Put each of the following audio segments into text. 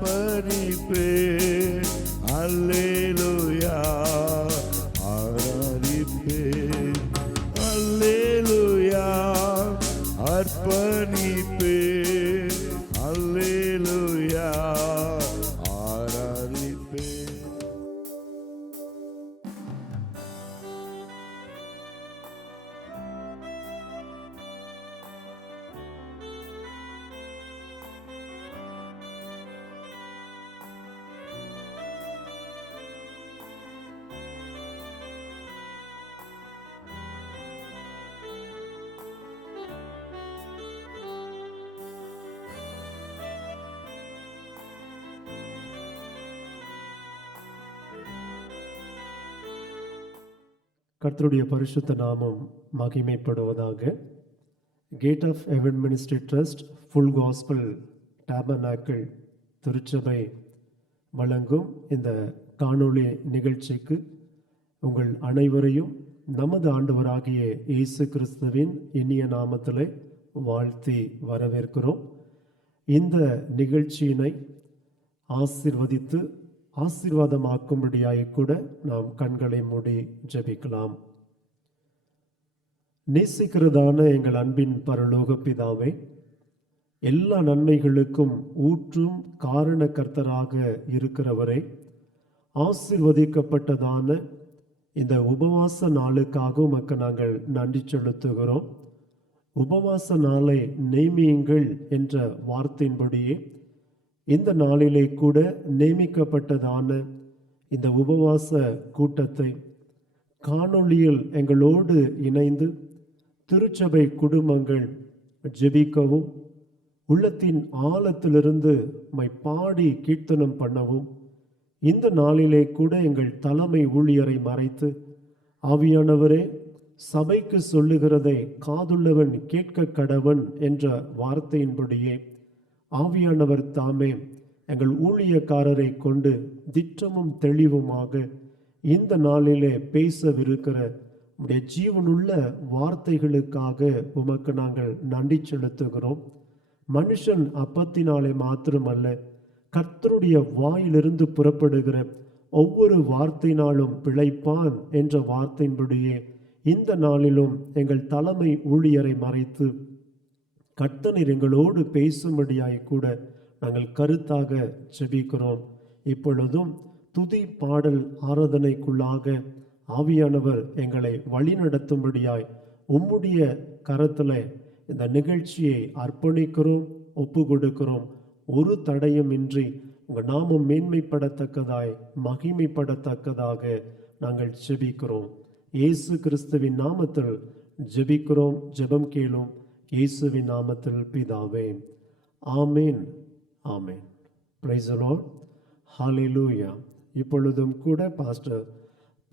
அர்ப்பணிப்பேன். அல்லேலூயா ஆராதிப்பேன். அல்லேலூயா அர்ப்பணிப்பேன். அல்லேலூயா ஆராதிப்பேன். கர்த்தருடைய பரிசுத்த நாமம் மகிமைப்படுவதாக. Gate of Heaven Ministry Trust Full Gospel Tabernacle திருச்சபை வழங்கும் இந்த காணொளி நிகழ்ச்சிக்கு உங்கள் அனைவரையும் நமது ஆண்டவராகிய இயேசு கிறிஸ்துவின் இனிய நாமத்திலே வாழ்த்தி வரவேற்கிறோம். இந்த நிகழ்ச்சியினை ஆசீர்வதித்து ஆசீர்வாதமாக்கும்படியாய் கூட நாம் கண்களை மூடி ஜெபிக்கலாம். நேசிக்கிறதான எங்கள் அன்பின் பரலோக பிதாவே, எல்லா நன்மைகளுக்கும் ஊற்றும் காரணகர்த்தராக இருக்கிறவரே, ஆசீர்வதிக்கப்பட்டதான இந்த உபவாச நாளுக்காக உமக்கு நாங்கள் நன்றி செலுத்துகிறோம். உபவாச நாளை நியமியுங்கள் என்ற வார்த்தையின்படியே இந்த நாளிலே கூட நியமிக்கப்பட்டதான இந்த உபவாச கூட்டத்தை காணொளியில் எங்களோடு இணைந்து திருச்சபை குடும்பங்கள் ஜெபிக்கவும், உள்ளத்தின் ஆழத்திலிருந்து பாடி கீர்த்தனம் பண்ணவும், இந்த நாளிலே கூட எங்கள் தலைமை ஊழியரை மறைத்து, ஆவியானவரே சபைக்கு சொல்லுகிறதை காதுள்ளவன் கேட்க கடவன் என்ற வார்த்தையின்படியே ஆவியானவர் தாமே எங்கள் ஊழியக்காரரை கொண்டு திட்டமும் தெளிவுமாக இந்த நாளிலே பேசவிருக்கிற உடைய ஜீவனுள்ள வார்த்தைகளுக்காக உமக்கு நாங்கள் நன்றி செலுத்துகிறோம். மனுஷன் அப்பத்தினாலே மாத்திரமல்ல, கர்த்தருடைய வாயிலிருந்து புறப்படுகிற ஒவ்வொரு வார்த்தையினாலும் பிழைப்பான் என்ற வார்த்தையின்படியே இந்த நாளிலும் எங்கள் தலைமை ஊழியரை மறைத்து கர்த்தர் எங்களோடு பேசும்படியாய் கூட நாங்கள் கருத்தாக ஜெபிக்கிறோம். இப்பொழுதும் துதி பாடல் ஆராதனைக்குள்ளாக ஆவியானவர் எங்களை வழிநடத்தும்படியாய் உம்முடைய கரத்தில் இந்த நிகழ்ச்சியை அர்ப்பணிக்கிறோம், ஒப்பு கொடுக்கிறோம். ஒரு தடையும் இன்றி உங்கள் நாமம் மேன்மைப்படத்தக்கதாய் மகிமைப்படத்தக்கதாக நாங்கள் ஜெபிக்கிறோம். இயேசு கிறிஸ்துவின் நாமத்தில் ஜெபிக்கிறோம். ஜெபம் கேளும் இயேசுவின் நாமத்தில் பிதாவே, ஆமேன், ஆமேன். பிரைஸ் தி லார்ட், ஹல்லேலூயா. இப்பொழுதும் கூட பாஸ்டர்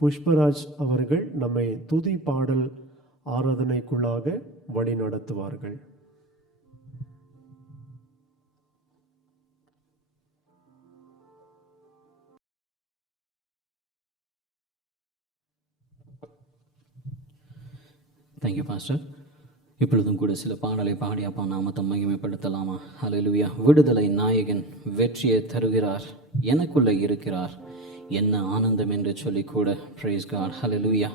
புஷ்பராஜ் அவர்கள் நம்மை துதி பாடல் ஆராதனைக்குள்ளாக வழி நடத்துவார்கள். Thank you pastor. இப்பொழுதும் கூட சில பாடலை பாடி அப்பா நாமத்தை மகிமைப்படுத்தலாமா? ஹல்லேலூயா. விடுதலை நாயகன் வெற்றியை தருகிறார், எனக்குள்ளே இருக்கிறார், என்ன ஆனந்தம் என்று சொல்லி கூட பிரைஸ் காட். ஹல்லேலூயா.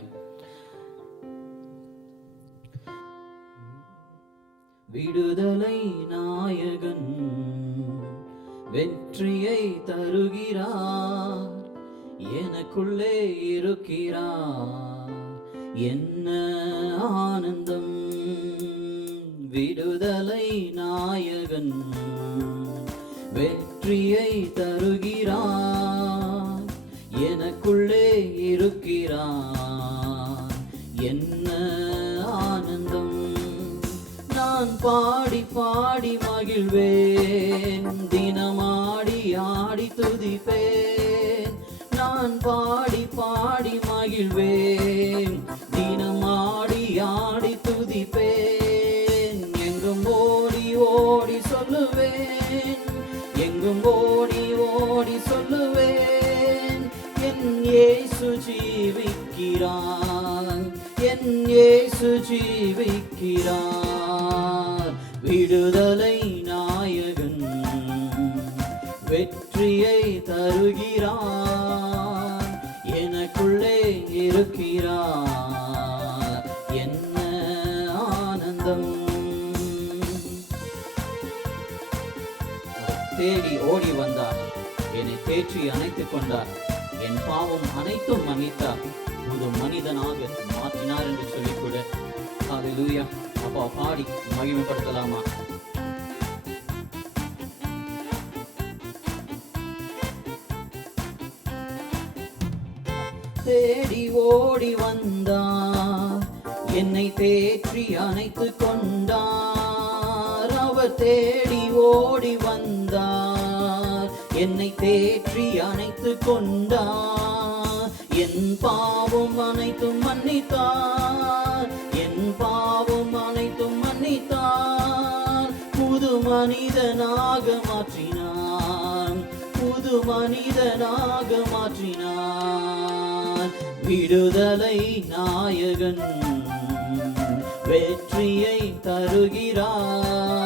விடுதலை நாயகன் வெற்றியை தருகிறார், எனக்குள்ளே இருக்கிறார், என்ன ஆனந்தம். விடுதலை நாயகன் வெற்றியை தருகிறார், எனக்குள்ளே இருக்கிறார், என்ன ஆனந்தம். நான் பாடி பாடி மகிழ்வேன், தினமாடி ஆடி துதிப்பேன். நான் பாடி பாடி மகிழ்வேன், தினமாடி ஆடி துதிப்பேன். எங்கும் ஓடி ஓடி சொல்லுவேன், எங்கும் ஓடி ஓடி சொல்லுவேன், என் இயேசு ஜீவிக்கிறார், என் இயேசு ஜீவிக்கிறார். விடுதலை நாயகன் வெற்றி ஆனந்தம். தேடி ஓடி வந்தார், என்னை தேற்றி அணைத்துக் கொண்டார், என் பாவம் அனைத்தும் மன்னித்தார், புது மனிதனாக மாற்றினார் என்று சொல்லிக்கூட ஹல்லேலூயா. அப்பா பாடி மகிமைப்படுத்தலாமா? தேடி ஓடி வந்தார், என்னை தேற்றி அணைத்துக் கொண்டார். அவர் தேடி ஓடி வந்தார், என்னை தேற்றி அணைத்துக் கொண்டார். என் பாவம் அனைத்தும் மன்னித்தார், என் பாவம் அனைத்தும் மன்னித்தார். புது மனிதனாக மாற்றினார், புது மனிதனாக மாற்றினார். விடுதலை நாயகன் வெற்றியை தருகிறார்,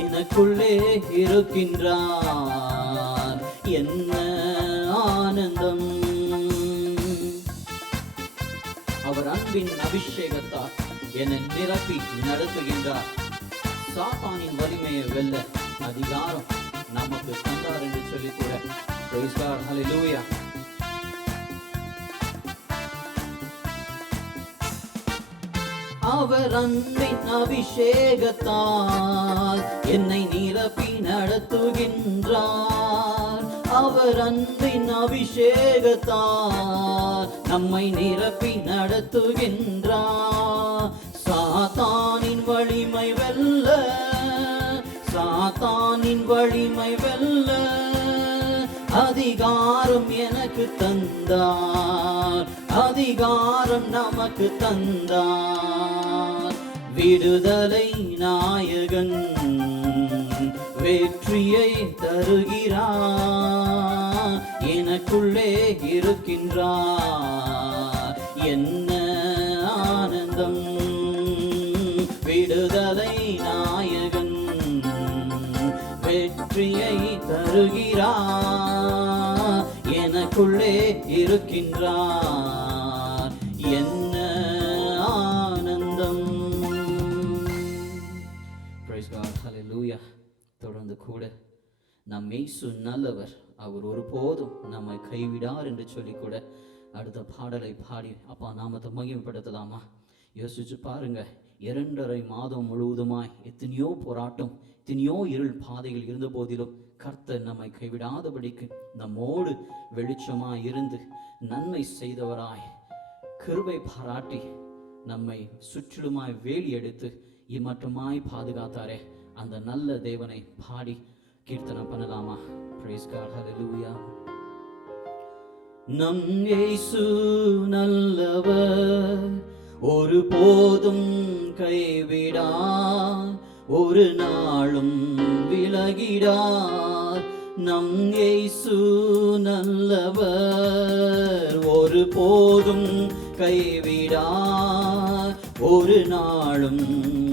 எனக்குள்ளே இருக்கின்றார், என்ன ஆனந்தம். அவர் அன்பின் அபிஷேகத்தால் என்னை நிரப்பி நடத்துகின்றார். சாத்தானின் வலிமையை வெல்ல அதிகாரம் நமக்கு தந்தார் என்று சொல்லி கூட praise God, hallelujah. அவர் அன்பின் அபிஷேகத்தால் என்னை நிரப்பி நடத்துகின்றார். அவர் அன்பின் அபிஷேகத்தால் நம்மை நிரப்பி நடத்துகின்றார். சாத்தானின் வலிமை வெல்ல, சாத்தானின் வலிமை வெல்ல அதிகாரம் எனக்கு தந்தார், அதிகாரம் நமக்கு தந்தார். விடுதலை நாயகன் வெற்றியை தருகிறார், எனக்குள்ளே இருக்கின்றார், என்ன ஆனந்தம். விடுதலை நாயகன் வெற்றியை தருகிறார், எனக்குள்ளே இருக்கின்றார், என்ன ஆனந்தம். Praise God, hallelujah. தொடர்ந்து கூட நம் இயேசு நல்லவர், அவர் ஒருபோதும் நம்மை கைவிடார் என்று சொல்லி கூட அடுத்த பாடலை பாடி அப்பா நாமத்தை மகிமைப்படுத்தலாமா? யோசிச்சு பாருங்க, 2.5 மாதம் முழுவதுமாய் எத்தனையோ போராட்டம், எத்தனையோ இருள் பாதைகள் இருந்த போதிலும் கர்த்தர் நம்மை கைவிடாதபடிக்கு நம்மோடு வெளிச்சமாய் இருந்து நன்மை செய்தவராய் கிருபை பாராட்டி நம்மை சுற்றிலுமாய் வேலி எடுத்து இம்மட்டுமாய் பாதுகாத்தாரே, அந்த நல்ல தேவனை பாடி கீர்த்தனம் பண்ணலாமா? Praise God, hallelujah. நம் இயேசு நல்லவர், ஒரு போதும் கைவிடார், ஒரு நாளும் விலகிடார். நம் இயேசு நல்லவர், ஒரு போதும் கைவிடார், ஒரு நாளும்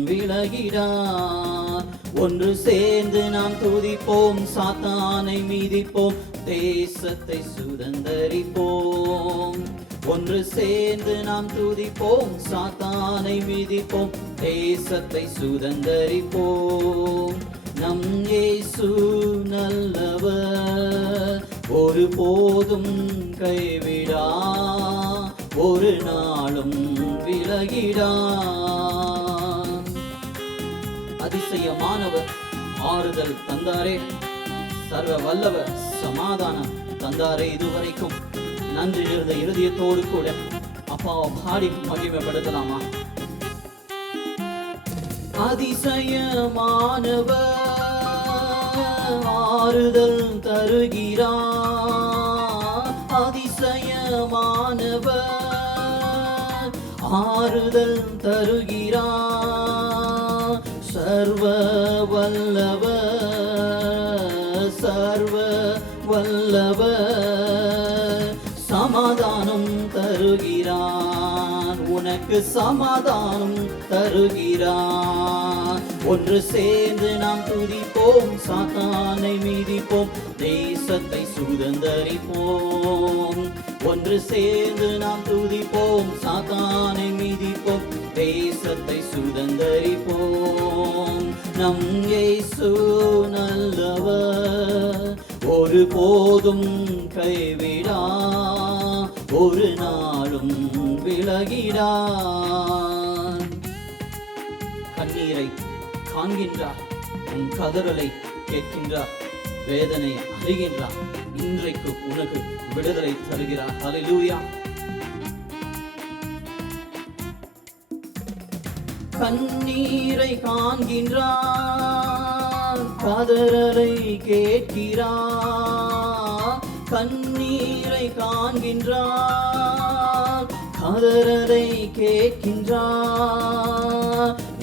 விலகிடார். ஒன்று சேர்ந்து நாம் துதிப்போம், சாத்தானை மீதிப்போம், தேசத்தை சுதந்தரிப்போம். ஒன்று சேர்ந்து நாம் துதிப்போம், சாத்தானை மீதிப்போம், தேசத்தை சுதந்தரிப்போம். நம் இயேசு நல்லவர், ஒரு போதும் கைவிடா, ஒரு நாளும் விலகிடா. அதிசயமானவர், ஆறுதல் தந்தாரே, சர்வ வல்லவர், சமாதானம் தந்தாரே. இதுவரைக்கும் நன்றி இருந்த இருதயத்தோடு கூட அப்பாவை பாடி மகிமைப்படுத்தலாமா? அதிசயமானவர், ஆறுதல் தருகிறார். அதிசயமானவர், ஆறுதல் தருகிறார். சர்வ வல்லவர், சர்வ வல்லவர், சமாதானம் தருகிறார். உனக்கு சமாதானம் தருகிறார். ஒன்று சேர்ந்து நாம் துதிப்போம், சாத்தானை மீதிப்போம், தேசத்தை சுதந்தரிப்போம். ஒன்று சேர்ந்து நாம் துதிப்போம், சாத்தானை மீதிப்போம், தேசத்தை சுதந்தரிப்போம். நம் இயேசு நல்லவர், ஒரு போதும் கைவிடா, ஒரு நாளும் விலகிடா. கண்ணீரை காண்கின்றார், உன் கதறலை கேட்கின்றார், வேதனை அறிகின்றார். இன்றைக்கு உனக்கு விடுதலை தருகிறார். ஹல்லேலூயா. கண்ணீரை காண்கின்றார், கதறலை கேட்கிறார். கண்ணீரை காண்கின்றார், கதறலை கேட்கின்றார்.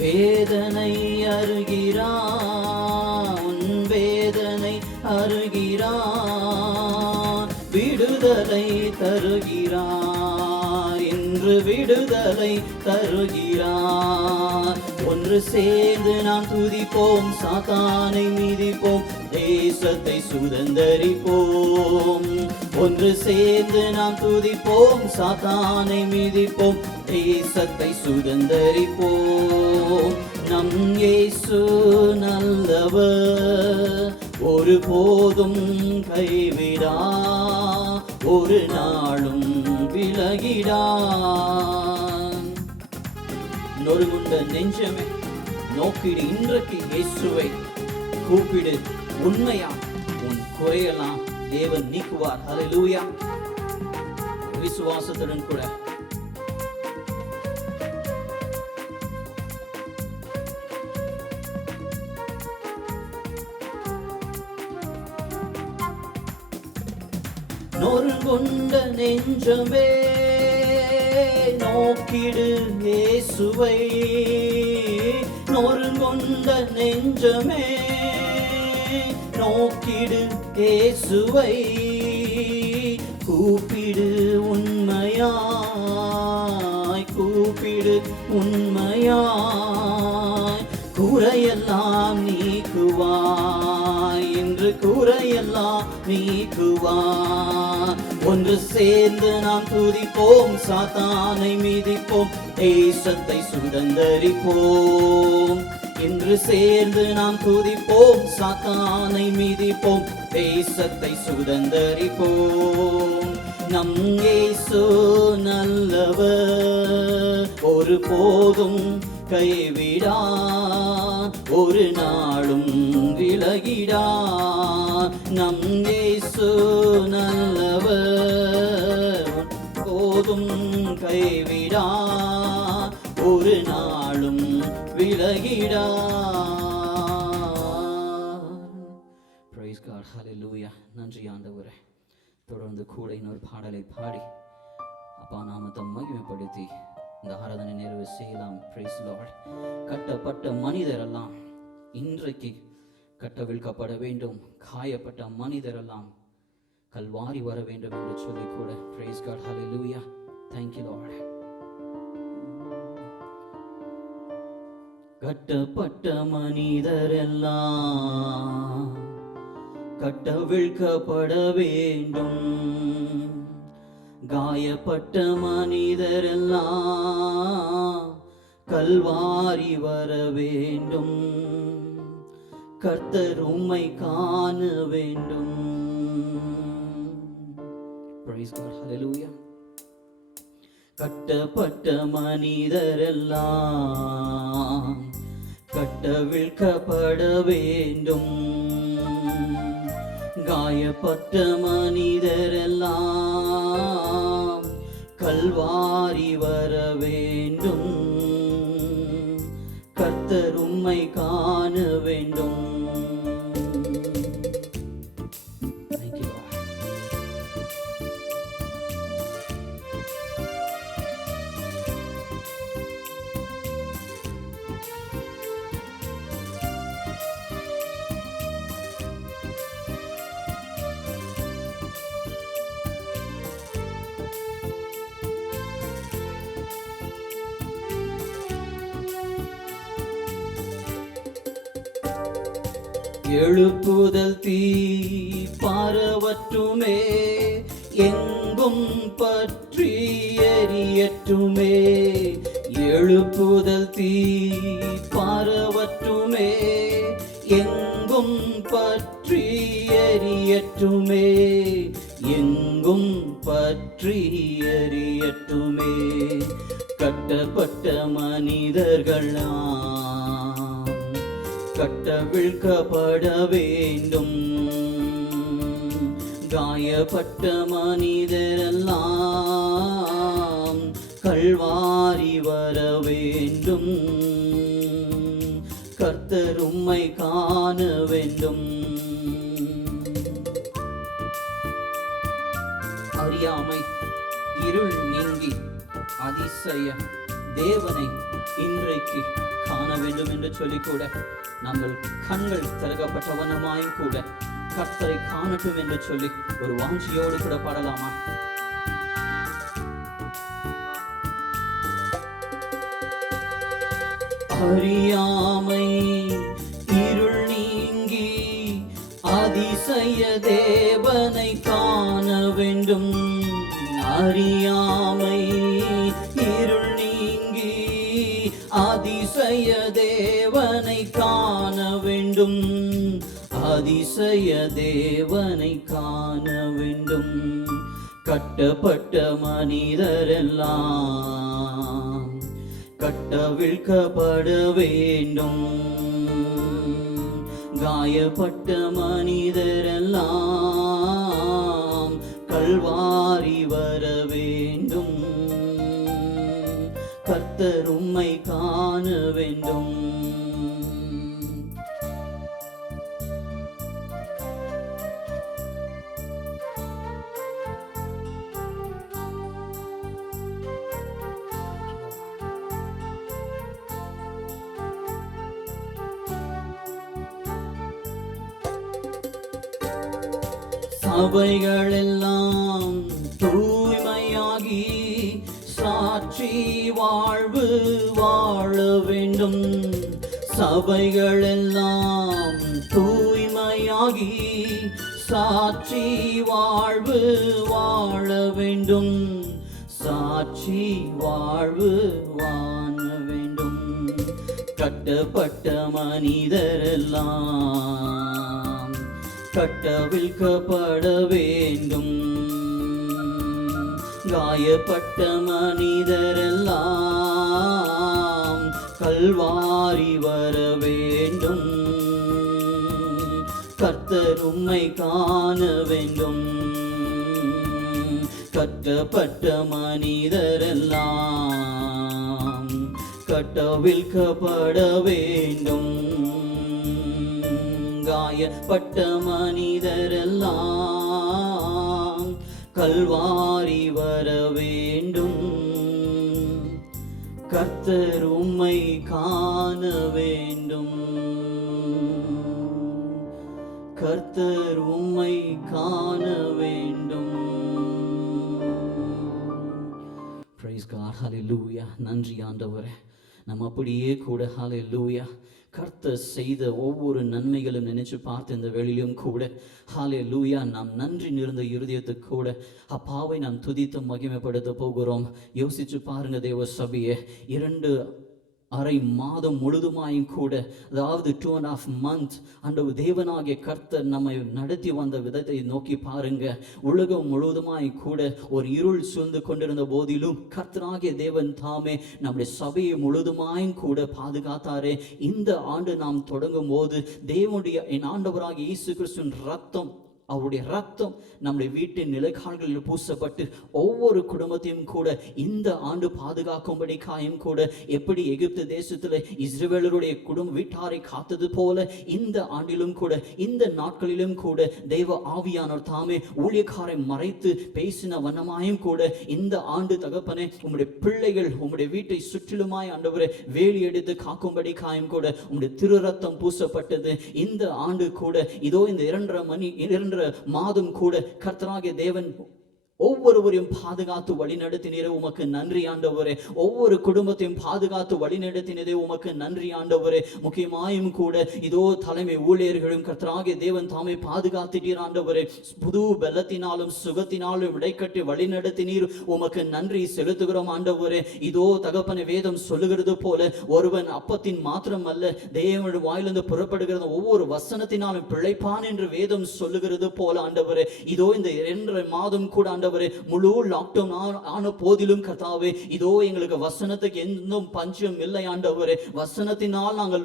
வேதனை அருகிறார், உன் வேதனை அருகிறார். விடுதலை தருகிறார், இன்று விடுதலை தருகிறார். ஒன்று சேர்ந்து நாம் துதிப்போம், சாத்தானை மீதிப்போம், தேசத்தை சுதந்தரிப்போம். ஒன்று சேர்ந்து நாம் துதிப்போம், சாத்தானை மீதிப்போம், தேசத்தை சுதந்தரிப்போம். நம் இயேசு நல்லவர், ஒரு போதும் கைவிடா, ஒரு நாளும் விலகிடா. நொறுங்குண்ட நெஞ்சமே, நோக்கிடு இன்றைக்கு இயேசுவை, கூப்பிடு உண்மையா, உன் குறையெல்லாம் தேவன் நீக்குவார். ஹல்லேலூயா. விசுவாசத்துடன் கூட நொறுங்குண்ட நெஞ்சமே, நோக்கிடு இயேசுவை. நொறுங்குண்ட நெஞ்சமே, நோக்கிடு இயேசுவை. கூப்பிடு உண்மையாய், கூப்பிடு உண்மையாய். குறையெல்லாம் நீக்குவாய், இன்று குறையெல்லாம் நீக்குவாய். ஒன்று சேர்ந்து நாம் துதிப்போம், சாத்தானை மீதிப்போம், தேசத்தை சுதந்தரிப்போம். இன்று சேர்ந்து நாம் துதிப்போம், சாத்தானை மீதிப்போம், தேசத்தை சுதந்தரிப்போம். நம் இயேசு நல்லவர், ஒரு போதும் கைவிடா, ஒரு நாளும் விலகிடா. நம் இயேசு நல்லவர், போதும் கைவிடா, ஒரு நாளும் விலகிடா. Praise God. Hallelujah. நன்றி ஆண்டவரே. தொடர்ந்து கூட இன்னொரு பாடலை பாடி அப்பா நாமத்தை மகிமைப்படுத்தி இந்த ஆராதனை நிறைவு செய்யலாம். Praise Lord. கட்டப்பட்ட மனிதரெல்லாம் இன்றைக்கு கட்டவிழ்க்கப்பட வேண்டும், காயப்பட்ட மனிதரெல்லாம் கல்வாரி வர வேண்டும் என்று சொல்லி கூட Praise God. Hallelujah. Thank you Lord. கட்டப்பட்ட மனிதரெல்லாம் கட்டவிழ்க்கப்பட வேண்டும், காயப்பட்ட மனிதரெல்லாம் கல்வாரி வர வேண்டும், கர்த்தர் உம்மை காண வேண்டும். Praise God. Hallelujah. கட்டப்பட்ட மனிதரெல்லாம் கட்டவிழ்க்கப்பட வேண்டும், காயப்பட்ட மனிதரெல்லாம் கல்வாரி வர வேண்டும், கர்த்தர் உம்மை காண வேண்டும். Thank you, Lord. எழுப்புதல் தீ பரவற்றுமே, எங்கும் பற்றி எரியற்றுமே. எழுப்புதல் தீ பரவற்றுமே, எங்கும் பற்றி எரியற்றுமே, எங்கும் பற்றி எரியற்றுமே. கட்டப்பட்ட மனிதர்களாம் கட்டவிழ்க்கப்பட வேண்டும், காயப்பட்ட மனிதரெல்லாம் கல்வாரி வர வேண்டும். கர்த்தர் உம்மை காண வேண்டும். அறியாமை இருள் நீங்கி அதிசய தேவனை இன்றைக்கு காண வேண்டும் என்று சொல்லிக்கூட நாங்கள் கண்கள் திறக்கப்பட்டவனமாயும் கூட கர்த்தரை காணட்டும் என்று சொல்லி ஒரு வாஞ்சியோடு கூட பாடலாமா? அறியாமை இருள் நீங்கி அதிசய தேவனை காண வேண்டும். அறியாமை இருள் நீங்கி அதிசய தேவனை காண வேண்டும். அதிசய தேவனை காண வேண்டும். கட்டப்பட்ட மனிதரெல்லாம் கட்டவிழ்க்கப்பட வேண்டும். காயப்பட்ட மனிதரெல்லாம் கல்வாரி வர வேண்டும். கர்த்தர் உம்மை காண வேண்டும். சபைகளெல்லாம் தூய்மையாகி சாட்சி வாழ்வு வாழ வேண்டும். சபைகளெல்லாம் தூய்மையாகி சாட்சி வாழ்வு வாழ வேண்டும். சாட்சி வாழ்வு வாழ வேண்டும். கட்டப்பட்ட மனிதரெல்லாம் கட்டவிழ்க்கப்பட வேண்டும். காயப்பட்ட மனிதரெல்லாம் கல்வாரி வர வேண்டும். கர்த்தர் உம்மை காண வேண்டும். கட்டப்பட்ட மனிதரெல்லாம் கட்டவிழ்க்கப்பட வேண்டும். காயப்பட்ட மனிதரெல்லாம் கல்வாரி வர வேண்டும். கர்த்தர் உம்மை காண வேண்டும். கர்த்தர் உம்மை காண வேண்டும். Praise God. Hallelujah. நன்றி ஆண்டவரே. நம்ம அப்படியே கூட ஹalleluya கர்த்தர் செய்த ஒவ்வொரு நன்மைகளும் நினைச்சு பார்த்து இந்த வேளையிலும் கூட ஹalleluya நாம் நன்றி நிறைந்த இருதயத்துக்கு கூட அப்பாவை நாம் துதித்து மகிமைப்படுத்த போகிறோம். யோசிச்சு பாருங்க தேவ சபையே, 2.5 மாதம் முழுதுமாயும் கூட, அதாவது 2.5 months ஆண்டவர் தேவனாகிய கர்த்தர் நம்மை நடத்தி வந்த விதத்தை நோக்கி பாருங்க. உலகம் முழுவதுமாய் கூட ஒரு இருள் சூழ்ந்து கொண்டிருந்த போதிலும் கர்த்தராகிய தேவன் தாமே நம்முடைய சபையை முழுதுமாயும் கூட பாதுகாத்தாரே. இந்த ஆண்டு நாம் தொடங்கும் போது தேவனுடைய என் ஆண்டவராகிய இயேசு கிறிஸ்துவின் ரத்தம், அவருடைய ரத்தம் நம்முடைய வீட்டின் நிலைக்கால்களில் பூசப்பட்டு ஒவ்வொரு குடும்பத்தையும் கூட இந்த ஆண்டு பாதுகாக்கும்படி காயம் கூட எப்படி எகிப்து தேசத்தில் இஸ்ரவேலருடைய வீட்டாரை காத்தது போல இந்த ஆண்டிலும் கூட இந்த நாட்களிலும் கூட தெய்வ ஆவியானவர் தாமே ஊழியக்காரை மறைத்து பேசின வண்ணமாயும் கூட இந்த ஆண்டு தகப்பனே உம்முடைய பிள்ளைகள் உம்முடைய வீட்டை சுற்றிலுமாய் ஆண்டவரை வேலி எடுத்து காக்கும்படி காயம் கூட உம்முடைய திரு ரத்தம் பூசப்பட்டது. இந்த ஆண்டு கூட இதோ இந்த 2.5 மாதம் கூட கர்த்தராகிய தேவன் ஒவ்வொருவரையும் பாதுகாத்து வழிநடத்தினரே உமக்கு நன்றி ஆண்டவரே. ஒவ்வொரு குடும்பத்தையும் பாதுகாத்து வழிநடத்தினதே உமக்கு நன்றி ஆண்டவரே. முக்கியமாயும் கூட இதோ தலைமை ஊழியர்களும் கர்த்தராகிய தேவன் தாமே பாதுகாத்திட்டீர் ஆண்டவரே. புது பலத்தினாலும் சுகத்தினாலும் இடைக்கட்டி வழிநடத்தினீர், உமக்கு நன்றி செலுத்துகிறோம் ஆண்டவரே. இதோ தகப்பனை வேதம் சொல்லுகிறது போல ஒருவன் அப்பத்தின் மாத்திரம் அல்ல, தேவனுடைய வாயிலிருந்து புறப்படுகிறது ஒவ்வொரு வசனத்தினாலும் பிழைப்பான் என்று வேதம் சொல்லுகிறது போல ஆண்டவரே. இதோ இந்த 2.5 மாதம் கூட ஆண்டவரே முழு லாக்டவுன் ஆன போதிலும் கர்த்தாவே இதோ எங்களுக்கு வசனத்துக்கு எந்த பஞ்சம் இல்லை ஆண்டவரே. வசனத்தினால் நாங்கள்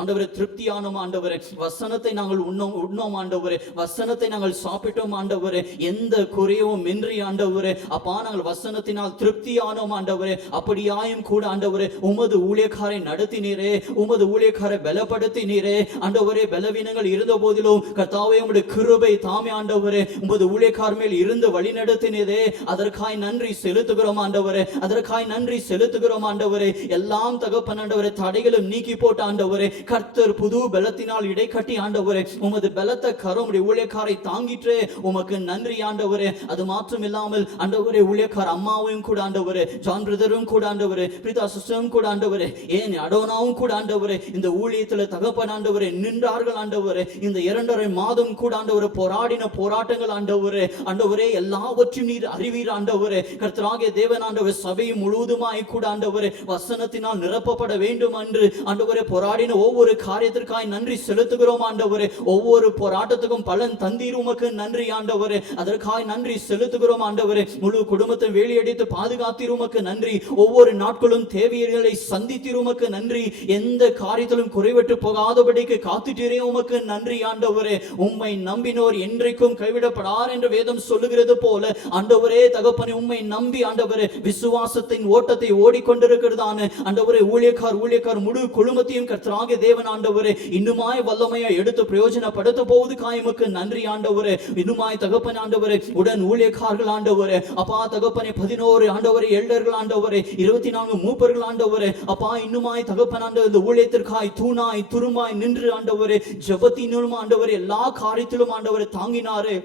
ஆண்டவரே திருப்தியானோம் ஆண்டவரே. வசனத்தை நாங்கள் உண்ணோம் ஆண்டவரே. வசனத்தை நாங்கள் சாப்பிட்டோம் ஆண்டவரே. எந்த குறையும் இன்றி ஆண்டவரே அப்பா நாங்கள் வசனத்தினால் திருப்தியானோம் ஆண்டவரே. அப்படியாயும் கூட ஆண்டவரே உமது ஊழியக்காரை நடத்தினீரே, உமது ஊழியக்காரை பலப்படுத்தினீரே ஆண்டவரே. பலவீனங்கள் இருந்த போதிலும் கர்த்தாவே உம்முடைய கிருபை தாமே ஆண்டவரே உமது ஊழியக்கார் மேல் இருந்து வழி நடத்தினதே, அதற்காய் நன்றி செலுத்துகிறோம் ஆண்டவரே. அதற்காய் நன்றி செலுத்துகிறோம் ஆண்டவரே. எல்லாம் தகப்பன் ஆண்டவரே தடைகளும் நீக்கி போட்ட ஆண்டவரே கர்த்தர் புது பலத்தினால் இடைக்கட்டி ஆண்டவரே உமது பலத்த கரம் ஊழியக்காரை தாங்கிற்றே, உமக்கு நன்றி ஆண்டவரே. அது மாற்றம் இல்லாமல் ஆண்டவரே ஊழியக்கார் அம்மாவையும் கூட ஆண்டவரே, ஜான் பிரதரும் கூட ஆண்டவரே, பிரிதா சிஸ்டரும் கூட ஆண்டவரே, ஏன் அடோனாவும் கூட ஆண்டவரே இந்த ஊழியத்தில் தகப்பன் ஆண்டவரே நின்றார்கள் ஆண்டவரே. இந்த 2.5 மாதம் கூட ஆண்டவரே போராடின போராட்டங்கள் ஆண்டவரே ஆண்டவரே எல்லாவற்றையும் நீர் அறிவீர் ஆண்டவரே. கர்த்தராகிய தேவன் ஆண்டவரே சபை முழுவதுமாய் கூட ஆண்டவரே வசனத்தினால் நிரப்பப்பட வேண்டும் என்று ஆண்டவரே போராடின ஒவ்வொரு காரியத்திற்காய் நன்றி செலுத்துகிறோம் ஆண்டவரே. ஒவ்வொரு போராட்டத்துக்கும் பலன் தந்தீர், உமக்கு நன்றி ஆண்டவரே. அதற்காய் நன்றி செலுத்துகிறோம் ஆண்டவரே. முழு குடும்பத்தை வேலியடித்து பாதுகாத்தீர், உமக்கு நன்றி. ஒவ்வொரு நாட்களும் தேவைகளை சந்தித்தீர், உமக்கு நன்றி. எந்த காரியத்திலும் குறைவற்று போகாதபடிக்கு காத்துட்டீரே, உமக்கு நன்றி ஆண்டவரே. உம்மை நம்பினோர் என்றைக்கும் கைவிடப்படார் என்று வேதம் சொல்லுகிறது போல ஆண்டவரே தகப்பனே உம்மை நம்பி ஆண்டவரே விசுவாசத்தின் ஓட்டத்தை ஓடிக்கொண்டிருக்கிறதான ஆண்டவரே ஊழியக்கார் முழு குழுமத்தையும் கர்த்தராகிய தேவன் ஆண்டவரே இன்னுமாய் வல்லமையா எடுத்து பிரயோஜனப்படுத்த போவது காயமுக்கு நன்றி ஆண்டவரே. இன்னுமாய் தகப்பன் ஆண்டவரே உடன் ஊழியக்காரர்கள் ஆண்டவரே அப்பா தகப்பனே 11 ஆண்டவரே எல்டர்கள் ஆண்டவரே 24 மூப்பர்கள் ஆண்டவரே அப்பா இன்னுமாய் தகப்பன் ஆண்டவரே இந்த ஊழியத்திற்காய் தூணாய் துருமாய் நின்று ஆண்டவரே ஜெபத்தினும் ஆண்டவரே எல்லா காரியத்திலும் ஆண்டவரே தாங்கினாரே,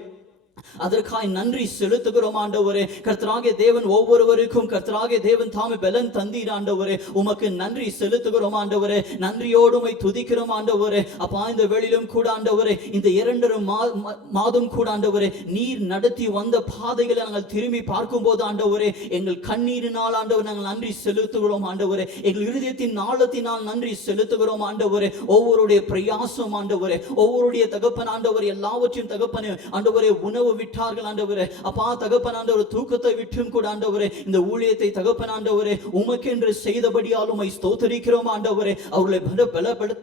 அதற்காய் நன்றி செலுத்துகிறோம் ஆண்டவரே. கர்த்தராகிய தேவன் ஒவ்வொருவருக்கும் கர்த்தராகிய தேவன் தாமே பலன் தந்தீர் ஆண்டவரே, உமக்கு நன்றி செலுத்துகிறோம் ஆண்டவரே. நன்றியோடு உம்மை துதிக்கிறோம் ஆண்டவரே. அப்பா இந்த வேளையிலும் கூட ஆண்டவரே இந்த 2.5 மாதம் கூட ஆண்டவரே நீர் நடத்தி வந்த பாதைகளை நாங்கள் திரும்பி பார்க்கும் போது ஆண்டவரே எங்கள் கண்ணீரினால் ஆண்டவர் நாங்கள் நன்றி செலுத்துகிறோம் ஆண்டவரே. எங்கள் இருதயத்தின் நாளத்தினால் நன்றி செலுத்துகிறோம் ஆண்டவரே. ஒவ்வொருடைய பிரயாசம் ஆண்டவரே, ஒவ்வொருடைய தகப்பன் ஆண்டவரே எல்லாவற்றையும் தகப்பனே ஆண்டவரே உணவு விட்டார்கள் ஆண்டவரே அப்பா தகப்பன் ஆண்டவரே தூக்கத்தை விட்டும் கூட ஆண்டவரே இந்த ஊழியத்தை தகப்பன் ஆண்டவரே உமக்கென்று செய்தபடியால் உம்மை ஸ்தோத்திரிக்கிறோம் ஆண்டவரே. அவர்களை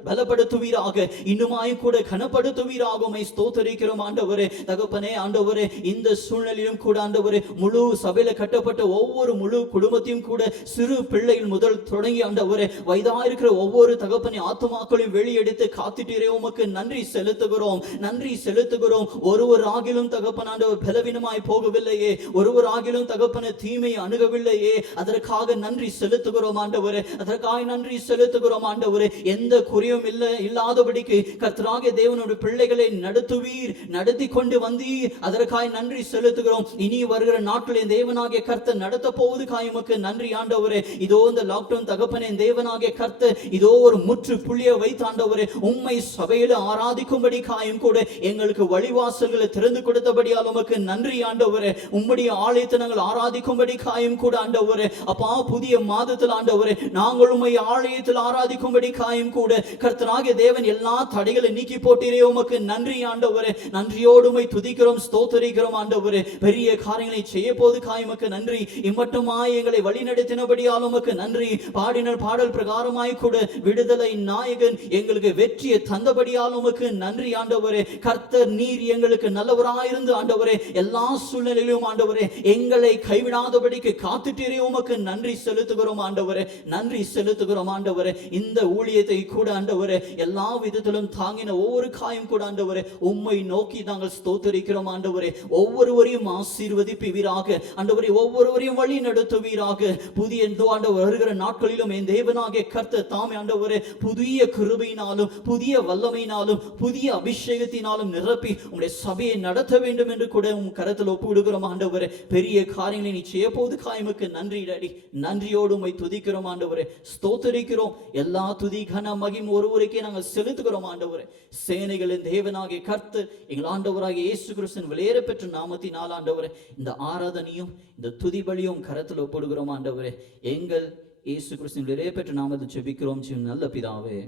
பலப்படுத்துவீராக, இன்னுமாயும் கூட கனப்படுத்துவீராக உம்மை ஸ்தோத்திரிக்கிறோம் ஆண்டவரே. தகப்பனே ஆண்டவரே இந்த சூழ்நிலையிலும் கூட ஆண்டவரே முழு சபையில கட்டப்பட்ட ஒவ்வொரு முழு குடும்பத்தையும் கூட சிறு பிள்ளைகள் முதல் தொடங்கி ஆண்டவரே வயதா இருக்கிற ஒவ்வொரு தகப்பனை ஆத்துமாக்களையும் வெளியெடுத்து காத்திட்டீரே, உமக்கு நன்றி செலுத்துகிறோம், நன்றி செலுத்துகிறோம். ஒருவர் ஆகிலும் தகப்பன் ஆண்டவர் பலவீனமாய் போகவில்லையே, ஒருவர் ஆகிலும் தகப்பன தீமை அணுகவில்லையே, அதற்காக நன்றி செலுத்துகிறோம் ஆண்டவரே. அதற்காக நன்றி செலுத்துகிறோம் ஆண்டவரே. எந்த குறையும் இல்லாதபடிக்கு கர்த்தராகிய தேவனுடைய பிள்ளைகளை நடத்துவீர், நடத்தி கொண்டு வந்தீர், அதற்காக நன்றி செலுத்துகிறோம். இனி வருகிற நாட்களில் தேவனாகிய கர்த்தர் நடத்த போவது காயமுக்கு நன்றி ஆண்டவரே. இதோ இந்த லாக்டவுன் தகப்பனே தேவனாகிய கர்த்தர் இதோ ஒரு முற்று புள்ளிய வைத்து ஆண்டவரே உம்மை சபையில ஆராதிக்கும்படி காயம் கூட எங்களுக்கு வழிவாசல்களை திறந்து கொடுத்தபடியால் உமக்கு நன்றி ஆண்டவரே. உம்முடைய ஆலயத்தை நாங்கள் ஆராதிக்கும்படி காயம் கூட ஆண்டவரே அப்பா புதிய மாதத்தில் ஆண்டவரே நாங்கள் உம்மை ஆலயத்தில் ஆராதிக்கும்படி காயம் கூட கர்த்தராகிய தேவன் எல்லா தடைகளை நீக்கி போட்டீரே, உமக்கு நன்றி ஆண்டவரே. நன்றியோடு உம்மை துதிக்கிறோம், ஸ்தோத்திரிக்கிறோம் ஆண்டவரே. பெரிய காரியங்களை செய்ய போது காயமுக்கு நன்றி. இம்மட்டுமாய் எங்களை வழி நடத்தினபடியால் உமக்கு நன்றி. பாடினர் பாடல் பிரகாரமாய் கூட விடுதலை நாயகன் எங்களுக்கு வெற்றியை தந்தபடியால் உமக்கு நன்றி ஆண்டவரே. கர்த்தர் நீர் எங்களுக்கு நல்லவராயிருந்து ஆண்டவரே எல்லா சூழ்நிலையிலும் ஆண்டவரே எங்களை கைவிடாதபடிக்கு காத்துட்டீரே, உமக்கு நன்றி செலுத்துகிறோம் ஆண்டவரே, நன்றி செலுத்துகிறோம் ஆண்டவரே. இந்த ஊழியத்தை கூட ஆண்டவரே எல்லா விதத்திலும் தாங்கின ஒவ்வொரு காயம் கூட ஆண்டவரே உம்மை நோக்கி நாங்கள் ஸ்தோத்திரிக்கிறோம் ஆண்டவரே. ஒவ்வொருவரையும் ஆசீர்வதிப்பீராக ஆண்டவரே, ஒவ்வொருவரையும் வழி நடத்துவீராக. புதிய ஆண்டவர் வருகிற நாட்களிலும் என் தேவனாகிய கர்த்தர் தாமே ஆண்டவரே புதிய கிருபையினாலும் புதிய வல்லமையினாலும் புதிய அபிஷேகத்தினாலும் நிரப்பி உம்முடைய சபையை நடத்த வேண்டும் வேண்டும் என்று கூட உம் கரத்தில் ஒப்பு விடுகிறோம் ஆண்டவரே. பெரிய காரியங்களை நீ செய்ய போது காயமுக்கு நன்றி டாடி. நன்றியோடு உம்மை துதிக்கிறோம் ஆண்டவரே, ஸ்தோத்தரிக்கிறோம். எல்லா துதி கன மகிமை ஒருவருக்கே நாங்கள் செலுத்துகிறோம் ஆண்டவரே. சேனைகளின் தேவனாகிய கர்த்தர் எங்கள் ஆண்டவராகிய இயேசு கிறிஸ்துவின் வெளியேற பெற்ற நாமத்தினால் ஆண்டவரே இந்த ஆராதனையும் இந்த துதி பலியும் கரத்தில் ஒப்படுகிறோம் ஆண்டவரே. எங்கள் இயேசு கிறிஸ்துவின் வெளியேற பெற்ற நாமத்தை ஜெபிக்கிறோம் நல்ல பிதாவே,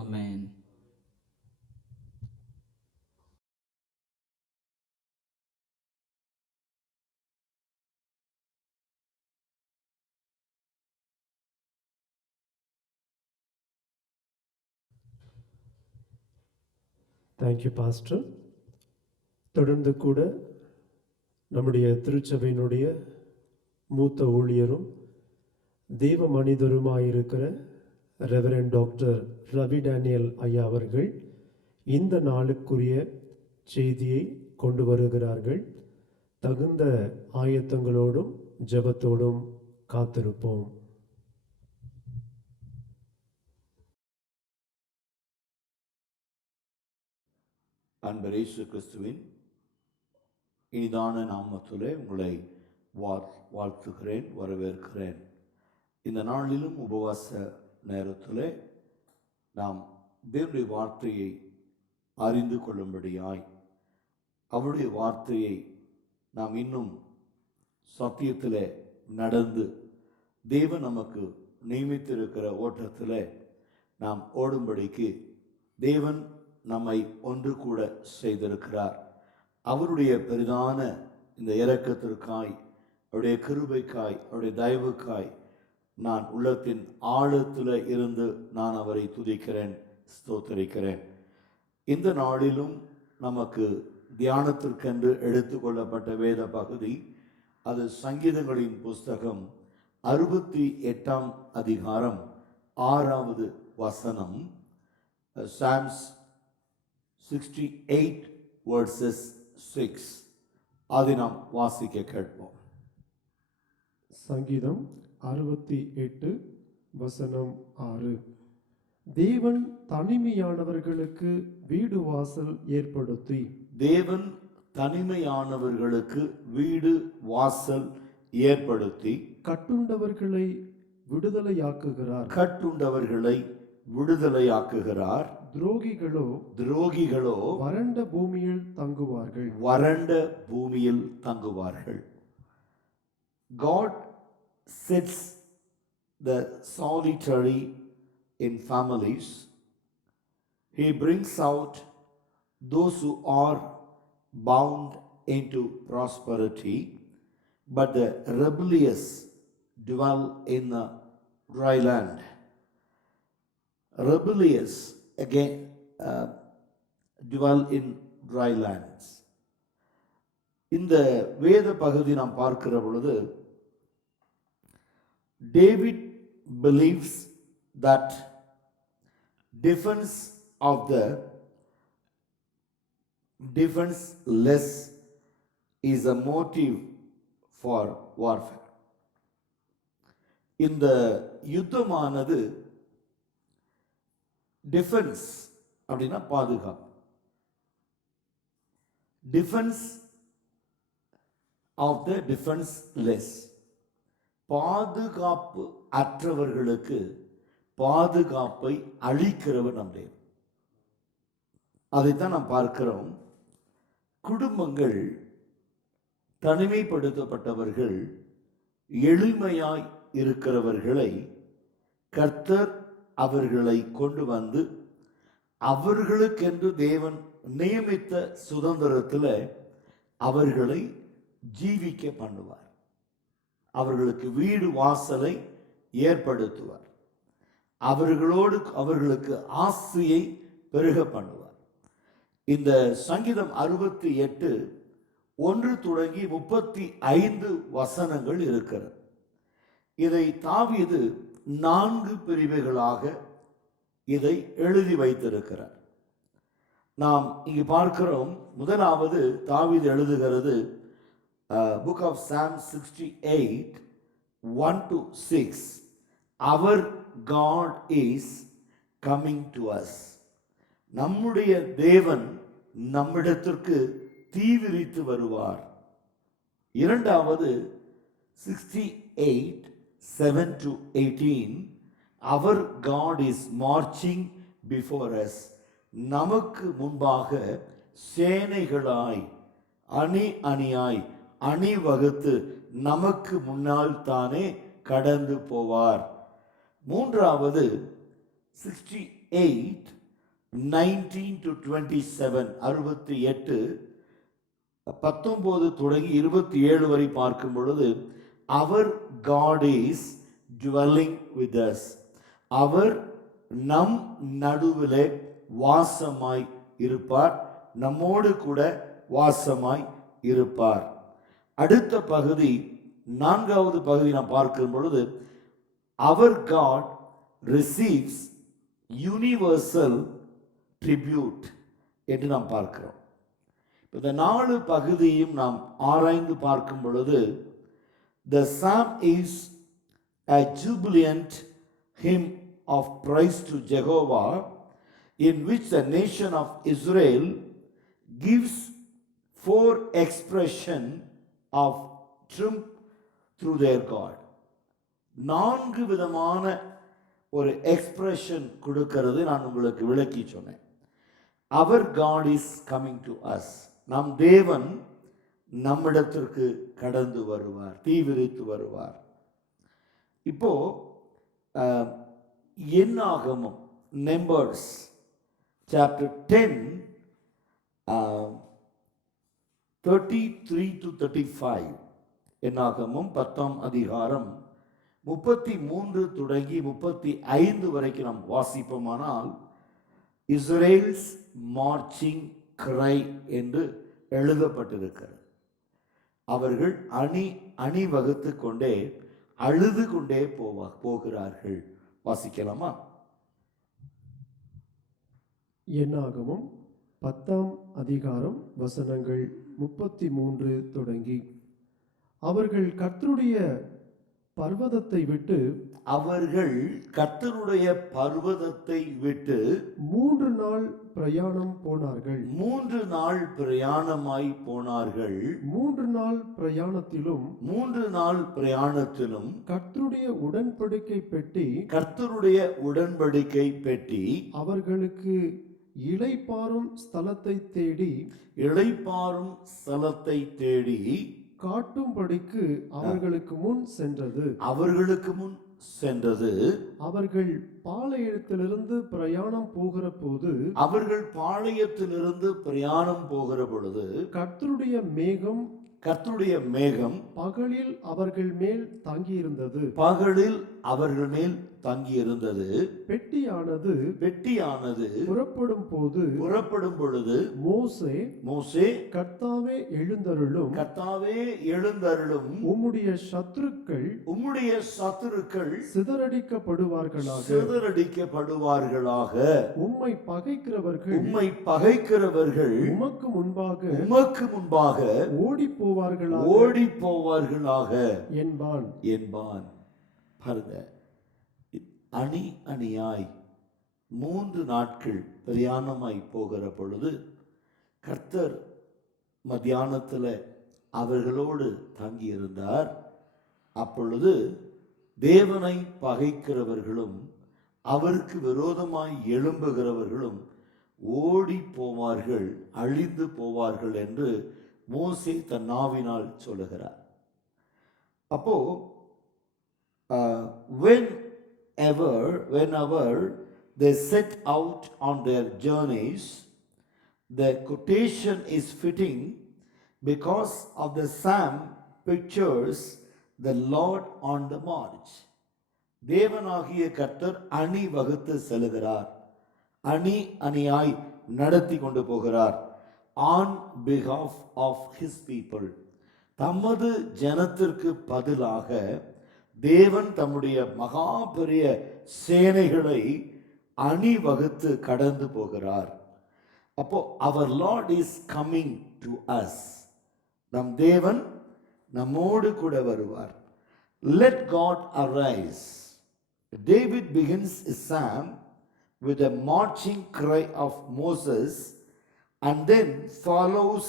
ஆமென். Thank you pastor. தொடர்ந்து கூட நம்முடைய திருச்சபையினுடைய மூத்த ஊழியரும் தெய்வ மனிதருமாயிருக்கிற ரெவரண்ட் டாக்டர் ரவி டேனியல் ஐயா அவர்கள் இந்த நாளுக்குரிய செய்தியை கொண்டு வருகிறார்கள். தகுந்த ஆயத்தங்களோடும் ஜெபத்தோடும் காத்திருப்போம். அன்பர் இயேசு கிறிஸ்துவின் இனிதான நாமத்திலே உங்களை வாழ்த்துகிறேன், வரவேற்கிறேன். இந்த நாளிலும் உபவாச நேரத்திலே நாம் தேவனுடைய வார்த்தையை அறிந்து கொள்ளும்படியாய், அவருடைய வார்த்தையை நாம் இன்னும் சத்தியத்தில் நடந்து தேவன் நமக்கு நியமித்திருக்கிற ஓட்டத்தில் நாம் ஓடும்படிக்கு தேவன் நம்மை ஒன்று கூட செய்திருக்கிறார். அவருடைய பெரிதான இந்த இரக்கத்திற்காய், அவருடைய கிருபைக்காய், அவருடைய தயவுக்காய் நான் உள்ளத்தின் ஆழத்தில் இருந்து நான் அவரை துதிக்கிறேன், ஸ்தோத்தரிக்கிறேன். இந்த நாளிலும் நமக்கு தியானத்திற்கென்று எடுத்துக்கொள்ளப்பட்ட வேத பகுதி அது சங்கீதங்களின் புஸ்தகம் 68ஆம் அதிகாரம் 6வது வசனம். Psalms 68 verses 6. அதை நாம் வாசிக்க கேட்போம். சங்கீதம் 68 வசனம் 6. தேவன் தனிமையானவர்களுக்கு வீடு வாசல் ஏற்படுத்தி, தேவன் தனிமையானவர்களுக்கு வீடு வாசல் ஏற்படுத்தி கட்டுண்டவர்களை விடுதலையாக்குகிறார். கட்டுண்டவர்களை விடுதலையாக்குகிறார். துரோகிகளோ வறண்ட பூமியில் தங்குவார்கள். வறண்ட பூமியில் தங்குவார்கள். God sets the solitary in families. He brings out those who are bound into prosperity, but the rebellious dwell in the dry land. Rebellious again dwell in dry lands. இந்த வேத பகுதி நாம் பார்க்கிற பொழுது, David believes that defense of the defenseless is a motive for warfare. இந்த யுத்தமானது defence அப்படின்னா பாதுகாப்பு. Defence of the defenceless, பாதுகாப்பு அற்றவர்களுக்கு பாதுகாப்பை அளிக்கிறவர் நம் தேவன். அதைத்தான் நாம் பார்க்கிறோம். குடும்பங்கள், தனிமைப்படுத்தப்பட்டவர்கள், எளிமையாய் இருக்கிறவர்களை கர்த்தர் அவர்களை கொண்டு வந்து அவர்களுக்கென்று தேவன் நியமித்த சுதந்திரத்தில் அவர்களை ஜீவிக்க பண்ணுவார். அவர்களுக்கு வீடு வாசலை ஏற்படுத்துவார். அவர்களுக்கு ஆசையை பெருக பண்ணுவார். இந்த சங்கீதம் 68 1 தொடங்கி 35 வசனங்கள் இருக்கிறது. இதை தாவீது 4 பிரிவுகளாக இதை எழுதி வைத்திருக்கிறார். நாம் இங்கு பார்க்கிறோம். முதலாவது தாவீது எழுதுகிறது Book of Psalms 68 1 to 6. Our God is coming to us. நம்முடைய தேவன் நம்மிடத்திற்கு தீவிரித்து வருவார். இரண்டாவது 68:7-18, our God is marching before us. நமக்கு முன்பாக சேனைகளாய் அணி அணியாய் அணிவகுத்து நமக்கு முன்னால் தானே கடந்து போவார். மூன்றாவது 68:19-27, 68 19 தொடங்கி 27 வரை பார்க்கும் பொழுது, அவர் God is dwelling with us. அவர் நம் நடுவிலே வாசமாய் இருப்பார், நம்மோடு கூட வாசமாய் இருப்பார். அடுத்த பகுதி, நான்காவது பகுதி நாம் பார்க்கும் பொழுது, அவர் God receives universal tribute என்று நாம் பார்க்கிறோம். இந்த 4 பகுதியும் நாம் ஆராய்ந்து பார்க்கும் பொழுது, the psalm is a jubilant hymn of praise to Jehovah, in which the nation of Israel gives 4 expression of triumph through their God. 4 விதமான ஒரு எக்ஸ்பிரஷன் கொடுக்கிறது. நான் உங்களுக்கு விளக்கி சொன்னேன். அவர் God is coming to us. நம் தேவன் நம்மிடத்திற்கு கடந்து வருவார், தீவிரித்து வருவார். இப்போ என்னாகமம், நம்பர்ஸ் சாப்டர் 10 33-35, என்னாகமம் 10ஆம் அதிகாரம் 33 தொடங்கி 35 வரைக்கும் நாம் வாசிப்போமானால், இஸ்ரேல்ஸ் மார்ச்சிங் கிரை என்று எழுதப்பட்டிருக்கிறது. அவர்கள் அணி வகுத்து கொண்டே அழுது கொண்டே போகிறார்கள். வாசிக்கலாமா? என்னாகமம் 10ஆம் அதிகாரம் வசனங்கள் 33 தொடங்கி, அவர்கள் கர்த்தருடைய பர்வதத்தை விட்டு 3 நாள் பிரயாணம் போனார்கள். 3 நாள் பிரயாணமாய் போனார்கள். 3 நாள் பிரயாணத்திலும் கர்த்தருடைய உடன்படிக்கை பெட்டி அவர்களுக்கு இளைப்பாறும் ஸ்தலத்தை தேடி காட்டும்படிக்கு அவர்களுக்கு முன் சென்றது. அவர்கள் பாளையத்திலிருந்து பிரயாணம் போகிற பொழுது கர்த்தருடைய மேகம் பகலில் அவர்கள் மேல் தங்கியிருந்தது. பெட்டியானது புறப்படும் பொழுது மோசே கர்த்தாவே எழுந்தருளும், உம்முடைய சத்துருக்கள் சிதறடிக்கப்படுவார்களாக. உம்மை பகைக்கிறவர்கள் உமக்கு முன்பாக ஓடி போவார்களாக என்பான். பாருங்க, அணியாய் 3 நாட்கள் பிரயாணமாய் போகிற பொழுது கர்த்தர் மத்தியானத்தில் அவர்களோடு தங்கியிருந்தார். அப்பொழுது தேவனை பகைக்கிறவர்களும் அவருக்கு விரோதமாய் எழும்புகிறவர்களும் ஓடி போவார்கள், அழிந்து போவார்கள் என்று மோசே தன் நாவினால் சொல்லுகிறார். அப்போ whenever they set out on their journeys, the quotation is fitting because of the psalm pictures the Lord on the march. தேவனாகிய கர்த்தர் அணி வகுத்து செல்கிறார், அணியாய் நடத்தி கொண்டு போகிறார். on behalf of his people, தமது ஜனத்திற்கு பதிலாக தேவன் தம்முடைய மகா பெரிய சேனைகளை அணிவகுத்து கடந்து போகிறார். அப்போ our Lord is coming to us. நம் தேவன் நம்மோடு கூட வருவார். Let God arise. David begins his psalm with a marching cry of Moses and then follows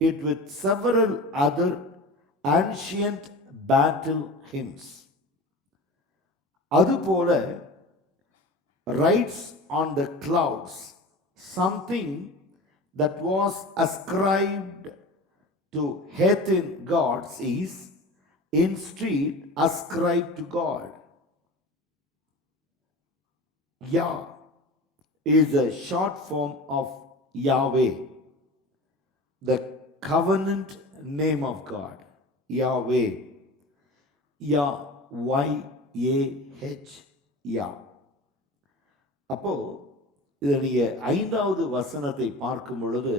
it with several other ancient battle hymns. அதுபோல rides on the clouds, something that was ascribed to heathen gods is instead ascribed to God. Yah is a short form of Yahweh, the covenant name of God. Yahweh, Yah, Y-A-H, Yah. அப்போ இதை நீங்கள் 5வது வசனத்தை பார்க்கும் பொழுது,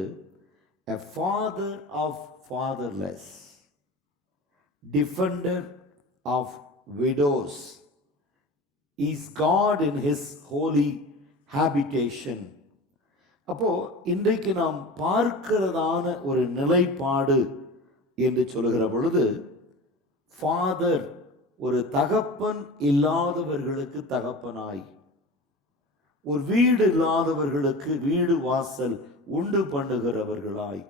a father of fatherless, defender of widows, is God in his holy habitation. அப்போ இன்றைக்கு நாம் பார்க்கிறதான ஒரு நிலைப்பாடு என்று சொல்லுகிற பொழுது, ஃபாதர் ஒரு தகப்பன் இல்லாதவர்களுக்கு தகப்பனாய், ஒரு வீடு இல்லாதவர்களுக்கு வீடு வாசல் உண்டு பண்ணுகிறவர்களாய்,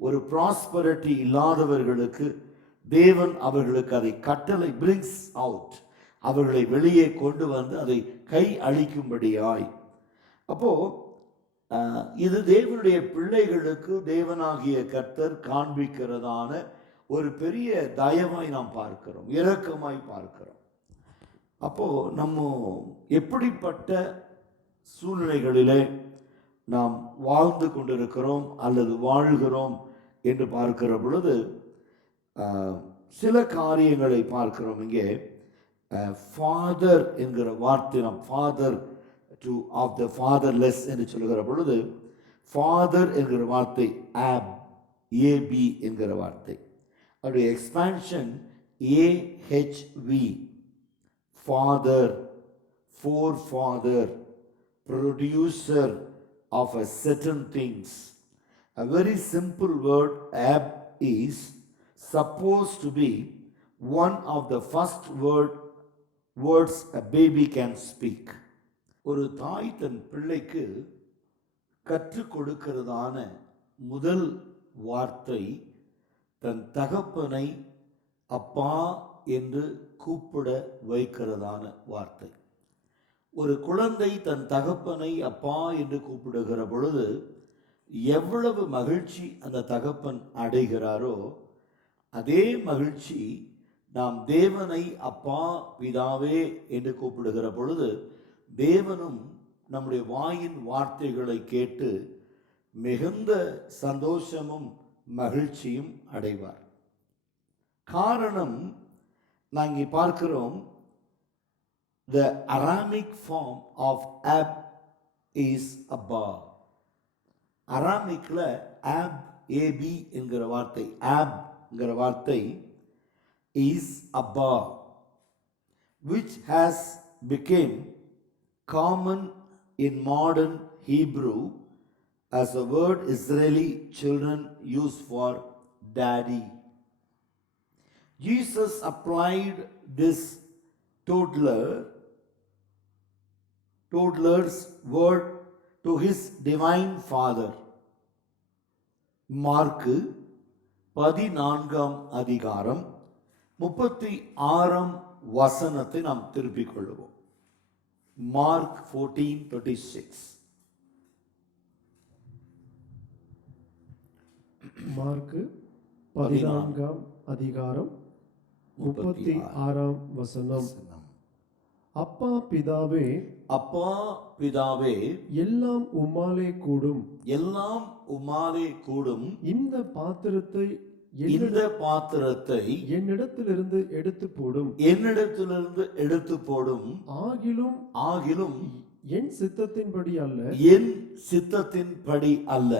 ஒரு ப்ராஸ்பரிட்டி இல்லாதவர்களுக்கு தேவன் அவர்களுக்கு அதை கட்டளை பிரிங்ஸ் அவுட், அவர்களை வெளியே கொண்டு வந்து அதை கை அளிக்கும்படியாய். அப்போ இது தேவனுடைய பிள்ளைகளுக்கு தேவனாகிய கர்த்தர் காண்பிக்கிறதான ஒரு பெரிய தயவாய் நாம் பார்க்கிறோம், இரக்கமாய் பார்க்கிறோம். அப்போ நம்ம எப்படிப்பட்ட சூழ்நிலைகளிலே நாம் வாழ்ந்து கொண்டிருக்கிறோம் அல்லது வாழ்கிறோம் என்று பார்க்கிற பொழுது சில காரியங்களை பார்க்கிறோம். இங்கே ஃபாதர் என்கிற வார்த்தை, நாம் father to of the fatherless என்று சொல்லுகிற பொழுது, ஃபாதர் என்கிற வார்த்தை ஆப், ஏபி என்கிற வார்த்தை, அவருடைய expansion AHV, father, forefather, producer of a certain things. A very simple word, ab, is supposed to be one of the first words a baby can speak. ஒரு தாய் தன் பிள்ளைக்கு கற்றுக் கொடுக்கிறதான முதல் வார்த்தை தன் தகப்பனை அப்பா என்று கூப்பிட வைக்கிறதான வார்த்தை. ஒரு குழந்தை தன் தகப்பனை அப்பா என்று கூப்பிடுகிற பொழுது எவ்வளவு மகிழ்ச்சி அந்த தகப்பன் அடைகிறாரோ, அதே மகிழ்ச்சி நாம் தேவனை அப்பா பிதாவே என்று கூப்பிடுகிற பொழுது தேவனும் நம்முடைய வாயின் வார்த்தைகளை கேட்டு மிகுந்த சந்தோஷமும் மகிழ்ச்சியும் அடைவார். காரணம், நாங்கள் பார்க்கிறோம், the Aramic form of Ab is Abba. Aramicல Ab, AB என்கிற வார்த்தை, Ab என்கிற வார்த்தை is Abba, which has become common in modern Hebrew as a word Israeli children use for daddy. Jesus applied this toddler's word to his divine father. Mark 14ஆம் அதிகாரம் 36ஆம் வசனத்தை நாம் திருப்பிக் கொள்வோம். மார்க் 14:36. மார்க்கு 14ஆம் அதிகாரம் 36ஆம் வசனம். அப்பா பிதாவே, அப்பா பிதாவே, எல்லாம் உம்மாலே கூடும், எல்லாம் உம்மாலே கூடும், இந்த பாத்திரத்தை என்னிடத்திலிருந்து எடுத்து போடும், என்னிடத்திலிருந்து எடுத்து போடும், ஆகிலும் என் சித்தத்தின்படி அல்ல, என் சித்தத்தின்படி அல்ல,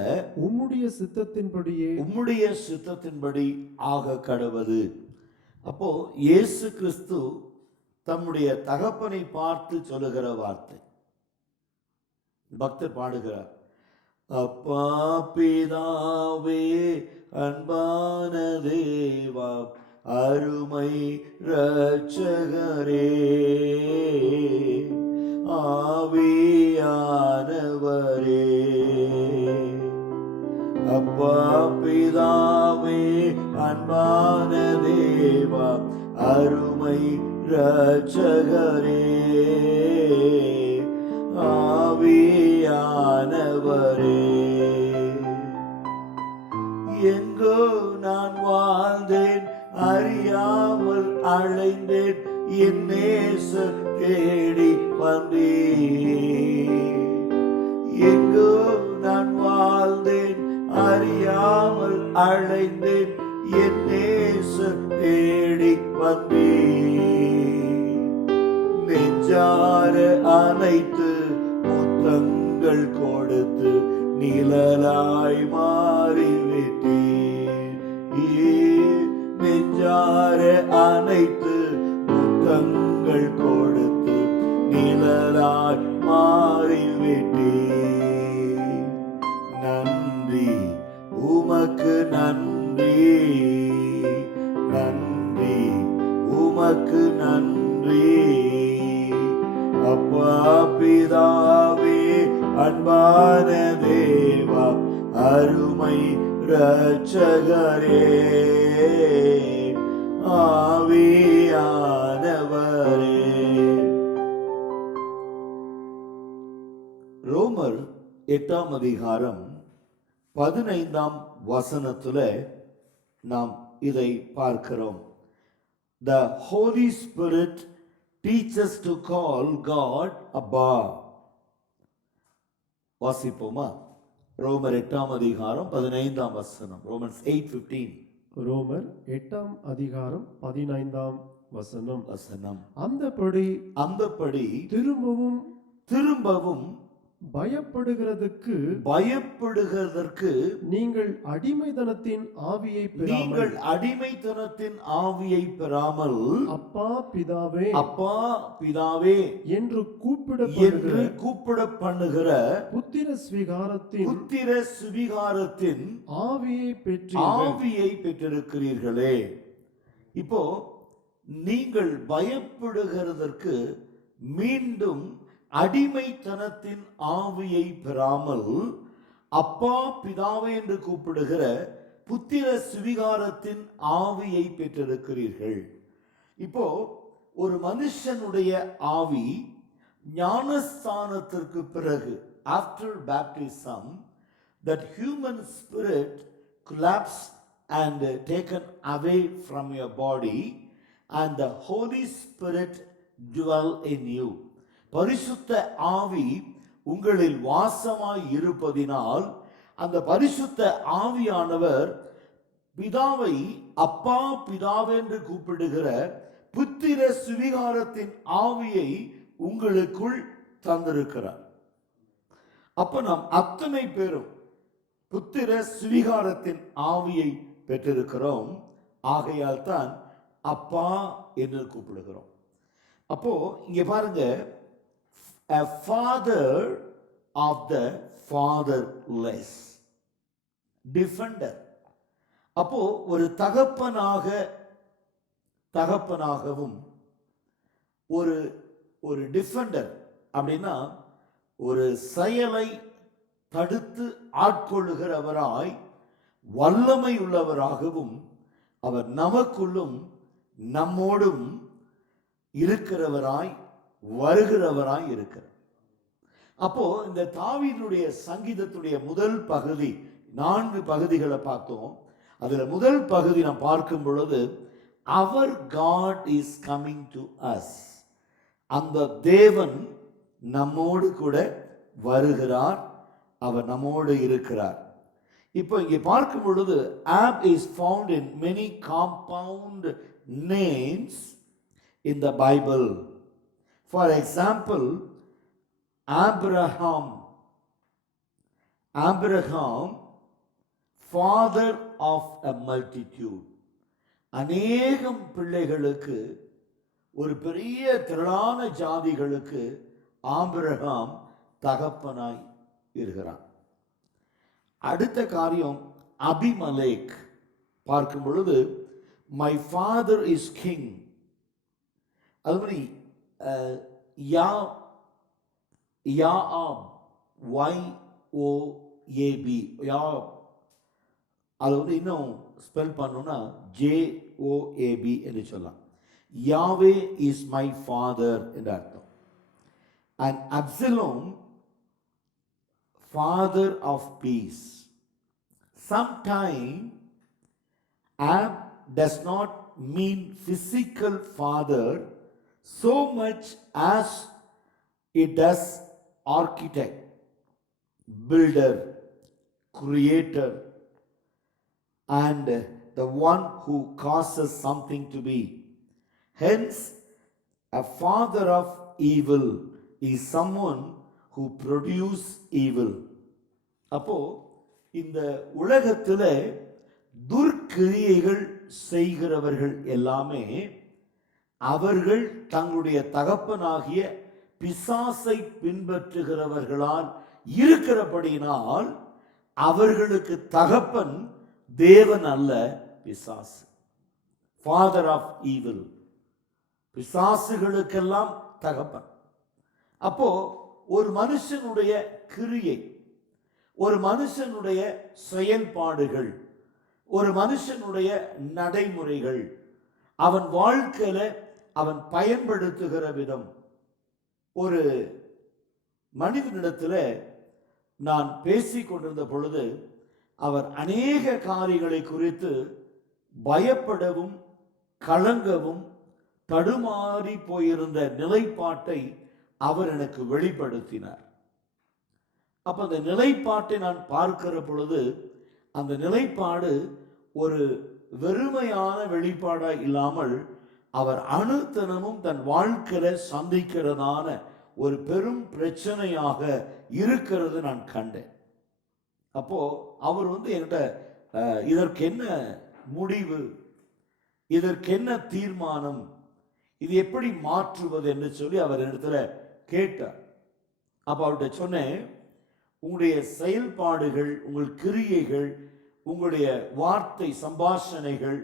உம்முடைய சித்தத்தின்படியே, உம்முடைய சித்தத்தின்படி ஆக கடவது. அப்போ இயேசு கிறிஸ்து தம்முடைய தகப்பனை பார்த்து சொல்லுகிற வார்த்தை, பக்தர் பாடுகிறார், அப்பா பிதாவே அன்பான தேவா அருமை இரட்சகரே ஆவியானவரே, அப்பா பிதா அன்பான தேவா அருமை இரட்சகரே ஆவியானவரே. எங்கோ நான் வாழ்ந்தேன் அறியாமல் அழைந்தேன் என் நேசர் தேடி வந்தேன். எங்கோ நான் வாழ்ந்தேன் அறியாமல் அழைந்தேன் என் நேசர் தேடி வந்தேன். நெஞ்சார அனைத்து முத்தங்கள் கொடுத்து நிழலாய் மாறிவிட்டேன். நெஞ்சார அனைத்து முத்தங்கள் கொடுத்து நிழலாய் மாறிவிட்டேன். நன்றி உமக்கு நன்றி, நன்றி உமக்கு நன்றி. அப்பா பிதாவே அன்பான தேவா அருமை இரட்சகரே ஆவியானவரே. ரோமர் 8ஆம் அதிகாரம் 15ஆம் வசனத்துல நாம் இதை பார்க்கிறோம். The Holy Spirit teaches to call God Abba. வாசிப்போமா? ரோமர் 8ஆம் அதிகாரம் 15ஆம் வசனம். Romans 8:15. ரோமர் 8ஆம் அதிகாரம் 15ஆம் வசனம். அந்தபடி திரும்பவும் பயப்படுகிறதற்கு நீங்கள் அடிமைத்தனத்தின் ஆவியை பெறாமல் அப்பா பிதாவே என்று கூப்பிட பண்ணுகிற புத்திர சுவிகாரத்தின் ஆவியை பெற்றிருக்கிறீர்களே. இப்போ நீங்கள் பயப்படுகிறதற்கு மீண்டும் அடிமைத்தனத்தின் ஆவியை பெறாமல் அப்பா பிதாவே என்று கூப்பிடுகிற புத்திர சுவிகாரத்தின் ஆவியை பெற்றிருக்கிறீர்கள். இப்போ ஒரு மனுஷனுடைய ஆவி ஞானஸ்தானத்திற்கு பிறகு, after baptism, that human spirit collapsed and taken away from your body and the Holy Spirit dwell in you. பரிசுத்த ஆவி உங்களில் வாசமாய் இருப்பதினால் அந்த பரிசுத்த ஆவியானவர் பிதாவை அப்பா பிதாவே என்று கூப்பிடுகிற புத்திர சுவிகாரத்தின் ஆவியை உங்களுக்குள் தந்திருக்கிறார். அப்ப நாம் அத்தனை பேரும் புத்திர சுவிகாரத்தின் ஆவியை பெற்றிருக்கிறோம். ஆகையால் தான் அப்பா என்று கூப்பிடுகிறோம். அப்போ இங்க பாருங்க, a father of the fatherless, defender. அப்போ ஒரு தகப்பனாகவும் ஒரு டிஃபெண்டர் அப்படின்னா ஒரு செயலை தடுத்து ஆட்கொள்ளுகிறவராய் வல்லமை உள்ளவராகவும் அவர் நமக்குள்ளும் நம்மோடும் இருக்கிறவராய் வருகிறவராய் இருக்கிறார். அப்போ இந்த தாவீதுடைய சங்கீதத்துடைய முதல் பகுதி, 4 பகுதிகளை பார்த்தோம். அதுல முதல் பகுதி நாம் பார்க்கும் பொழுது our God is coming to us, அந்த தேவன் நம்மோடு கூட வருகிறார், அவர் நம்மோடு இருக்கிறார். இப்போ இங்கே பார்க்கும் பொழுது ab is found in many compound names in the Bible. For example, Abraham, father of a multitude. அநேகம் பிள்ளைகளுக்கு, ஒரு பெரிய திரளான ஜாதிகளுக்கு ஆபிரகாம் தகப்பனாய் இருக்கிறான். அடுத்த காரியம் அபிமலேக் பார்க்கும் பொழுது my father is king. அது மாதிரி யாஆப், YOAB, யாப் அது வந்து இன்னும் ஸ்பெல் பண்ணோம்னா JOAB என்று சொல்லலாம். யாவே இஸ் மை ஃபாதர் என்று அர்த்தம். And Absalom father of peace. Sometimes Ab does not mean physical father so much as it does architect, builder, creator, and the one who causes something to be. Hence, a father of evil is someone who produces evil. அப்போ இந்த உலகத்தில் துர்க்கிரியைகள் செய்கிறவர்கள் எல்லாமே அவர்கள் தங்களுடைய தகப்பனாகிய பிசாசை பின்பற்றுகிறவர்களால் இருக்கிறபடியினால் அவர்களுக்கு தகப்பன் தேவன் அல்ல, பிசாசு. ஃபாதர் ஆஃப் ஈவில், பிசாசுகளுக்கெல்லாம் தகப்பன். அப்போ ஒரு மனுஷனுடைய கிரியை, ஒரு மனுஷனுடைய செயல்பாடுகள், ஒரு மனுஷனுடைய நடைமுறைகள், அவன் வாழ்க்கையில அவன் பயன்படுத்துகிற விதம். ஒரு மனிதனிடத்தில் நான் பேசிக் கொண்டிருந்த பொழுது அவர் அநேக காரியங்களை குறித்து பயப்படவும் கலங்கவும் தடுமாறி போயிருந்த நிலைப்பாட்டை அவர் எனக்கு வெளிப்படுத்தினார். அப்ப அந்த நிலைப்பாட்டை நான் பார்க்கிற பொழுது அந்த நிலைப்பாடு ஒரு வெறுமையான வெளிப்பாடாக இல்லாமல் அவர் அனுதினமும் தன் வாழ்க்கையில சந்திக்கிறதான ஒரு பெரும் பிரச்சனையாக இருக்கிறது நான் கண்டேன். அப்போ அவர் வந்து என்கிட்ட இதற்கு என்ன முடிவு, இதற்கு என்ன தீர்மானம், இது எப்படி மாற்றுவது என்று சொல்லி அவர் இடத்துல கேட்டார். அப்போ அவர்கிட்ட சொன்னேன், உங்களுடைய செயல்பாடுகள், உங்கள் கிரியைகள், உங்களுடைய வார்த்தை சம்பாஷணைகள்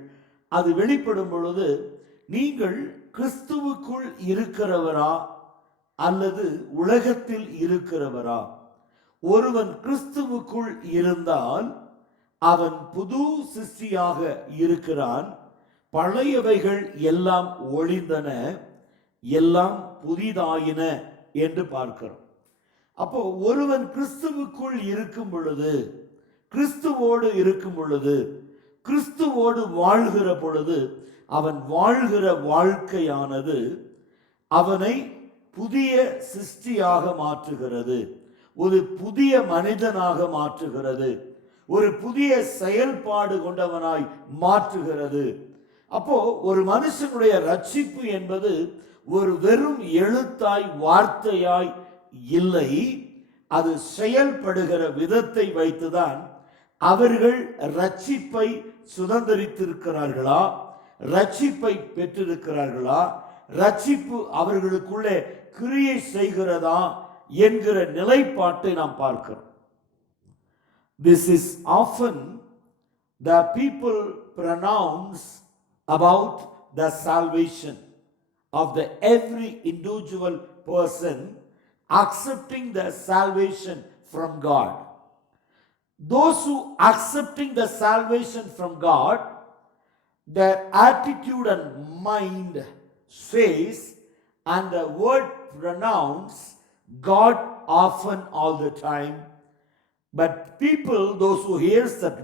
அது வெளிப்படும் பொழுது நீங்கள் கிறிஸ்துவுக்குள் இருக்கிறவரா அல்லது உலகத்தில் இருக்கிறவரா? ஒருவன் கிறிஸ்துவுக்குள் இருந்தால் அவன் புது சிருஷ்டியாக இருக்கிறான், பழையவைகள் எல்லாம் ஒழிந்தன, எல்லாம் புதிதாயின என்று பார்க்கிறோம். அப்போ ஒருவன் கிறிஸ்துவுக்குள் இருக்கும் பொழுது, கிறிஸ்துவோடு இருக்கும் பொழுது, கிறிஸ்துவோடு வாழ்கிற பொழுது அவன் வாழ்கிற வாழ்க்கையானது அவனை புதிய சிருஷ்டியாக மாற்றுகிறது, ஒரு புதிய மனிதனாக மாற்றுகிறது, ஒரு புதிய செயல்பாடு கொண்டவனாய் மாற்றுகிறது. அப்போ ஒரு மனுஷனுடைய ரட்சிப்பு என்பது ஒரு வெறும் எழுத்தாய் வார்த்தையாய் இல்லை, அது செயல்படுகிற விதத்தை வைத்துதான் அவர்கள் ரட்சிப்பை சுதந்திரித்திருக்கிறார்களா, ரட்சிப்பை பெற்றிருக்கிறார்களா, ரட்சிப்பு அவர்களுக்குள்ளே கிரியை செய்கிறதா என்கிற நிலைப்பாட்டை நாம் பார்க்கிறோம். This is often the people pronounce about the salvation of the every individual person accepting the salvation from God. Those who accepting the salvation from God, their attitude and mind says, and the word pronounce God often all the time. But people, those who hears that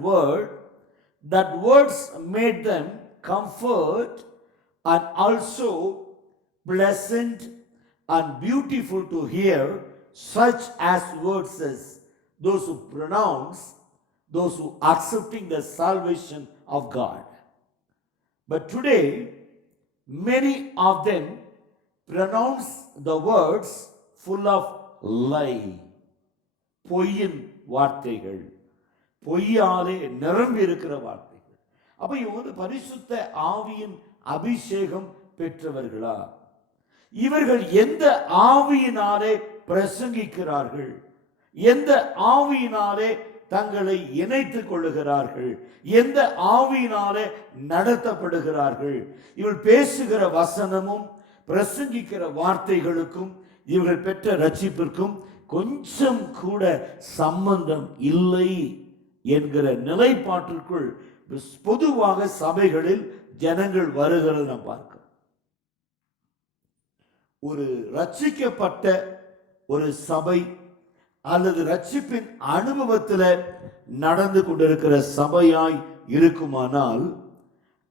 words made them comfort and also pleasant and beautiful to hear, such as words as those who pronounce, those who accepting the salvation of God. But today, many of them pronounce the words full of lie. பொய்யின் வார்த்தைகள், பொய்யாலே நிரம்பி இருக்கிற வார்த்தைகள். அப்ப இவங்க பரிசுத்த ஆவியின் அபிஷேகம் பெற்றவர்களா? இவர்கள் எந்த ஆவியினாலே பிரசங்கிக்கிறார்கள், எந்த ஆவியினாலே தங்களை இணைத்துக் கொள்ளுகிறார்கள், எந்த ஆவியினாலே நடத்தப்படுகிறார்கள்? இவர்கள் பேசுகிற வசனமும் பிரசங்கிக்கிற வார்த்தைகளுக்கும் இவர்கள் பெற்ற ரட்சிப்பிற்கும் கொஞ்சம் கூட சம்பந்தம் இல்லை என்கிற நிலைப்பாட்டிற்குள் பொதுவாக சபைகளில் ஜனங்கள் வருகிறது நாம் பார்க்கிறோம். ஒரு ரட்சிக்கப்பட்ட ஒரு சபை அல்லது ரட்சிப்பின் அனுபவத்தில் நடந்து கொண்டிருக்கிற சபையாய் இருக்குமானால்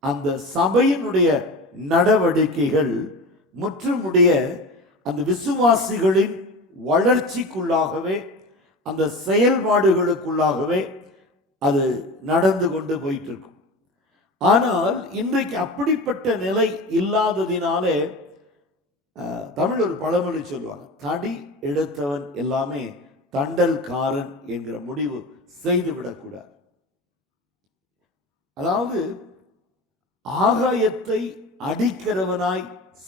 அந்த சபையினுடைய நடவடிக்கைகள் முற்றுமுடிய அந்த விசுவாசிகளின் வளர்ச்சிக்குள்ளாகவே அந்த செயல்பாடுகளுக்குள்ளாகவே அது நடந்து கொண்டு போயிட்டு இருக்கும். ஆனால் இன்றைக்கு அப்படிப்பட்ட நிலை இல்லாததினாலே தமிழ் ஒரு பழமொழி சொல்லுவாங்க, தடி எடுத்தவன் எல்லாமே தண்டல்காரன் என்கிற முடிவு செய்துவிடக்கூடாது. அதாவது ஆகாயத்தை அடிக்கிறவனாய்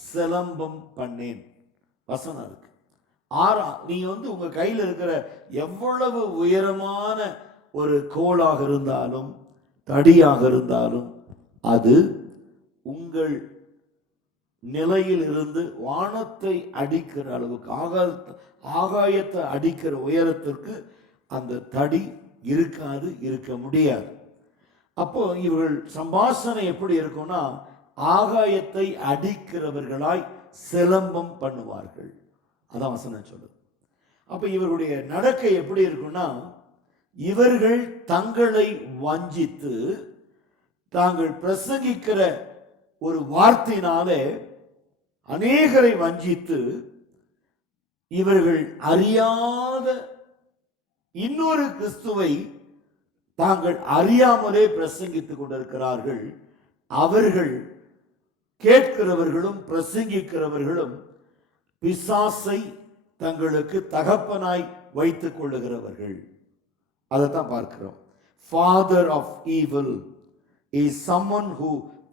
சிலம்பம் பண்ணேன் வசனம் இருக்கு. நீ உங்க கையில் இருக்கிற எவ்வளவு உயரமான ஒரு கோலாக இருந்தாலும் தடியாக இருந்தாலும் அது உங்கள் நிலையில் இருந்து வானத்தை அடிக்கிற அளவுக்கு ஆகாயத்தை அடிக்கிற உயரத்திற்கு அந்த தடி இருக்காது, இருக்க முடியாது. அப்போ இவர்கள் சம்பாஷணை எப்படி இருக்கும்னா ஆகாயத்தை அடிக்கிறவர்களாய் சிலம்பம் பண்ணுவார்கள். அதான் வசனம் சொல்லுது. அப்ப இவருடைய நடக்கை எப்படி இருக்குன்னா இவர்கள் தங்களை வஞ்சித்து தாங்கள் பிரசங்கிக்கிற ஒரு வார்த்தையினாலே அநேகரை வஞ்சித்து இவர்கள் அறியாத இன்னொரு கிறிஸ்துவை தாங்கள் அறியாமலே பிரசங்கித்துக் கொண்டிருக்கிறார்கள். அவர்கள் கேட்கிறவர்களும் பிரசங்கிக்கிறவர்களும் பிசாசை தங்களுக்கு தகப்பனாய் வைத்துக் கொள்ளுகிறவர்கள். அதைத்தான் பார்க்கிறோம். Father of evil is someone who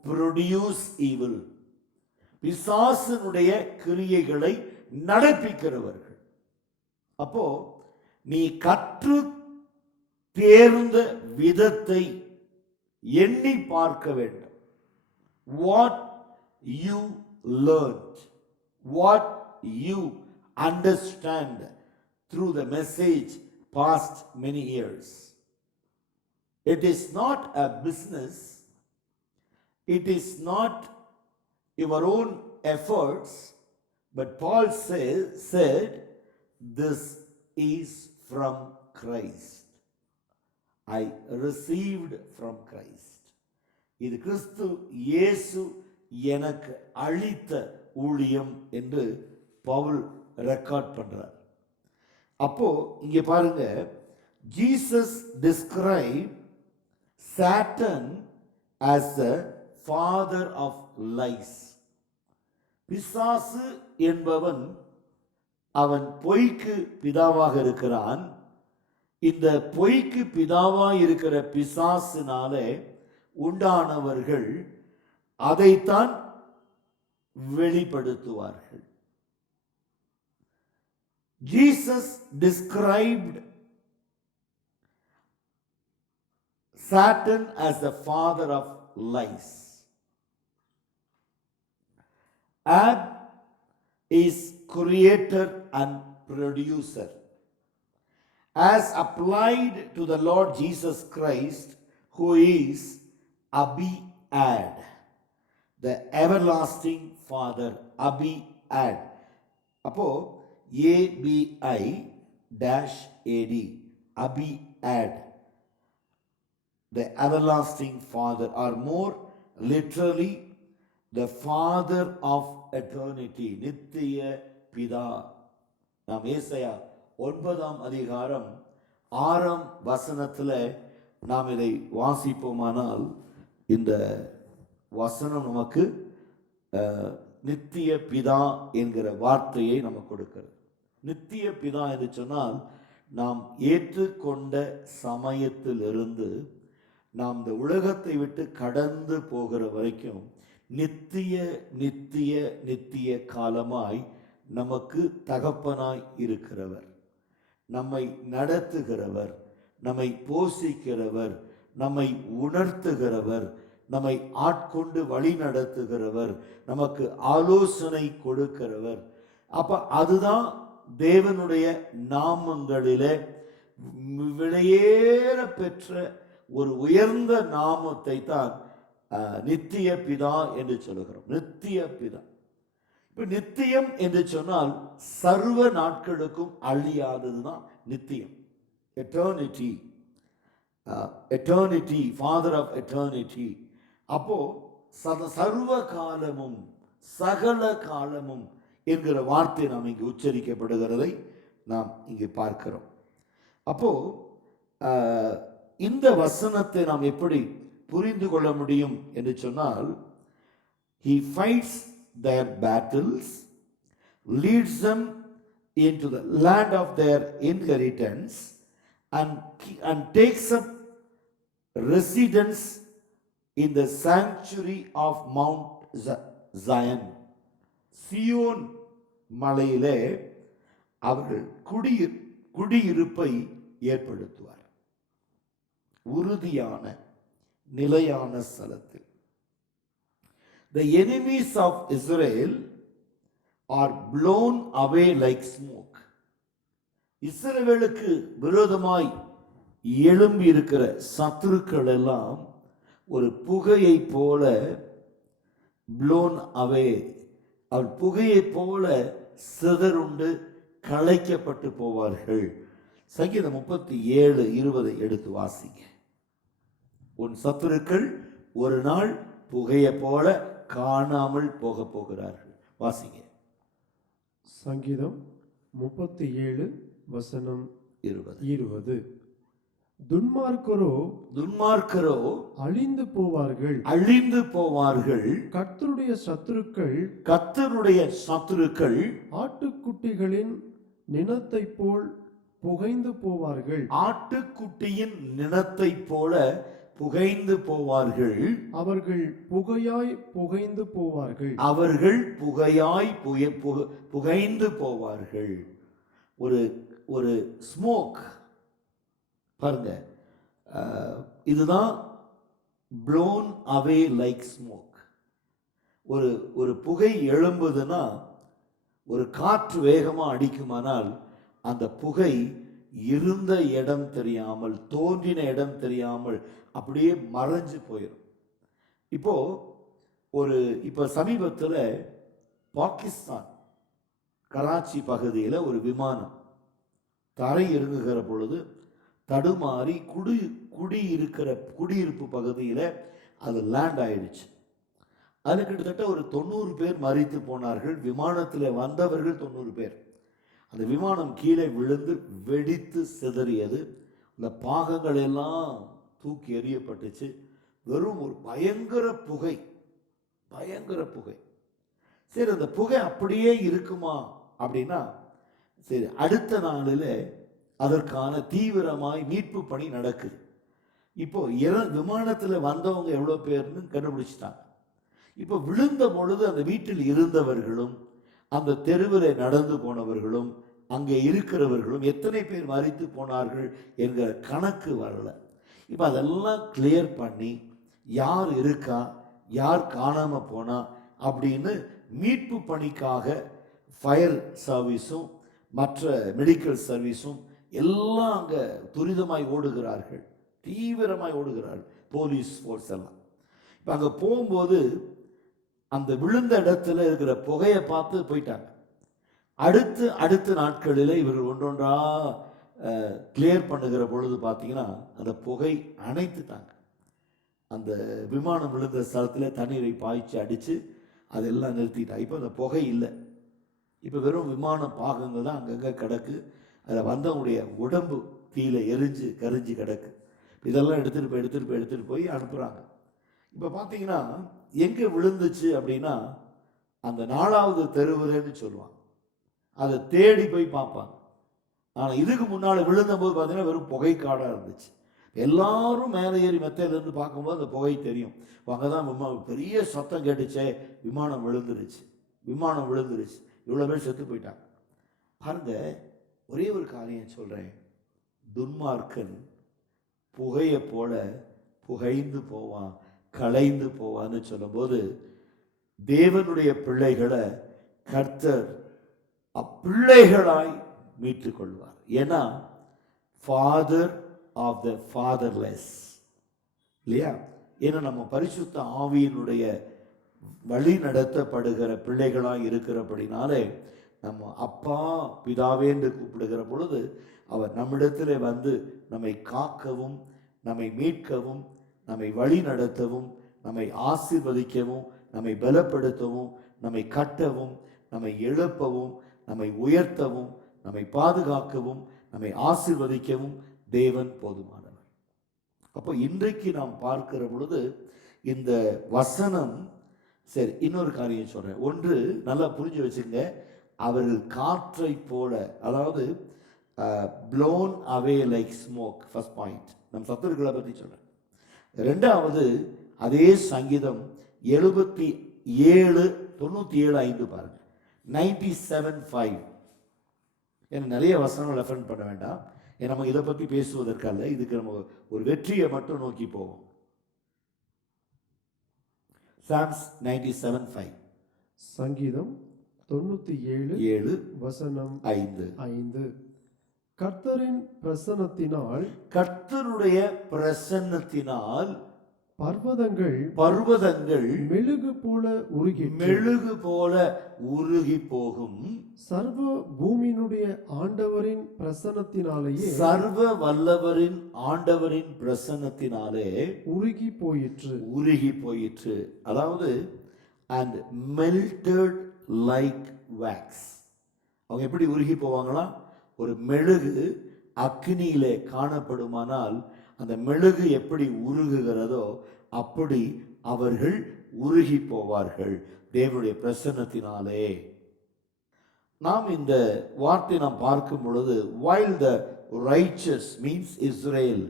produce evil. பிசாசனுடைய கிரியைகளை நடப்பிக்கிறவர்கள். அப்போ நீ கற்று தேர்ந்த விதத்தை எண்ணி பார்க்க வேண்டும். What you learned, what you understand through the message past many years. It is not a business. It is not your own efforts, but Paul said, this is from Christ. I received from Christ. இது கிறிஸ்து இயேசு எனக்கு அளித்த ஊழியம் என்று Pavul record பண்றார். அப்போ இங்க பாருங்க, Jesus describe Satan as the father of lies. பிசாசு என்பவன் அவன் பொய்க்கு பிதாவாக இருக்கிறான். இந்த பொய்க்கு பிதாவாக இருக்கிற பிசாசினாலே உண்டானவர்கள் அதைத்தான் வெளிப்படுத்துவார்கள். Jesus described Satan as the father of lies. Ab is creator and producer. As applied to the Lord Jesus Christ, who is Abi-Ad, the everlasting Father. Abi-Ad. அப்போ ABI-AD, Abi-Ad, the everlasting Father, or more literally the Father of eternity, நித்திய பிதா. நாம் ஏசாயா 9ஆம் அதிகாரம் 6ஆம் வசனத்துல நாம் இதை வாசிப்போமானால் இந்த வசனம் நமக்கு நித்திய பிதா என்கிற வார்த்தையை நமக்கு கொடுக்கிறது. நித்திய பிதா என்று சொன்னால் நாம் ஏற்றுக்கொண்ட சமயத்திலிருந்து நாம் இந்த உலகத்தை விட்டு கடந்து போகிற வரைக்கும் நித்திய நித்திய நித்திய காலமாய் நமக்கு தகப்பனாய் இருக்கிறவர், நம்மை நடத்துகிறவர், நம்மை போஷிக்கிறவர், நம்மை உணர்த்துகிறவர், நம்மை ஆட்கொண்டு வழி நடத்துகிறவர், நமக்கு ஆலோசனை கொடுக்கிறவர். அப்ப அதுதான் தேவனுடைய நாமங்களிலே விலையேற பெற்ற ஒரு உயர்ந்த நாமத்தை தான் நித்திய பிதா என்று சொல்லுகிறோம். நித்திய பிதா. இப்ப நித்தியம் என்று சொன்னால் சர்வ நாட்களுக்கும் அழியாததுதான் நித்தியம். Eternity, eternity, father of eternity. அப்போ சர்வ காலமும் சகல காலமும் என்கிற வார்த்தை நாம் இங்கு உச்சரிக்கப்படுகிறதை நாம் இங்கு பார்க்கிறோம். அப்போ இந்த வசனத்தை நாம் எப்படி புரிந்து கொள்ள முடியும் என்று சொன்னால், he fights their battles, leads them into the land of their inheritance, and takes up residence in the sanctuary of Mount Zion. Zion மலையிலே அவர்கள் குடியிருப்பை ஏற்படுத்துவார். உறுதியான நிலையான ஸ்தலத்தில். The enemies of Israel are blown away like smoke. இஸ்ரவேலுக்கு விரோதமாய் எழும்பி இருக்கிற சத்துருக்கள் எல்லாம் ஒரு புகையை போல blown away, அவர் புகையை போல சிதறுண்டு களைக்கப்பட்டு போவார்கள். சங்கீதம் 37:20 எடுத்து வாசிங்க. உன் சத்துருக்கள் ஒரு நாள் புகையை போல காணாமல் போக போகிறார்கள். வாசிங்க. சங்கீதம் 37:20. துன்மார்க்கரோ அழிந்து போவார்கள். கர்த்தருடைய சத்துருக்கள் ஆட்டுக்குட்டிகளின் நினத்தை போல் புகைந்து போவார்கள். ஆட்டுக்குட்டியின் நினத்தை போல புகைந்து போவார்கள். அவர்கள் புகையாய் புகைந்து போவார்கள். ஒரு ஸ்மோக் பாருங்க, இதுதான் blown away like smoke. ஒரு புகை எழும்புதுன்னா, ஒரு காற்று வேகமா அடிக்குமானால் அந்த புகை இருந்த இடம் தெரியாமல், தோன்றின இடம் தெரியாமல் அப்படியே மறைஞ்சு போயிடும். இப்போ சமீபத்தில் பாகிஸ்தான் கராச்சி பகுதியில் ஒரு விமானம் தரை இறங்குகிற பொழுது தடுமாறி குடியிருப்பு பகுதியில் அது லேண்ட் ஆயிடுச்சு. அது கிட்டத்தட்ட ஒரு 90 பேர் மரித்து போனார்கள். விமானத்தில் வந்தவர்கள் 90 பேர். அந்த விமானம் கீழே விழுந்து வெடித்து சிதறியது. அந்த பாகங்கள் எல்லாம் தூக்கி எறியப்பட்டுச்சு. வெறும் ஒரு பயங்கர புகை. சரி, அந்த புகை அப்படியே இருக்குமா அப்படின்னா, சரி, அடுத்த நாளில் அதற்கான தீவிரமாய் மீட்பு பணி நடக்குது. இப்போ விமானத்தில் வந்தவங்க எவ்வளோ பேர்னு கண்டுபிடிச்சிட்டாங்க. இப்போ விழுந்த பொழுது அந்த வீட்டில் இருந்தவர்களும் அந்த தெருவில் நடந்து போனவர்களும் அங்கே இருக்கிறவர்களும் எத்தனை பேர் மரித்து போனார்கள் என்கிற கணக்கு வரல. இப்போ அதெல்லாம் கிளியர் பண்ணி யார் இருக்கா, யார் காணாமல் போனா அப்படின்னு மீட்பு பணிக்காக ஃபயர் சர்வீஸும் மற்ற மெடிக்கல் சர்வீஸும் எல்லாம் அங்கே துரிதமாய் ஓடுகிறார்கள், தீவிரமாய் ஓடுகிறார்கள், போலீஸ் ஃபோர்ஸ் எல்லாம். இப்போ அங்கே போகும்போது அந்த விழுந்த இடத்துல இருக்கிற புகையை பார்த்து போயிட்டாங்க. அடுத்த நாட்களில் இவர்கள் ஒன்றொன்றா கிளியர் பண்ணுகிற பொழுது பார்த்தீங்கன்னா அந்த புகை அணைத்துட்டாங்க. அந்த விமானம் விழுந்த ஸ்தலத்தில் தண்ணீரை பாய்ச்சி அடித்து அதெல்லாம் நிறுத்திட்டாங்க. இப்போ அந்த புகை இல்லை. இப்போ வெறும் விமான பாகங்கள் தான் அங்கங்கே கிடக்கு. அதில் வந்தவங்களுடைய உடம்பு தீயில கரிஞ்சு கிடக்கு. இதெல்லாம் எடுத்துகிட்டு போய் அனுப்புகிறாங்க. இப்போ பார்த்தீங்கன்னா எங்கே விழுந்துச்சு அப்படின்னா அந்த 4வது தெருவுன்னு சொல்லுவாங்க. அதை தேடி போய் பார்ப்பாங்க. ஆனால் இதுக்கு முன்னால் விழுந்தபோது பார்த்தீங்கன்னா வெறும் புகைக்காடாக இருந்துச்சு. எல்லாரும் மேலே ஏறி மெத்தையிலேருந்து பார்க்கும்போது அந்த புகை தெரியும். அங்கே தான் பெரிய சத்தம் கேட்டுச்சே, விமானம் விழுந்துருச்சு. இவ்வளோ பேர் செத்து போயிட்டாங்க. பாருங்க, ஒரே ஒரு காரியம் சொல்கிறேன். துன்மார்க்கன் புகையை போல புகைந்து போவான், கலைந்து போவான்னு சொல்லும்போது தேவனுடைய பிள்ளைகளை கர்த்தர் பிள்ளைகளாய் மீட்டுக் கொள்வார். ஏன்னா ஃபாதர் ஆஃப் த ஃபாதர்லெஸ். இல்லையா? ஏன்னா நம்ம பரிசுத்த ஆவியினுடைய வழி நடத்தப்படுகிற பிள்ளைகளாக இருக்கிறபடினாலே நம்ம அப்பா பிதாவே என்று கூப்பிடுகிற பொழுது அவர் நம்மிடத்தில் வந்து நம்மை காக்கவும், நம்மை மீட்கவும், நம்மை வழி நடத்தவும், நம்மை ஆசீர்வதிக்கவும், நம்மை பலப்படுத்தவும், நம்மை கட்டவும், நம்மை எழுப்பவும், நம்மை உயர்த்தவும், நம்மை பாதுகாக்கவும், நம்மை ஆசீர்வதிக்கவும் தேவன் போதுமானவர். அப்போ இன்றைக்கு நாம் பார்க்கிற பொழுது இந்த வசனம், சரி இன்னொரு காரியம் சொல்றேன். ஒன்று நல்லா புரிஞ்சு வச்சுங்க, அவர்கள் காற்றை போல, அதாவது blown away like smoke. First point நம் சத்துருக்களை பற்றி சொல்றேன். ரெண்டாவது அதே சங்கீதம் 97:5 பாருங்க, 97:5. ஏன்னா நிறைய வசனம் ரெஃபரன்ஸ் பண்ண வேண்டாம், ஏன்னா நம்ம இதை பற்றி பேசுவதற்கல்ல, இதுக்கு நம்ம ஒரு வெற்றியை மட்டும் நோக்கி போவோம். Psalms 97:5. சங்கீதம் 97 வசனம் 5. கர்த்தரின் பிரசன்னத்தினால், கர்த்தருடைய பிரசன்னத்தினால் பர்வதங்கள் மெழுகு போல உருகி போகும். சர்வ பூமியினுடைய ஆண்டவரின் பிரசன்னத்தினாலேயே, சர்வ வல்லவரின் ஆண்டவரின் பிரசன்னத்தினாலே உருகி போயிற்று. அதாவது and melted like wax. அவங்க எப்படி உருகி போவாங்களா? ஒரு மெழுகு அக்னியிலே காணப்படுமானால் அந்த மெழுகு எப்படி உருகுகிறதோ அப்படி அவர்கள் உருகி போவார்கள் தேவனுடைய பிரசன்னத்தினாலே. நாம் இந்த வார்த்தை நாம் பார்க்கும் பொழுது, while the righteous means Israel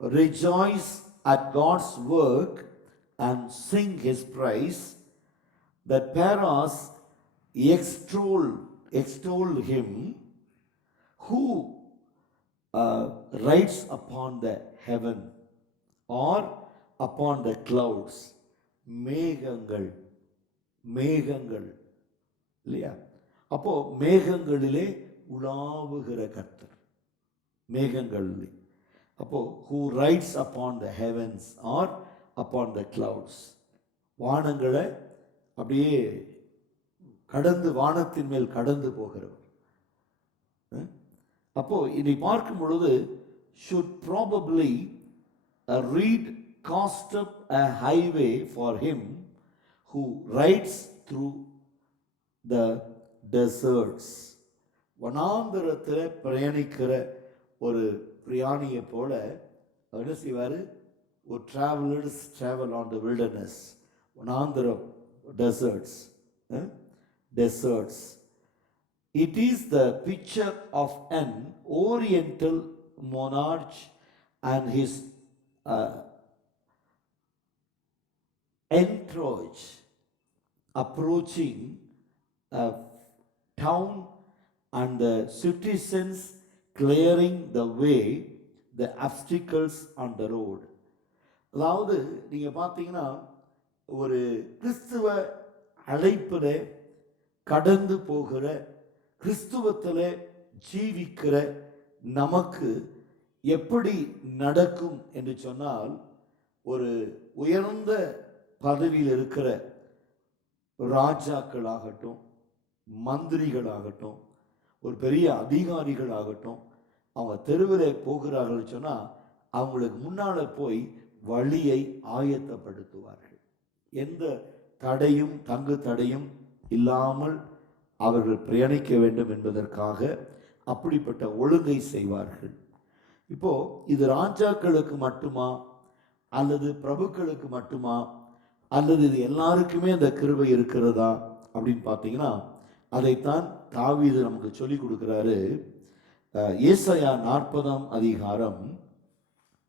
rejoice at God's work and sing his praise, the paras extol him who rides upon the heaven or upon the clouds. மேகங்கள் இல்லையா? அப்போ மேகங்களிலே உலாவுகிற கர்த்தர், மேகங்களிலே. அப்போ who rides upon the heavens or upon the clouds, வானங்களை அப்படியே கடந்து, வானத்தின் மேல் கடந்து போகிறவர். அப்போ இனி பார்க்கும் பொழுது should probably read cast up a highway for him who rides through the deserts. வனாந்தரத்தில் பிரயாணிக்கிற ஒரு பிரயாணியை போல அவர் என்ன செய்வார்? ஒரு travelers travel on the wilderness, வனாந்தரம், deserts. It is the picture of an oriental monarch and his entourage approaching a town and the citizens clearing the way, the obstacles on the road. அதாவது நீங்க பார்த்தீங்கன்னா ஒரு கிறிஸ்துவ அழைப்பில் கடந்து போகிற, கிறிஸ்துவத்தில் ஜீவிக்கிற நமக்கு எப்படி நடக்கும் என்று சொன்னால், ஒரு உயர்ந்த பதவியில் இருக்கிற ராஜாக்களாகட்டும், மந்திரிகளாகட்டும், ஒரு பெரிய அதிகாரிகளாகட்டும், அவங்க தெருவில் போகிறார்கள் சொன்னால் அவங்களுக்கு முன்னால் போய் வழியை ஆயத்தப்படுத்துவார்கள். எந்த தடையும் தங்கு தடையும் இல்லாமல் அவர்கள் பிரயாணிக்க வேண்டும் என்பதற்காக அப்படிப்பட்ட ஒழுங்கை செய்வார்கள். இப்போ இது ராஜாக்களுக்கு மட்டுமா அல்லது பிரபுக்களுக்கு மட்டுமா அல்லது இது எல்லாருக்குமே அந்த கிருபை இருக்கிறதா அப்படின்னு பார்த்தீங்கன்னா, அதைத்தான் தாவீது நமக்கு சொல்லி கொடுக்கிறாரு. ஏசாயா 40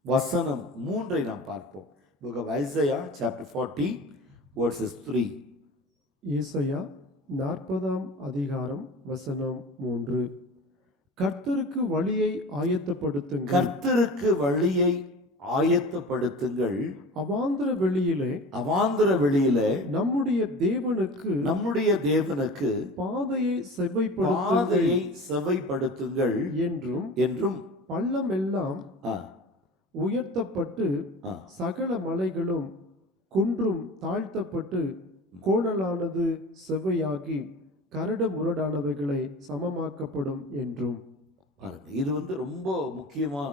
வசனம் 3 நாம் பார்ப்போம். Book of Isaiah chapter 40 verses 3. ஏசாயா 40 வசனம் 3. கர்த்தருக்கு வழியை ஆயத்தப்படுத்துங்கள், கர்த்தருக்கு வழியை ஆயத்தப்படுத்துங்கள், அவாந்தர வெளியிலே நம்முடைய தேவனுக்கு பாதையை செவைப்படுத்துங்கள் என்றும் பள்ளம் எல்லாம் ஆ, உயர்த்தப்பட்டு ஆ. சகல மலைகளும் குன்றும் தாழ்த்தப்பட்டு கோணலானது செவ்வையாகி கரடு முரடானவைகளை சமமாக்கப்படும் என்றும். பாருங்க, இது ரொம்ப முக்கியமா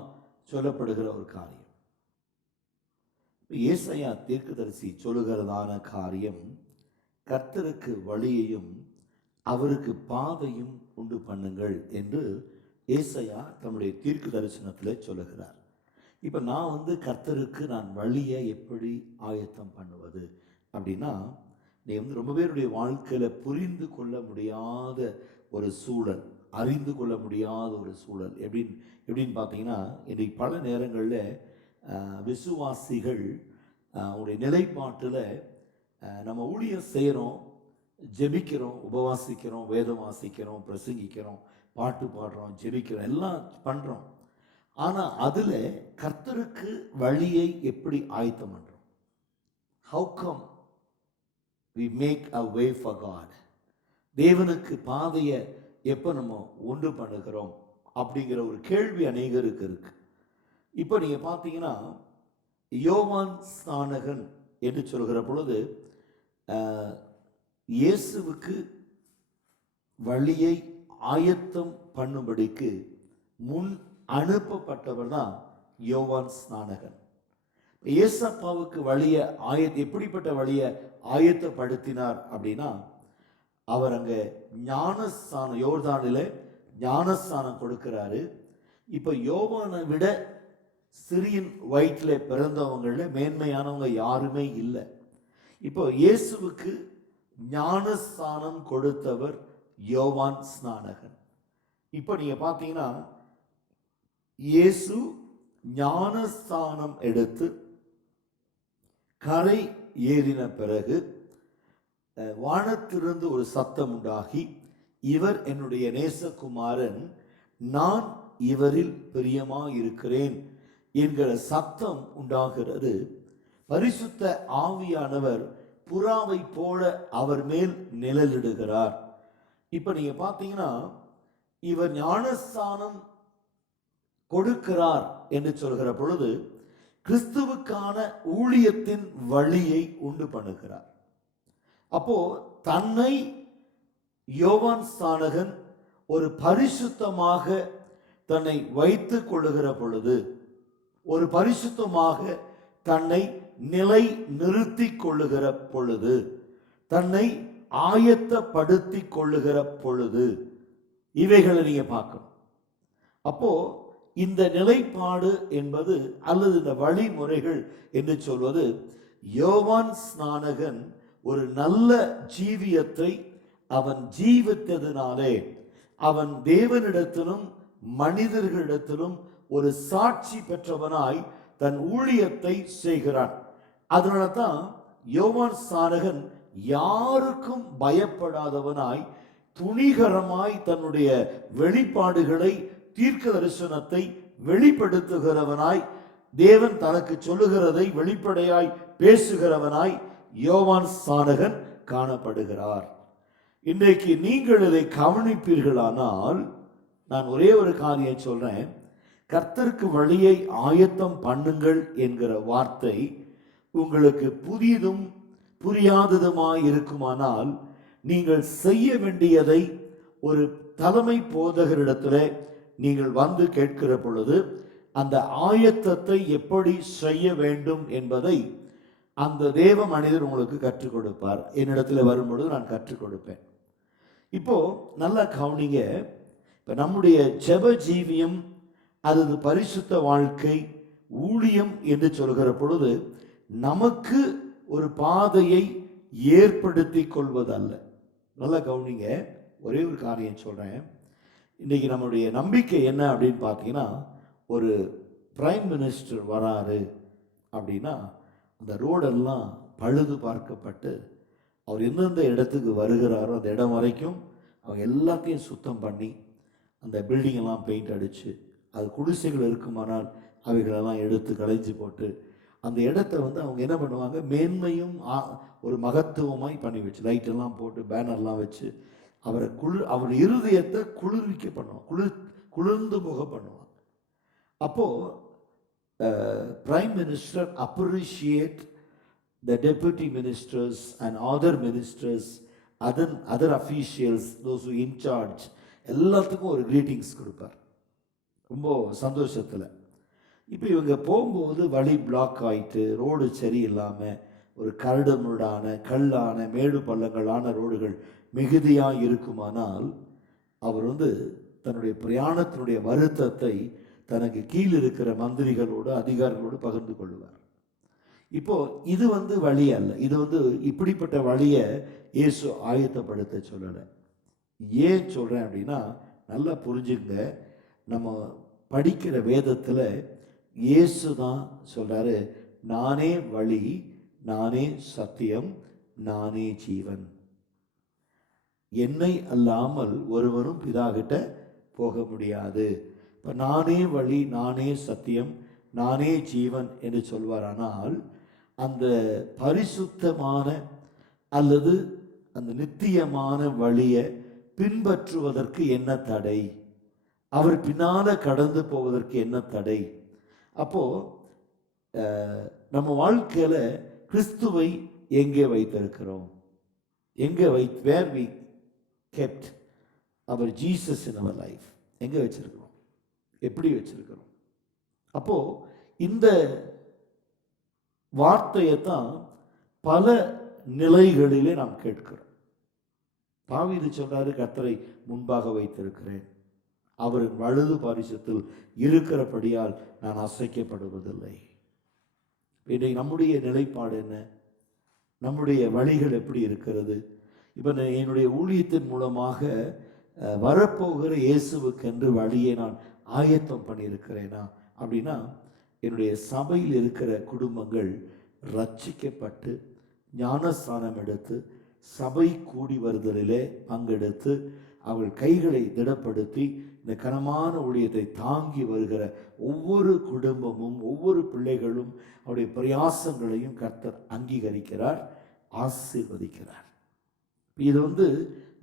சொல்லப்படுகிற ஒரு காரியம். ஏசாயா தீர்க்கதரிசி சொல்லுகிறதான காரியம், கர்த்தருக்கு வழியையும் அவருக்கு பாதையும் உண்டு பண்ணுங்கள் என்று ஏசாயா தன்னுடைய தீர்க்க தரிசனத்தில் சொல்லுகிறார். இப்போ நான் கர்த்தருக்கு நான் வழியை எப்படி ஆயத்தம் பண்ணுவது அப்படின்னா, நீ ரொம்ப பேருடைய வாழ்க்கையில் புரிந்து கொள்ள முடியாத ஒரு சூழல், அறிந்து கொள்ள முடியாத ஒரு சூழல் எப்படின்னு பார்த்தீங்கன்னா, இன்றைக்கு பல நேரங்களில் விசுவாசிகள் உடைய நிலைப்பாட்டில் நம்ம ஊழியம் செய்கிறோம், ஜெபிக்கிறோம், உபவாசிக்கிறோம், வேதம் வாசிக்கிறோம், பிரசங்கிக்கிறோம், பாட்டு பாடுறோம், ஜெபிக்கிறோம், எல்லாம் பண்ணுறோம். ஆனால் அதில் கர்த்தருக்கு வழியை எப்படி ஆயத்தம் பண்ணுறோம்? How come we make a way for God? தேவனுக்கு பாதையை எப்போ நம்ம உண்டு பண்ணுகிறோம் அப்படிங்கிற ஒரு கேள்வி அநேகருக்கு இருக்கு. இப்போ நீங்கள் பார்த்தீங்கன்னா, யோவான் ஸ்நானகன் என்று சொல்கிற பொழுது இயேசுவுக்கு வழியை ஆயத்தம் பண்ணும்படிக்கு முன் அனுப்பப்பட்டவர் தான் யோவான் ஸ்நானகன். ஏசப்பாவுக்கு வழியை எப்படிப்பட்ட வழியை ஆயத்தப்படுத்தினார் அப்படின்னா, அவர் அங்கே ஞானஸ்தானம், யோர்தானில் ஞானஸ்தானம் கொடுக்கிறாரு. இப்போ யோவானை விட சிறியின் வயிற்றில் பிறந்தவங்களில் மேன்மையானவங்க யாருமே இல்லை. இப்போ இயேசுவுக்கு ஞானஸ்தானம் கொடுத்தவர் யோவான் ஸ்நானகன். இப்போ நீங்கள் பார்த்தீங்கன்னா, இயேசு ஞானஸ்தானம் எடுத்து கரை ஏறின பிறகு வானத்திலிருந்து ஒரு சத்தம் உண்டாகி, இவர் என்னுடைய நேசகுமாரன், நான் இவரில் பிரியமாயிருக்கிறேன் என்கிற சத்தம் உண்டாகிறது. பரிசுத்த ஆவியானவர் புறாவை போல அவர் மேல் நிழலிடுகிறார். இப்ப நீங்க பார்த்தீங்கன்னா, இவர் ஞானஸ்தானம் கொடுக்கிறார் என்று சொல்கிற பொழுது கிறிஸ்துவுக்கான ஊழியத்தின் வழியை உண்டு பண்ணுகிறார். அப்போ தன்னை யோவான் ஸ்நானகன் ஒரு பரிசுத்தமாக தன்னை வைத்துக் கொள்ளுகிற பொழுது, ஒரு பரிசுத்தமாக தன்னை நிலை நிறுத்தி கொள்ளுகிற பொழுது, தன்னை ஆயத்தப்படுத்தி கொள்ளுகிற பொழுது, இவைகளை நீங்க பார்க்கணும். அப்போ இந்த நிலைப்பாடு என்பது அல்லது இந்த வழிமுறைகள் என்று சொல்வது, யோவான் ஸ்நானகன் ஒரு நல்ல ஜீவியத்தை அவன் ஜீவித்ததினாலே அவன் தேவனிடத்திலும் மனிதர்களிடத்திலும் ஒரு சாட்சி பெற்றவனாய் தன் ஊழியத்தை செய்கிறான். அதனால தான் யோவான் ஸ்நானகன் யாருக்கும் பயப்படாதவனாய் துணிகரமாய் தன்னுடைய வெளிப்பாடுகளை, தீர்க்க தரிசனத்தை வெளிப்படுத்துகிறவனாய், தேவன் தனக்கு சொல்லுகிறதை வெளிப்படையாய் பேசுகிறவனாய் யோவான் ஸ்நானகன் காணப்படுகிறார். இன்றைக்கு நீங்கள் இதை கவனிப்பீர்களானால், நான் ஒரே ஒரு காரியம் சொல்றேன். கர்த்தருக்கு வழியை ஆயத்தம் பண்ணுங்கள் என்கிற வார்த்தை உங்களுக்கு புதியதும் புரியாததுமாய் இருக்குமானால், நீங்கள் செய்ய வேண்டியதை ஒரு தலைமை போதகரிடத்தில் நீங்கள் வந்து கேட்கிற பொழுது அந்த ஆயத்தத்தை எப்படி செய்ய வேண்டும் என்பதை அந்த தேவ மனிதர் உங்களுக்கு கற்றுக் கொடுப்பார். என்னிடத்தில் வரும்பொழுது நான் கற்றுக் கொடுப்பேன். இப்போ நல்லா கவனிங்க. இப்போ நம்முடைய ஜெப ஜீவியம், அது பரிசுத்த வாழ்க்கை, ஊழியம் என்று சொல்கிற பொழுது நமக்கு ஒரு பாதையை ஏற்படுத்தி கொள்வதல்ல. நல்லா கவனிங்க. ஒரே ஒரு காரியம் சொல்றேன். இன்னைக்கு நம்முடைய நம்பிக்கை என்ன அப்படின்னு பார்த்தீங்கன்னா, ஒரு பிரைம் மினிஸ்டர் வராரு அப்படின்னா அந்த ரோடெல்லாம் பழுது பார்க்கப்பட்டு அவர் எந்தெந்த இடத்துக்கு வருகிறாரோ அந்த இடம் வரைக்கும் அவங்க எல்லாத்தையும் சுத்தம் பண்ணி, அந்த பில்டிங்கெல்லாம் பெயிண்ட் அடித்து, அது குடிசைகள் இருக்குமானால் அவைகளெல்லாம் எடுத்து களைஞ்சி போட்டு அந்த இடத்த அவங்க என்ன பண்ணுவாங்க, மேன்மையும் ஒரு மகத்துவமாய் பண்ணி வச்சு, லைட்டெல்லாம் போட்டு பேனர்லாம் வச்சு அவரை அவருடைய இருதயத்தை குளிர்விக்க பண்ணுவாங்க, குளிர்ந்து போக பண்ணுவாங்க. அப்போ prime minister appreciate the deputy ministers and other ministers, other officials, those who in charge, எல்லாத்துக்கும் ஒரு greetings கொடுப்பார் ரொம்ப சந்தோஷத்தில். இப்போ இவங்க போகும்போது வழி பிளாக் ஆயிட்டு ரோடு சரி இல்லாமல் ஒரு கரடுமுரடான கல்லான மேடு பள்ளங்களான ரோடுகள் மிகுதியாக இருக்குமானால் அவர் தன்னுடைய பிரயாணத்தினுடைய வருத்தத்தை தனக்கு கீழ் இருக்கிற மந்திரிகளோடு அதிகாரிகளோடு பகிர்ந்து கொள்வார். இப்போ இது வழி அல்ல, இது இப்படிப்பட்ட வழியை இயேசு ஆயத்தப்படுத்த சொல்லலை. ஏன் சொல்கிறேன் அப்படின்னா, நல்லா புரிஞ்சுங்க, நம்ம படிக்கிற வேதத்தில் இயேசு தான் சொல்கிறாரு, நானே வழி, நானே சத்தியம், நானே ஜீவன், என்னை அல்லாமல் ஒருவரும் பிதா கிட்ட போக முடியாது. இப்போ நானே வழி, நானே சத்தியம், நானே ஜீவன் என்று சொல்வாரானால், அந்த பரிசுத்தமான அல்லது அந்த நித்தியமான வழியை பின்பற்றுவதற்கு என்ன தடை? அவர் பின்னால கடந்து போவதற்கு என்ன தடை? அப்போ நம்ம வாழ்க்கையில கிறிஸ்துவை எங்கே வைத்திருக்கிறோம்? எங்கே where we kept our Jesus in our life? எங்கே வச்சிருக்கிறோம்? எப்படி வச்சிருக்கிறோம்? அப்போ இந்த வார்த்தையை தான் பல நிலைகளிலே நாம் கேட்கிறோம். தாவீது சொல்றாரு, கர்த்தரை முன்பாக வைத்திருக்கிறேன், அவரின் வலது பாரிசத்தில் இருக்கிறபடியால் நான் அசைக்கப்படுவதில்லை. இன்றைக்கு நம்முடைய நிலைப்பாடு என்ன? நம்முடைய வழிகள் எப்படி இருக்கிறது? இப்போ என்னுடைய ஊழியத்தின் மூலமாக வரப்போகிற இயேசுவுக்கென்று வழியை நான் ஆயத்தம் பண்ணியிருக்கிறேனா அப்படின்னா, என்னுடைய சபையில் இருக்கிற குடும்பங்கள் ரட்சிக்கப்பட்டு ஞானஸ்தானம் எடுத்து சபை கூடி வருதலிலே பங்கெடுத்து அவள் கைகளை திடப்படுத்தி இந்த கனமான ஊழியத்தை தாங்கி வருகிற ஒவ்வொரு குடும்பமும் ஒவ்வொரு பிள்ளைகளும் அவருடைய பிரயாசங்களையும் கர்த்தர் அங்கீகரிக்கிறார், ஆசீர்வதிக்கிறார். இது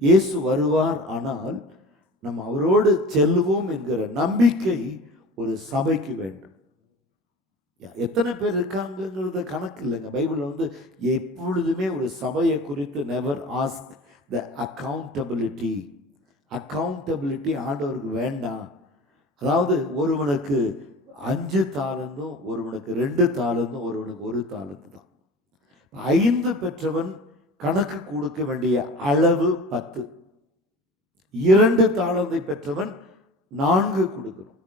இயேசு வருவார், ஆனால் நம்ம அவரோடு செல்லுவோம் என்கிற நம்பிக்கை ஒரு சபைக்கு வேண்டும். எத்தனை பேர் இருக்காங்கிறத கணக்கு இல்லைங்க. பைபிள் எப்பொழுதுமே ஒரு சபையை குறித்து never ask the accountability. Accountability ஆண்டவருக்கு வேண்டாம். அதாவது ஒருவனுக்கு 5 தாலந்தும் ஒருவனுக்கு 2 தாலந்தும் ஒருவனுக்கு 1 தாலந்து தான். 5 பெற்றவன் கணக்கு கொடுக்க வேண்டிய அளவு 10. 2 தாளந்தை பெற்றவன் 4 கொடுக்கணும்.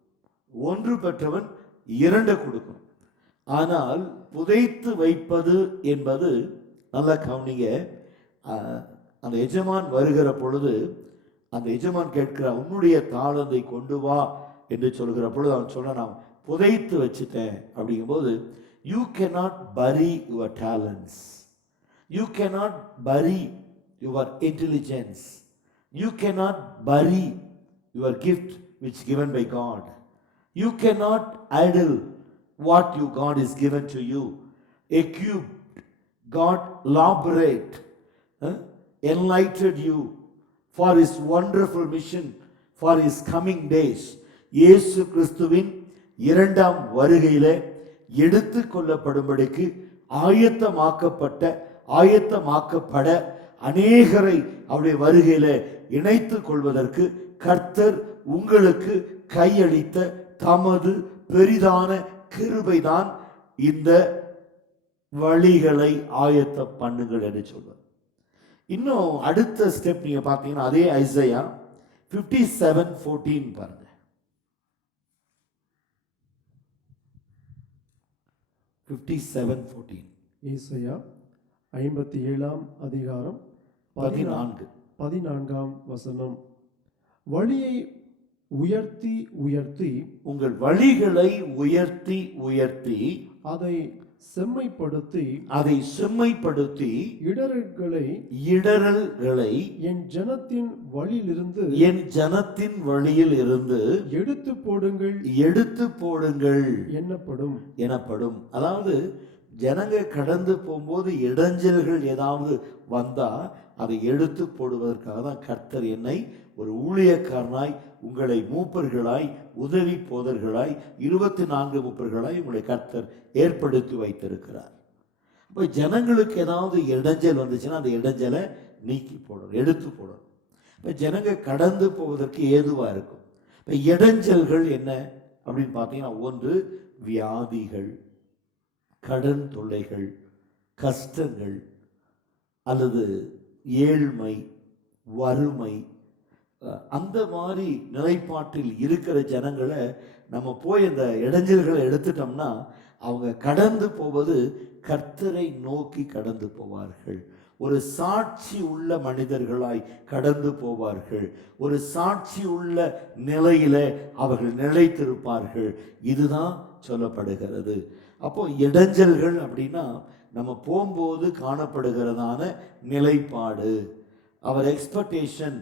1 பெற்றவன் 2 கொடுக்கணும். ஆனால் புதைத்து வைப்பது என்பது, நல்லா கவனிங்க, அந்த எஜமான் வருகிற பொழுது அந்த எஜமான் கேட்கிறான், உன்னுடைய தாளந்தை கொண்டு வா என்று சொல்கிற பொழுது அவன் சொல்ல, நான் புதைத்து வச்சுட்டேன் அப்படிங்கும்போது, யூ கேனாட் பரி யுவர் டேலண்ட்ஸ், யூ கேனாட் பரி யுவர் இன்டெலிஜென்ஸ், யூ கேனாட் பரி your gift which given by God, you cannot idle what God is given to you. Equipped, God elaborate, enlightened you for his wonderful mission for his coming days. இயேசு கிறிஸ்துவின் 2ஆம் வருகையிலே எடுத்து கொள்ளப்படும்படிக்கு ஆயத்தமாக்கப்பட அநேகரை அவருடைய வருகையிலே இணைத்துக் கொள்வதற்கு கர்த்தர் உங்களுக்கு கையளித்த தமது பெரிதான கிருபைதான் இந்த வழிகளை ஆயத்தம் பண்ணுங்கள் என்று சொல்வார். இன்னும் அடுத்த ஸ்டெப் நீங்க பார்த்தீங்கன்னா, அதே ஐசையா 57:14 பாருங்க. 57:14 ஏசாயா 57ஆம் அதிகாரம் 14ஆம் வசனம். வழியை உயர்த்தி உயர்த்தி, உங்கள் வழிகளை உயர்த்தி உயர்த்தி அதை செம்மைப்படுத்தி இடரல்களை என் ஜனத்தின் வழியில் இருந்து எடுத்து போடுங்கள் எனப்படும். அதாவது ஜனங்க கடந்து போகும்போது இடைஞ்சல்கள் ஏதாவது வந்தா அதை எடுத்து போடுவதற்காக தான் கர்த்தர் என்னை ஒரு ஊழியக்காரனாய், உங்களை மூப்பர்களாய், உதவி போதர்களாய், 24 மூப்பர்களாய் உங்களை கர்த்தர் ஏற்படுத்தி வைத்திருக்கிறார். இப்போ ஜனங்களுக்கு ஏதாவது இடைஞ்சல் வந்துச்சுன்னா அந்த இடைஞ்சலை நீக்கி போடணும், எடுத்து போடணும். இப்போ ஜனங்க கடந்து போவதற்கு ஏதுவாக இருக்கும். இப்போ இடைஞ்சல்கள் என்ன அப்படின்னு பார்த்தீங்கன்னா, ஒன்று வியாதிகள், கடன் தொல்லைகள், கஷ்டங்கள், அல்லது ஏழ்மை, வறுமை, அந்த மாதிரி நிலைப்பாட்டில் இருக்கிற ஜனங்களை நம்ம போய் அந்த இடைஞ்சல்களை எடுத்துட்டோம்னா அவங்க கடந்து போவது கர்த்தரை நோக்கி கடந்து போவார்கள். ஒரு சாட்சி உள்ள மனிதர்களாய் கடந்து போவார்கள். ஒரு சாட்சி உள்ள நிலையில அவர்கள் நிலைத்திருப்பார்கள். இதுதான் சொல்லப்படுகிறது. அப்போ இடைஞ்சல்கள் அப்படின்னா நம்ம போகும்போது காணப்படுகிறதான நிலைப்பாடு. Our expectation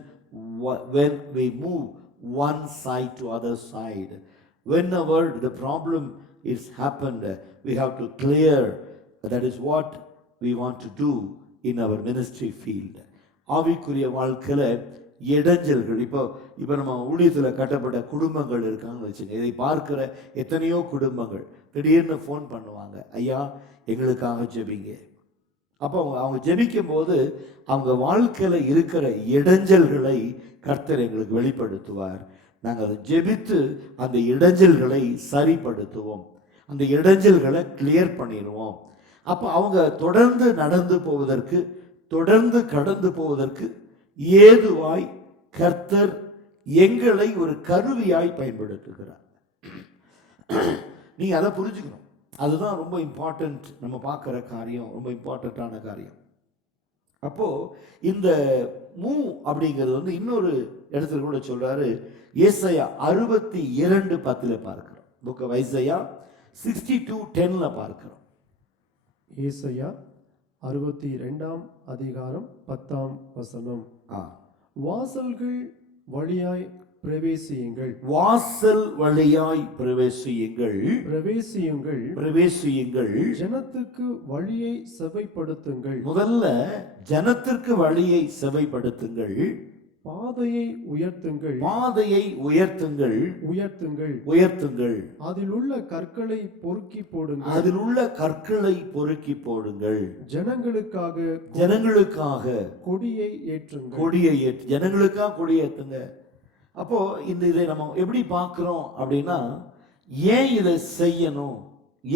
when we move one side to other side, whenever the problem is happened, we have to clear. That is what we want to do in our ministry field. ஆவிக்குரிய வாழ்க்கையில் இடைஞ்சல்கள், இப்போ நம்ம ஊழியத்தில் கட்டப்பட்ட குடும்பங்கள் இருக்காங்கன்னு வச்சுங்க. இதை பார்க்கிற எத்தனையோ குடும்பங்கள் திடீர்னு ஃபோன் பண்ணுவாங்க, ஐயா எங்களுக்காக ஜெபிங்க. அப்போ அவங்க ஜெபிக்கும் போது அவங்க வாழ்க்கையில் இருக்கிற இடைஞ்சல்களை கர்த்தர் எங்களுக்கு வெளிப்படுத்துவார். நாங்கள் அதை ஜெபித்து அந்த இடைஞ்சல்களை சரிப்படுத்துவோம், அந்த இடைஞ்சல்களை கிளியர் பண்ணிடுவோம். அப்போ அவங்க தொடர்ந்து நடந்து போவதற்கு, தொடர்ந்து கடந்து போவதற்கு ஏதுவாய் கர்த்தர் எங்களை ஒரு கருவியாய் பயன்படுத்துகிறார். நீங்க அதை புரிஞ்சுக்கணும். அதுதான் ரொம்ப இம்பார்ட்டன்ட். நம்ம பார்க்குற காரியம் ரொம்ப இம்பார்ட்டண்ட்டான காரியம். அப்போ இந்த அப்படிங்கிறது இன்னொரு இடத்துல கூட சொல்றாரு. ஏசாயா 62:10 பார்க்கிறோம். புக் ஆஃப் ஐசாயா 62:10 பார்க்கிறோம். ஏசாயா 62ஆம் அதிகாரம் 10ஆம் வசனம். வாசல்கள் வழியாய் பிரவேசியுங்கள், வாசல் வழியாய் பிரவேசியுங்கள், பிரவேசியுங்கள், பிரவேசியுங்கள், ஜனத்துக்கு வழியை செவைப்படுத்துங்கள். முதல்ல ஜனத்திற்கு வழியை செவைப்படுத்துங்கள், பாதையை உயர்த்துங்கள், பாதையை உயர்த்துங்கள், உயர்த்துங்கள், உயர்த்துங்கள், அதில் உள்ள கற்களை பொறுக்கி போடுங்கள், அதில் உள்ள கற்களை பொறுக்கி போடுங்கள், ஜனங்களுக்காக ஜனங்களுக்காக கொடியை ஏற்றுங்கள், கொடியை ஏற்று, ஜனங்களுக்காக கொடியேற்றுங்க. அப்போ இதை நம்ம எப்படி பார்க்கிறோம் அப்படின்னா, ஏன் இதை செய்யணும்,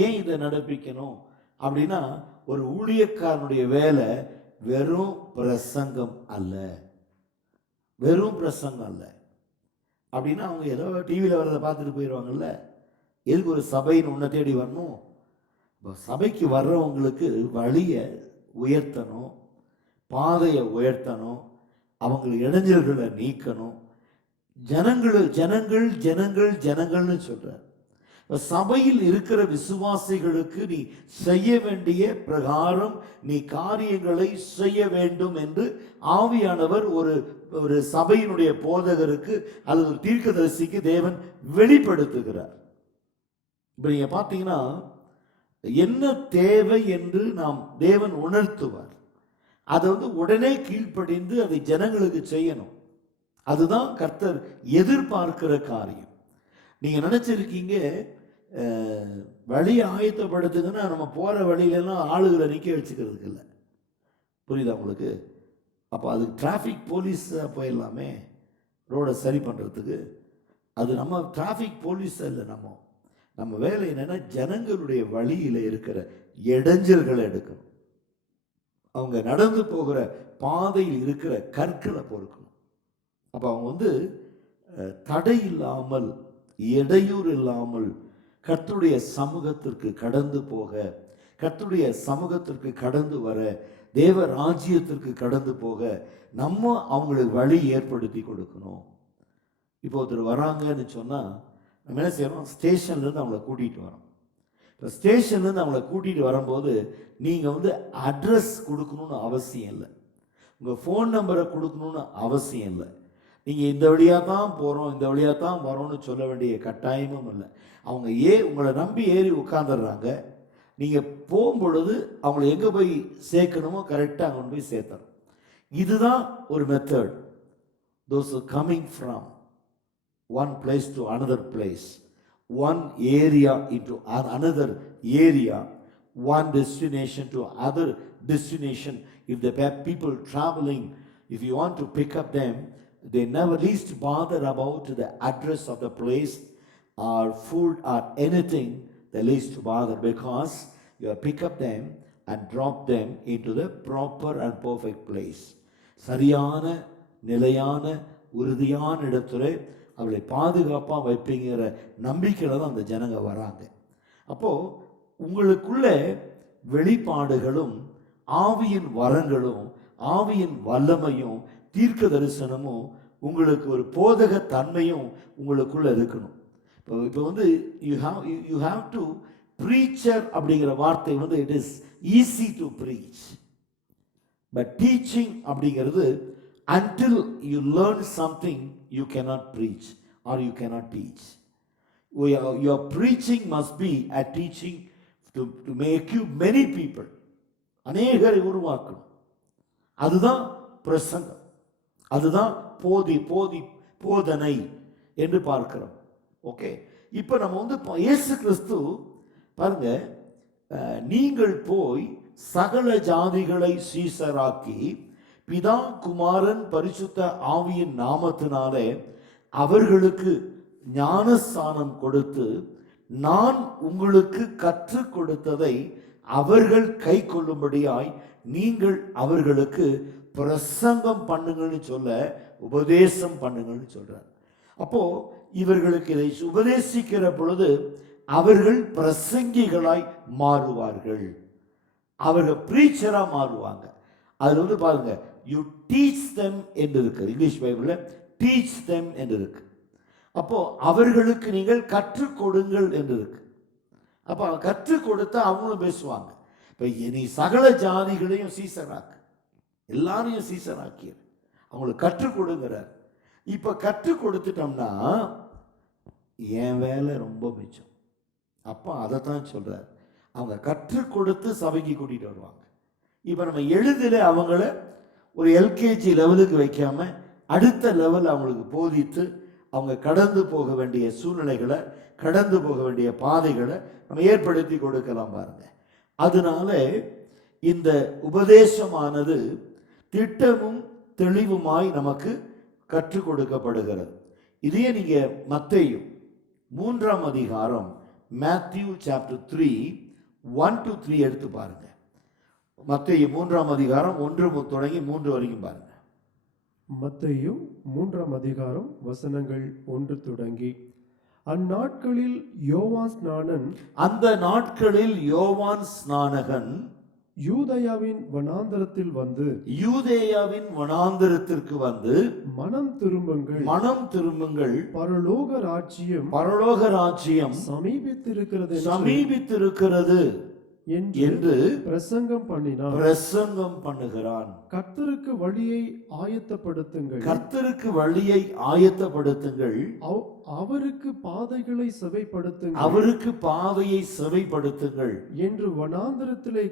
ஏன் இதை நடப்பிக்கணும் அப்படின்னா, ஒரு ஊழியக்காரனுடைய வேலை வெறும் பிரசங்கம் அல்ல, வெறும் பிரசங்கம் அல்ல. அப்படின்னா அவங்க ஏதோ டிவியில் வரதை பார்த்துட்டு போயிடுவாங்கல்ல. எதுக்கு ஒரு சபைன்னு ஒன்றை தேடி வரணும்? இப்போ சபைக்கு வர்றவங்களுக்கு வழியை உயர்த்தணும், பாதையை உயர்த்தணும், அவங்களுக்கு இடைஞ்சல்களை நீக்கணும். ஜனங்கள் ஜனங்கள் ஜனங்கள் ஜனங்கள்னு சொல்றார். சபையில் இருக்கிற விசுவாசிகளுக்கு நீ செய்ய வேண்டிய பிரகாரம் நீ காரியங்களை செய்ய வேண்டும் என்று ஆவியானவர் ஒரு சபையினுடைய போதகருக்கு அல்லது தீர்க்கதரிசிக்கு தேவன் வெளிப்படுத்துகிறார். இப்ப நீங்க பார்த்தீங்கன்னா என்ன தேவை என்று நாம் தேவன் உணர்த்துவார். அதை உடனே கீழ்ப்படிந்து அதை ஜனங்களுக்கு செய்யணும். அதுதான் கர்த்தர் எதிர்பார்க்கிற காரியம். நீங்க நினைச்சிருக்கீங்க வழியை ஆயத்தப்படுத்துங்கன்னா நம்ம போற வழியிலலாம் ஆளுகளை நிற்க வச்சுக்கிறதுக்கு இல்லை. புரியுதா உங்களுக்கு? அப்போ அது டிராஃபிக் போலீஸ் போயிடலாமே ரோடை சரி பண்ணுறதுக்கு. அது நம்ம டிராஃபிக் போலீஸ் இல்லை. நம்ம வேலை என்னன்னா ஜனங்களுடைய வழியில் இருக்கிற இடைஞ்சல்களை எடுக்கணும். அவங்க நடந்து போகிற பாதையில் இருக்கிற கற்களை பொறுக்கணும். அப்போ அவங்க தடை இல்லாமல், இடையூறு இல்லாமல் கர்த்தருடைய சமூகத்திற்கு கடந்து போக, கர்த்தருடைய சமூகத்திற்கு கடந்து வர, தேவ ராஜ்யத்திற்கு கடந்து போக நம்ம அவங்களுக்கு வழி ஏற்படுத்தி கொடுக்கணும். இப்போ ஒருத்தர் வராங்கன்னு சொன்னால் நம்ம என்ன செய்யணும்? ஸ்டேஷன்லேருந்து அவங்கள கூட்டிகிட்டு வரோம். இப்போ ஸ்டேஷன்லேருந்து அவங்கள கூட்டிகிட்டு வரும்போது நீங்கள் அட்ரஸ் கொடுக்கணும்னு அவசியம் இல்லை, உங்கள் ஃபோன் நம்பரை கொடுக்கணும்னு அவசியம் இல்லை. நீங்கள் இந்த வழியாக தான் போகிறோம், இந்த வழியாக தான் வரோன்னு சொல்ல வேண்டிய கட்டாயமும் இல்லை. அவங்க உங்களை நம்பி ஏறி உட்காந்துடுறாங்க. நீங்கள் போகும்பொழுது அவங்கள எங்கே போய் சேர்க்கணுமோ கரெக்டாக அங்கே போய் சேர்த்தணும். இதுதான் ஒரு method. those are coming from one place to another place, one area into another area, one destination to other destination. If the people traveling, if you want to pick up them, they never least bother about the address of the place or food or anything. They least bother, because you pick up them and drop them into the proper and perfect place. சரியான நிலையான உறுதியான இடத்துல அவளை பாதுகாப்பாக வைப்பீங்கிற நம்பிக்கையில் தான் அந்த ஜனங்க வராங்க. அப்போது உங்களுக்குள்ள வெளிப்பாடுகளும் ஆவியின் வரங்களும் ஆவியின் வல்லமையும் தீர்க்க தரிசனமும் உங்களுக்கு ஒரு போதக தன்மையும் உங்களுக்குள்ள இருக்கணும். இப்போ வந்து யூ ஹாவ் டு ப்ரீச்சர் அப்படிங்கிற வார்த்தை வந்து it is easy to preach, but teaching அப்படிங்கிறது until you learn something you cannot preach or you cannot teach. Your preaching must be a teaching to make you many people, அநேகரை உருவாக்கணும். அதுதான் பிரசங்கம், அதுதான் போதனை என்று பார்க்கிறோம். ஓகே, இப்போ நம்ம வந்து இயேசு கிறிஸ்து பாருங்க, நீங்கள் போய் சகல ஜாதிகளை சீசராக்கி பிதா குமாரன் பரிசுத்த ஆவியின் நாமத்தினாலே அவர்களுக்கு ஞானஸ்நானம் கொடுத்து நான் உங்களுக்கு கற்றுக் கொடுத்ததை அவர்கள் கை கொள்ளும்படியாய் நீங்கள் அவர்களுக்கு பிரசங்கம் பண்ணுங்கன்னு சொல்ல, உபதேசம் பண்ணுங்கன்னு சொல்றார். அப்போ இவர்களுக்கு இதை உபதேசிக்கிற பொழுது அவர்கள் பிரசங்கிகளாய் மாறுவார்கள், அவர்கள் பிரீச்சரா மாறுவாங்க. அதுல வந்து பாருங்க, யூ டீச் தெம் என்று இருக்கு, இங்கிலீஷ் பைபிளில் டீச் தெம் என்று இருக்கு. அப்போ அவர்களுக்கு நீங்கள் கற்றுக் கொடுங்கள் என்று இருக்கு. அப்போ கற்றுக் கொடுத்தா அவங்களும் பேசுவாங்க. இப்போ நீ சகல ஜாதிகளையும் சீசராக்கு, எல்லாரையும் சீசராக்கி அவங்களுக்கு கற்றுக் கொடுங்கிறார். இப்போ கற்றுக் கொடுத்துட்டோம்னா என் வேலை ரொம்ப மிச்சம். அப்போ அதைத்தான் சொல்றார், அவங்க கற்றுக் கொடுத்து சபைக்கு கூட்டிகிட்டு வருவாங்க. இப்போ நம்ம எளிதில் அவங்கள ஒரு எல்கேஜி லெவலுக்கு வைக்காம அடுத்த லெவல் அவங்களுக்கு போதித்து அவங்க கடந்து போக வேண்டிய சூழ்நிலைகளை, கடந்து போக வேண்டிய பாதைகளை நம்ம ஏற்படுத்தி கொடுக்கலாம் பாருங்க. அதனால இந்த உபதேசமானது திட்டமும் தெளிவுமாய் நமக்கு கற்றுக் கொடுக்கப்படுகிறது. இதே நீங்க மத்தேயு 3ஆம் அதிகாரம், மேத்யூ சாப்டர் 3 1 to 3 எடுத்து பாருங்க. மத்தேயு 3ஆம் அதிகாரம் 1 தொடங்கி 3 வரைக்கும் பாருங்க. மத்தேயு 3ஆம் அதிகாரம் வசனங்கள் 1 தொடங்கி. அந்நாட்களில் யோவான் ஸ்நானன், அந்த நாட்களில் யோவான் ஸ்நானகன் யூதேயாவின் வனாந்தரத்தில் வந்து, யூதேயாவின் வனாந்தரத்திற்கு வந்து மனம் திரும்புங்கள், மனம் திரும்புங்கள், பரலோக ராஜ்யம் பரலோக ராஜ்யம் சமீபித்திருக்கிறது என்று பிரசங்கம் பண்ணினார். பிரசங்கம் பண்ணுகிறான். கர்த்தருக்கு வழியை ஆயத்தப்படுத்துங்கள், கர்த்தருக்கு வழியை ஆயத்தப்படுத்துங்கள், அவருக்கு பாதைகளை செவைப்படுத்துங்கள், அவருக்கு பாதையை செவைப்படுத்துங்கள் என்று வனாந்தரத்திலே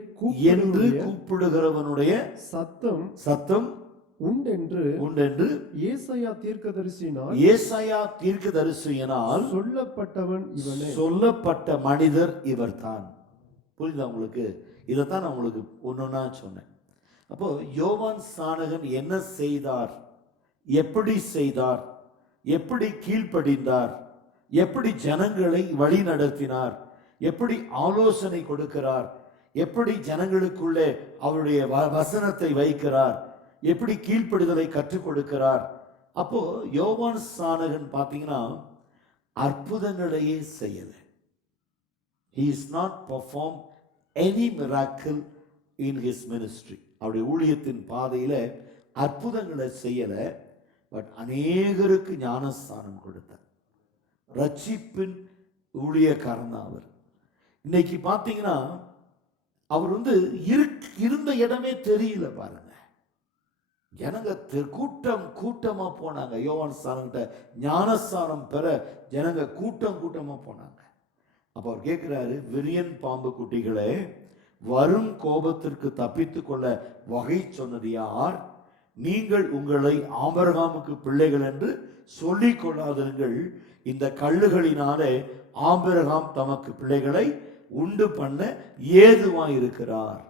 என்று கூப்பிடுகிறவனுடைய சத்தம் சத்தம் உண்டென்று ஏசாயா தீர்க்கதரிசியினால், ஏசாயா தீர்க்கதரிசியினால் சொல்லப்பட்டவன் இவனே, சொல்லப்பட்ட மனிதர் இவர்தான். புரியுதா உங்களுக்கு? இதைத்தான் நான் உங்களுக்கு ஒன்னொன்னா சொன்னேன். அப்போ யோவான் ஸ்நானகன் என்ன செய்தார், எப்படி செய்தார், எப்படி கீழ்ப்படிந்தார், எப்படி ஜனங்களை வழி நடத்தினார், எப்படி ஆலோசனை கொடுக்கிறார், எப்படி ஜனங்களுக்குள்ளே அவருடைய வசனத்தை வைக்கிறார், எப்படி கீழ்ப்படிதலை கற்றுக் கொடுக்கிறார். அப்போ யோவான் ஸ்நானகன் பார்த்தீங்கன்னா அற்புதங்களையே செய்யலை. He is not performed any miracle in his ministry. அவருடைய ஊழியத்தின் பாதையில அற்புதங்களை செய்யல, பட் அநேகருக்கு ஞானஸ்தானம் கொடுத்தார். ரட்சிப்பின் ஊழியக்காரன் தான் அவர். இன்னைக்கு பார்த்தீங்கன்னா அவர் வந்து இருந்த இடமே தெரியல பாருங்க. ஜனங்க கூட்டமா போனாங்க. யோவான் ஸ்நானகிட்ட ஞானஸ்தானம் பெற ஜனங்க கூட்டமா போனாங்க. அப்போ அவர் கேட்கிறாரு, விரியன் பாம்பு குட்டிகளே, வரும் கோபத்திற்கு தப்பித்து கொள்ள வகை சொன்னது யார்? நீங்கள் உங்களை ஆபிரகாமுக்கு பிள்ளைகள் என்று சொல்லிக் கொள்ளாதிருங்கள், இந்த கல்லுகளினாலே ஆபிரகாம் தமக்கு பிள்ளைகளை உண்டு பண்ண ஏதுவாயிருக்கிறார்.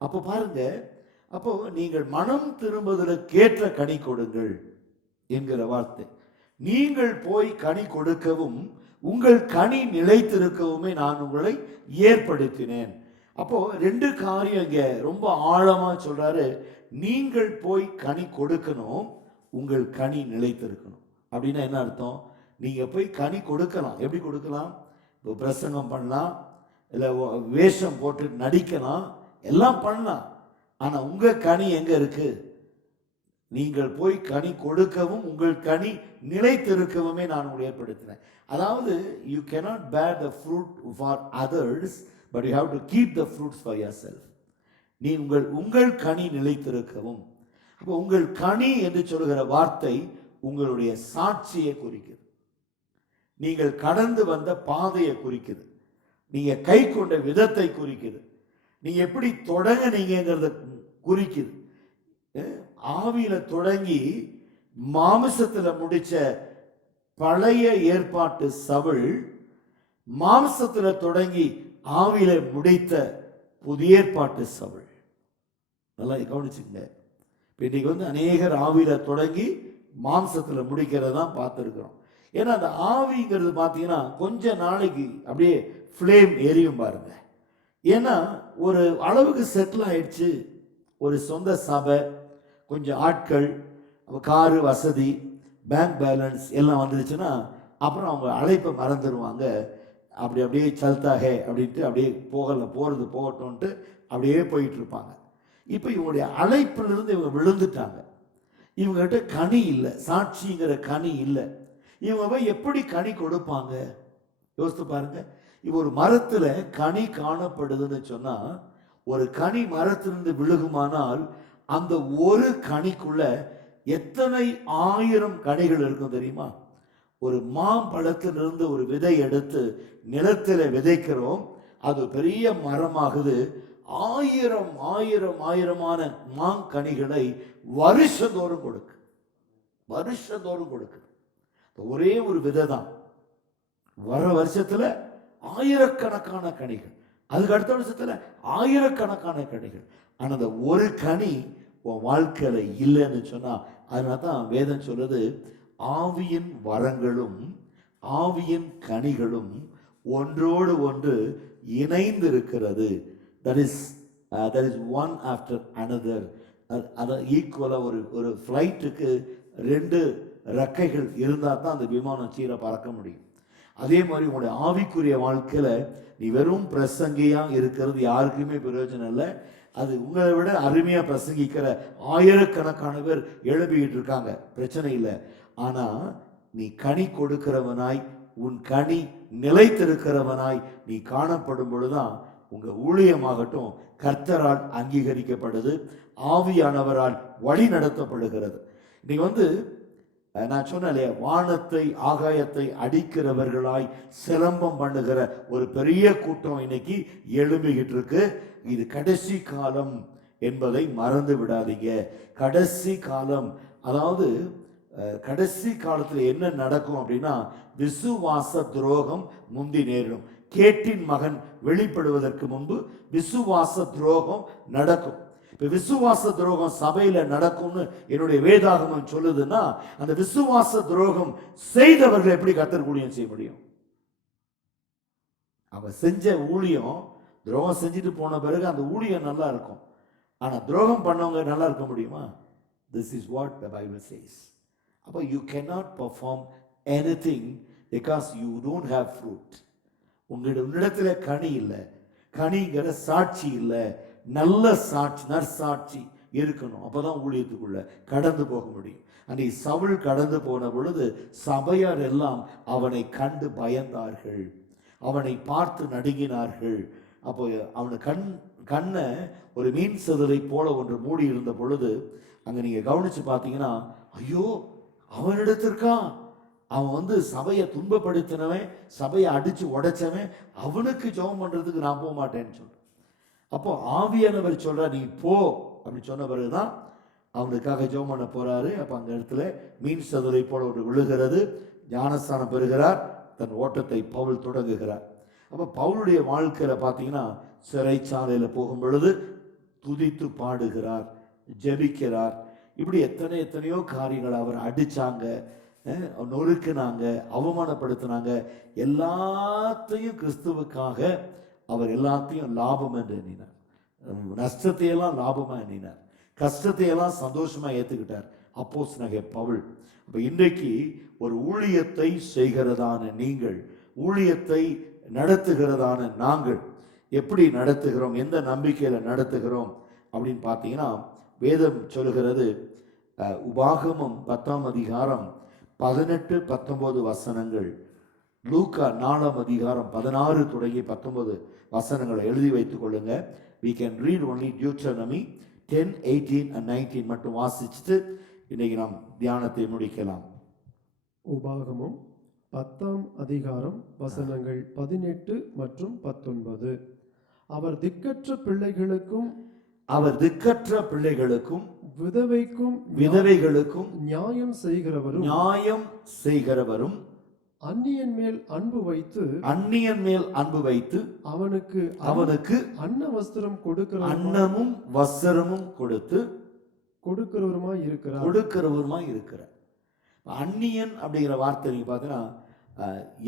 அப்போ பாருங்க, அப்போ நீங்கள் மனம் திரும்புதலுக்கேற்ற கனி கொடுங்கள் என்கிற வார்த்தை. நீங்கள் போய் கனி கொடுக்கவும் உங்கள் கனி நிலைத்திருக்கவுமே நான் உங்களை ஏற்படுத்தினேன். அப்போ ரெண்டு காரியம் இங்க ரொம்ப ஆழமா சொல்றாரு. நீங்கள் போய் கனி கொடுக்கணும், உங்கள் கனி நிலைத்திருக்கணும். அப்படின்னா என்ன அர்த்தம்? நீங்க போய் கனி கொடுக்கலாம். எப்படி கொடுக்கலாம்? இப்போ பிரசங்கம் பண்ணலாம், இல்லை வேஷம் போட்டு நடிக்கலாம், எல்லாம் பண்ணலாம். ஆனா உங்க கனி எங்க இருக்கு? நீங்கள் போய் கனி கொடுக்கவும் உங்கள் கனி நிலைத்திருக்கவுமே நான் உங்களை ஏற்படுத்தினேன். அதாவது you cannot bear the fruit for others, but you have to keep the fruits for yourself. நீ உங்கள் கனி நிலைத்திருக்கவும். அப்போ உங்கள் கனி என்று சொல்கிற வார்த்தை உங்களுடைய சாட்சியை குறிக்குது, நீங்கள் கடந்து வந்த பாதையை குறிக்குது, நீங்க கை கொண்ட விதத்தை குறிக்குது, நீங்க எப்படி தொடங்கினீங்கிறத குறிக்குது. ஆவியில தொடங்கி மாமிசத்துல முடிச்ச பழைய ஏற்பாட்டு சவுல், மாம்சத்துல தொடங்கி ஆவியில முடித்த புதிய ஏற்பாட்டு சவுல். நல்லா கவனிச்சுங்க. இன்னைக்கு அநேகர் ஆவியில தொடங்கி மாம்சத்துல முடிக்கிறதா பார்த்துருக்கிறோம். ஏன்னா அந்த ஆவிங்கிறது பார்த்தீங்கன்னா கொஞ்ச நாளைக்கு அப்படியே ஃப்ளேம் எரியும் பாருங்க. ஏன்னா ஒரு அளவுக்கு செட்டில் ஆயிடுச்சு, ஒரு சொந்த சபை, கொஞ்சம் ஆட்கள், காரு வசதி, பேங்க் பேலன்ஸ் எல்லாம் வந்துருச்சுன்னா அப்புறம் அவங்க அழைப்பை மறந்துடுவாங்க. அப்படியே சல்தாகே அப்படின்ட்டு அப்படியே போகிறது போகட்டும்ன்ட்டு அப்படியே போயிட்டு இருப்பாங்க. இப்போ இவங்களுடைய அழைப்பிலிருந்து இவங்க விழுந்துட்டாங்க. இவங்ககிட்ட கனி இல்லை, சாட்சிங்கிற கனி இல்லை. இவங்க போய் எப்படி கனி கொடுப்பாங்க? யோசித்து பாருங்க. இப்போ ஒரு மரத்தில் கனி காணப்படுதுன்னு சொன்னா, ஒரு கனி மரத்திலிருந்து விழுகுமானால் அந்த ஒரு கனிக்குள்ள எத்தனை 1000 கனிகள் இருக்கும் தெரியுமா? ஒரு மாம்பழத்திலிருந்து ஒரு விதை எடுத்து நிலத்தில் விதைக்கிறோம், அது பெரிய மரமாகுது. 1000 மாங்கனிகளை வருஷந்தோறும் கொடுக்கு. ஒரே ஒரு விதை தான், வர வருஷத்துல ஆயிரக்கணக்கான கனிகள், அதுக்கு அடுத்த வருஷத்துல ஆயிரக்கணக்கான கனிகள். ஆனா அந்த ஒரு கனி உன் வாழ்க்கையில இல்லைன்னு சொன்னா, அதனால தான் வேதம் சொல்றது, ஆவியின் வரங்களும் ஆவியின் கனிகளும் ஒன்றோடு ஒன்று இணைந்து இருக்கிறது. that is one after another. அது ஈக்குவலாக ஒரு ஃப்ளைட்டுக்கு 2 ரெக்கைகள் இருந்தால் தான் அந்த விமானம் சீர பறக்க முடியும். அதே மாதிரி உங்களுடைய ஆவிக்குரிய வாழ்க்கையில நீ வெறும் பிரசங்கியா இருக்கிறது யாருக்குமே பிரயோஜனம் இல்லை. அது உங்களை விட அருமையா பிரசங்கிக்கிற ஆயிரக்கணக்கான பேர் எழுப்பிக்கிட்டு இருக்காங்க, பிரச்சனை இல்லை. ஆனா நீ கனி கொடுக்கிறவனாய், உன் கனி நிலைத்திருக்கிறவனாய் நீ காணப்படும் பொழுதுதான் உங்க ஊழியமாகட்டும் கர்த்தரால் அங்கீகரிக்கப்படுது, ஆவியானவரால் வழி நடத்தப்படுகிறது. இன்னைக்கு நான் சொன்னேன் இல்லையா, வானத்தை ஆகாயத்தை அடிக்கிறவர்களாய் சிலம்பம் பண்ணுகிற ஒரு பெரிய கூட்டம் இன்னைக்கு எழும்பிக்கிட்டு இருக்கு. இது கடைசி காலம் என்பதை மறந்து விடாதீங்க. கடைசி காலம், அதாவது கடைசி காலத்தில் என்ன நடக்கும் அப்படின்னா, விசுவாச துரோகம் முந்தி நேரிடும். கேட்டின் மகன் வெளிப்படுவதற்கு முன்பு விசுவாச துரோகம் நடக்கும். இப்ப விசுவாச துரோகம் சபையில நடக்கும்னு என்னுடைய வேதாகமம் சொல்லுதுன்னா, அந்த விசுவாச துரோகம் செய்தவர்கள் எப்படி கர்த்தர் ஊழியம் செய்ய முடியும்? அவன் செஞ்ச ஊழியம், துரோகம் செஞ்சுட்டு போன பிறகு அந்த ஊழியம் நல்லா இருக்கும். ஆனா துரோகம் பண்ணவங்க நல்லா இருக்க முடியுமா? This is what the Bible says. அப்போ you cannot perform anything because you don't have fruit. உன்னிடத்துல கனி இல்லை, கனிங்கிற சாட்சி இல்லை. நல்ல சாட்சி, நற்சாட்சி இருக்கணும். அப்பதான் ஊழியத்துக்குள்ள கடந்து போக முடியும். அன்றைக்கு சவுல் கடந்து போன பொழுது சபையார் எல்லாம் அவனை கண்டு பயந்தார்கள், அவனை பார்த்து நடுங்கினார்கள். அப்போ அவனு கண்ணை ஒரு மீன் செதலை போல ஒன்று மூடி இருந்த பொழுது அங்க நீங்க கவனிச்சு பார்த்தீங்கன்னா, ஐயோ அவனிடத்திற்கா, அவன் சபையை துன்பப்படுத்தினவன், சபையை அடிச்சு உடைச்சவன், அவனுக்கு ஜெபம் பண்றதுக்கு நான் போக மாட்டேன்னு சொல்றேன். அப்போ ஆவியானவர் சொல்ற, நீ போ அப்படி சொன்ன பிறகுதான் அவனுக்காக ஜெபம் பண்ண போறாரு. அப்ப அந்த இடத்துல மீன் சதுரை போல ஒரு விழுகிறது. ஞானஸ்தானம் பெறுகிறார். தன் ஓட்டத்தை பவுல் தொடங்குகிறார். அப்ப பவுலுடைய வாழ்க்கையில பார்த்தீங்கன்னா சிறைச்சாலையில போகும் பொழுது துதித்து பாடுகிறார், ஜெபிக்கிறார். இப்படி எத்தனையோ காரியங்கள். அவர் அடிச்சாங்க, நொறுக்குனாங்க, அவமானப்படுத்தினாங்க. எல்லாத்தையும் கிறிஸ்துவுக்காக அவர் எல்லாத்தையும் லாபம் என்று எண்ணினார். நஷ்டத்தையெல்லாம் லாபமா எண்ணினார். கஷ்டத்தையெல்லாம் சந்தோஷமா ஏத்துக்கிட்டார் அப்போஸ்தலனாகிய பவுல். அப்ப இன்றைக்கு ஒரு ஊழியத்தை செய்கிறதான நீங்கள், ஊழியத்தை நடத்துகிறதான நாங்கள் எப்படி நடத்துகிறோம், எந்த நம்பிக்கையில நடத்துகிறோம் அப்படின்னு பார்த்தீங்கன்னா, வேதம் சொல்லுகிறது, உபாகமம் 10ஆம் அதிகாரம் 18-19 வசனங்கள், லூக்கா 4ஆம் அதிகாரம் 16 தொடங்கி 19 வசனங்களை எழுதி வைத்துக் கொள்ளுங்க. we can read only Deuteronomy 10, 18 and 19 மட்டும் வாசிச்சுட்டு இன்னைக்கு நாம் தியானத்தை முடிக்கலாம். உபாகமம் 10ஆம் அதிகாரம் வசனங்கள் 18 மற்றும் 19. அவர் திக்கற்ற பிள்ளைகளுக்கும் விதவைகளுக்கும் நியாயம் செய்கிறவரும் அந்நியன் மேல் அன்பு வைத்து அவனுக்கு அன்னமும் வஸ்திரமும் கொடுக்கிறவருமாய் இருக்கிறார். அந்நியன் அப்படிங்கிற வார்த்தை நீங்க பார்த்தீங்கன்னா,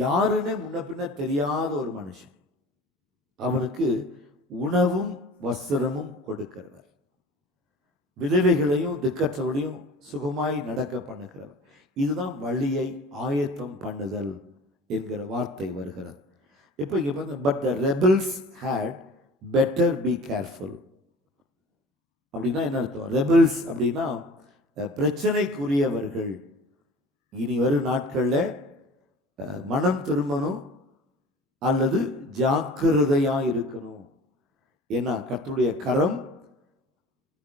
யாருன்னு முன்ன பின்ன தெரியாத ஒரு மனுஷன், அவனுக்கு உணவும் வஸ்திரமும் கொடுக்கிறவர். விதவைகளையும் திக்கற்றவர்களையும் சுகமாய் நடக்க பண்ணுகிறவர். இதுதான் வழியை ஆயத்தம் பண்ணுதல் என்கிற வார்த்தை வருகிறது. இப்போ இங்க பார்த்தா, but the rebels had better be careful அப்படின்னா என்ன அர்த்தம்? ரெபல்ஸ் அப்படின்னா பிரச்சனைக்குரியவர்கள். இனி வரும் நாட்களில் மனம் திரும்பணும் அல்லது ஜாக்கிரதையா இருக்கணும். ஏன்னா கர்த்தருடைய கரம்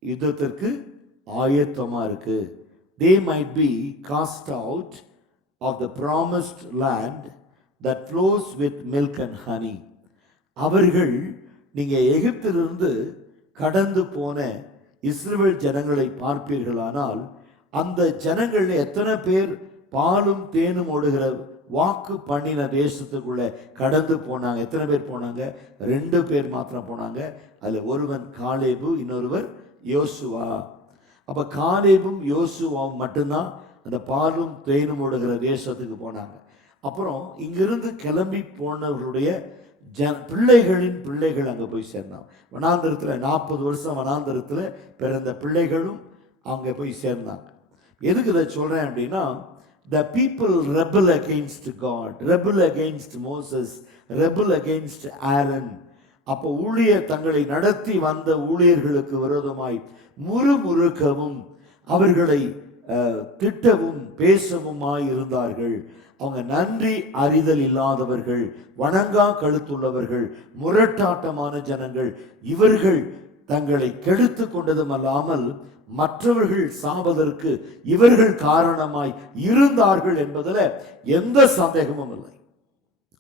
யுத்தத்திற்கு ஆயத்தமா இருக்கு. They might be cast out of the promised land that flows with milk and honey. அவர்கள், நீங்க எகிப்திலிருந்து கடந்து போன இஸ்ரவேல் ஜனங்களை பார்ப்பீர்களானால், அந்த ஜனங்கள் எத்தனை பேர் பாலும் தேனும் ஓடுகிற வாக்கு பண்ணின தேசத்துக்குள்ள கடந்து போனாங்க? எத்தனை பேர் போனாங்க? 2 பேர் மாத்திரம் போனாங்க. அதுல ஒருவன் காலேபு, இன்னொருவர் யோசுவா. அப்ப காலேபும் யோசுவாவும் மட்டும்தான் அந்த பாலும் தேனும் ஓடுகிற தேசத்துக்கு போனாங்க. அப்புறம் இங்கிருந்து கிளம்பி போனவர்களுடைய பிள்ளைகளின் பிள்ளைகள் அங்க போய் சேர்ந்தாங்க. வனாந்தரத்துல 40 வருஷம் வனாந்தரத்துல பிறந்த பிள்ளைகளும் அவங்க போய் சேர்ந்தாங்க. எதுக்கு இதை சொல்றேன் அப்படின்னா, the people rebel against God, rebel against Moses, rebel against Aaron. அப்போ தங்களை நடத்தி வந்த ஊழியர்களுக்கு விரோதமாய் முறுமுறுக்கவும் அவர்களை திட்டவும் பேசவுமாய் இருந்தார்கள். அவங்க நன்றி அறிதல் இல்லாதவர்கள், வணங்கா கழுத்துள்ளவர்கள், முரட்டாட்டமான ஜனங்கள். இவர்கள் தங்களை கெடுத்து கொண்டதும் அல்லாமல் மற்றவர்கள் சாவதற்கு இவர்கள் காரணமாய் இருந்தார்கள் என்பதில் எந்த சந்தேகமும் இல்லை.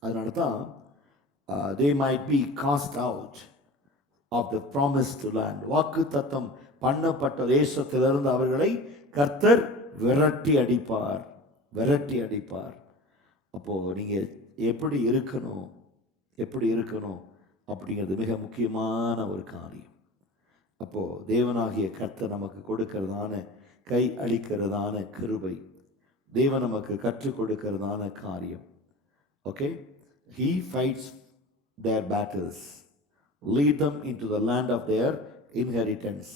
அதனால தான் they might be cast out of the promised land. வாக்கு தத்தம் பண்ணப்பட்ட தேசத்திலிருந்து அவர்களை கர்த்தர் விரட்டி அடிப்பார். அப்போ நீங்க எப்படி இருக்கணும் அப்படிங்கிறது மிக முக்கியமான ஒரு காரியம். அப்போ தேவனாகிய கர்த்தர் நமக்கு கொடுக்கிறதான, கை அளிக்கிறதான கிருபை, தேவன் நமக்கு கற்றுக் கொடுக்கிறதான காரியம். Okay, he fights their battles, lead them into the land of their inheritance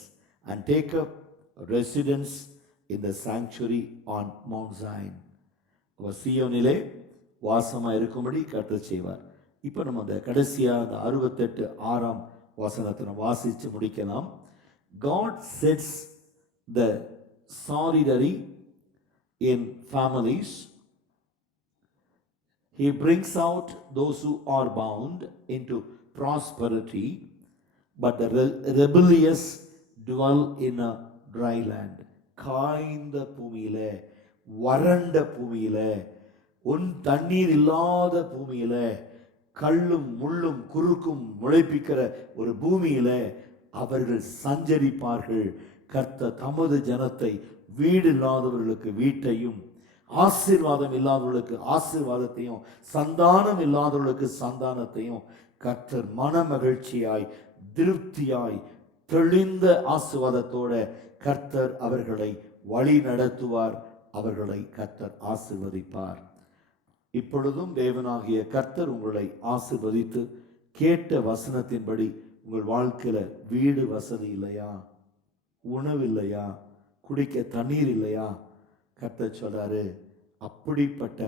and take up residence in the sanctuary on Mount Zion. சீயோனிலே வாசமா இருக்கும்படி கர்த்தர் செய்வார். இப்போ நம்ம அந்த கடைசியா அந்த 68 வசனத்தை நம்ம வாசிச்சு முடிக்கலாம். God sets the solidarity in families. He brings out those who are bound into prosperity, but the rebellious dwell in a dry land. காய்ந்த பூமியில, வறண்ட பூமியில, தண்ணீர் இல்லாத பூமியில, கல்லும் முள்ளும் குறுக்கும் முளைப்பிக்கிற ஒரு பூமியில அவர்கள் சஞ்சரிப்பார்கள். கர்த்தர் தமது ஜனத்தை வீடு இல்லாதவர்களுக்கு வீட்டையும், ஆசீர்வாதம் இல்லாதவர்களுக்கு ஆசீர்வாதத்தையும், சந்தானம் இல்லாதவர்களுக்கு சந்தானத்தையும் கர்த்தர் மன மகிழ்ச்சியாய், திருப்தியாய், தெளிந்த ஆசீர்வாதத்தோட கர்த்தர் அவர்களை வழி நடத்துவார். அவர்களை கர்த்தர் ஆசீர்வதிப்பார். இப்பொழுதும் தேவனாகிய கர்த்தர் உங்களை ஆசீர்வதித்து, கேட்ட வசனத்தின்படி உங்கள் வாழ்க்கையில வீடு வசதி இல்லையா, உணவு இல்லையா, குடிக்க தண்ணீர் இல்லையா, கர்த்தர் சொல்றாரு, அப்படிப்பட்ட